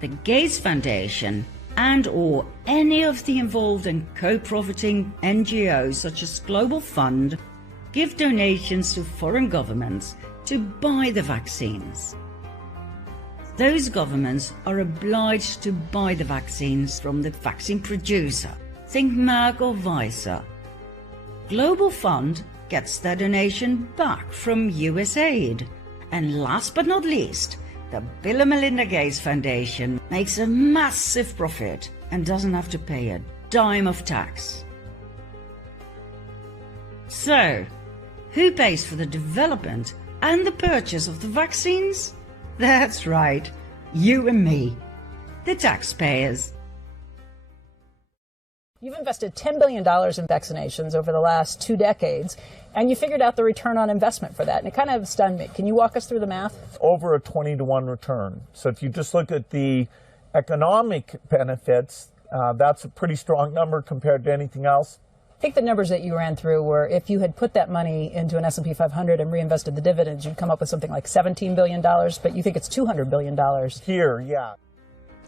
The Gates Foundation and or any of the involved and co-profiting NGOs such as Global Fund give donations to foreign governments to buy the vaccines. Those governments are obliged to buy the vaccines from the vaccine producer. Think Merck or Pfizer. Global Fund gets their donation back from USAID. And last but not least, the Bill and Melinda Gates Foundation makes a massive profit and doesn't have to pay a dime of tax. So, who pays for the development and the purchase of the vaccines? That's right, you and me, the taxpayers. You've invested $10 billion in vaccinations over the last 2 decades, and you figured out the return on investment for that, and it kind of stunned me. Can you walk us through the math? Over a 20-to-1 return. So if you just look at the economic benefits, that's a pretty strong number compared to anything else. I think the numbers that you ran through were if you had put that money into an S&P 500 and reinvested the dividends, you'd come up with something like $17 billion, but you think it's $200 billion. Here, yeah.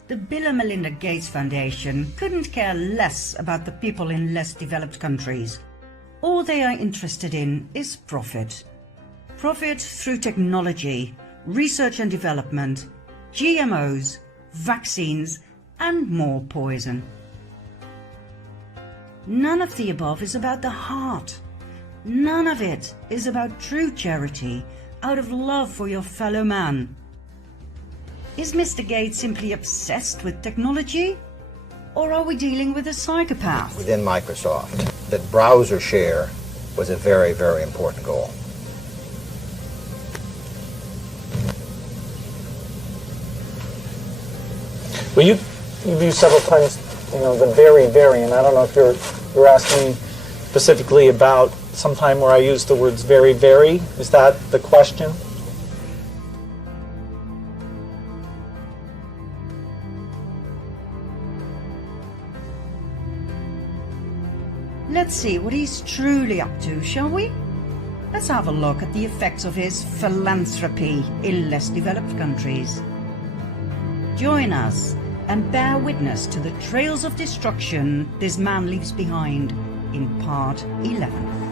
The Bill and Melinda Gates Foundation couldn't care less about the people in less developed countries. All they are interested in is profit. Profit through technology, research and development, GMOs, vaccines, and more poison. None of the above is about the heart. None of it is about true charity out of love for your fellow man. Is Mr. Gates simply obsessed with technology? Or are we dealing with a psychopath? Within Microsoft, that browser share was a very, very important goal. Well, you've used several times, the very, very, and I don't know if you're asking specifically about some time where I used the words very, very. Is that the question? Let's see what he's truly up to, shall we? Let's have a look at the effects of his philanthropy in less developed countries. Join us and bear witness to the trails of destruction this man leaves behind in part 11.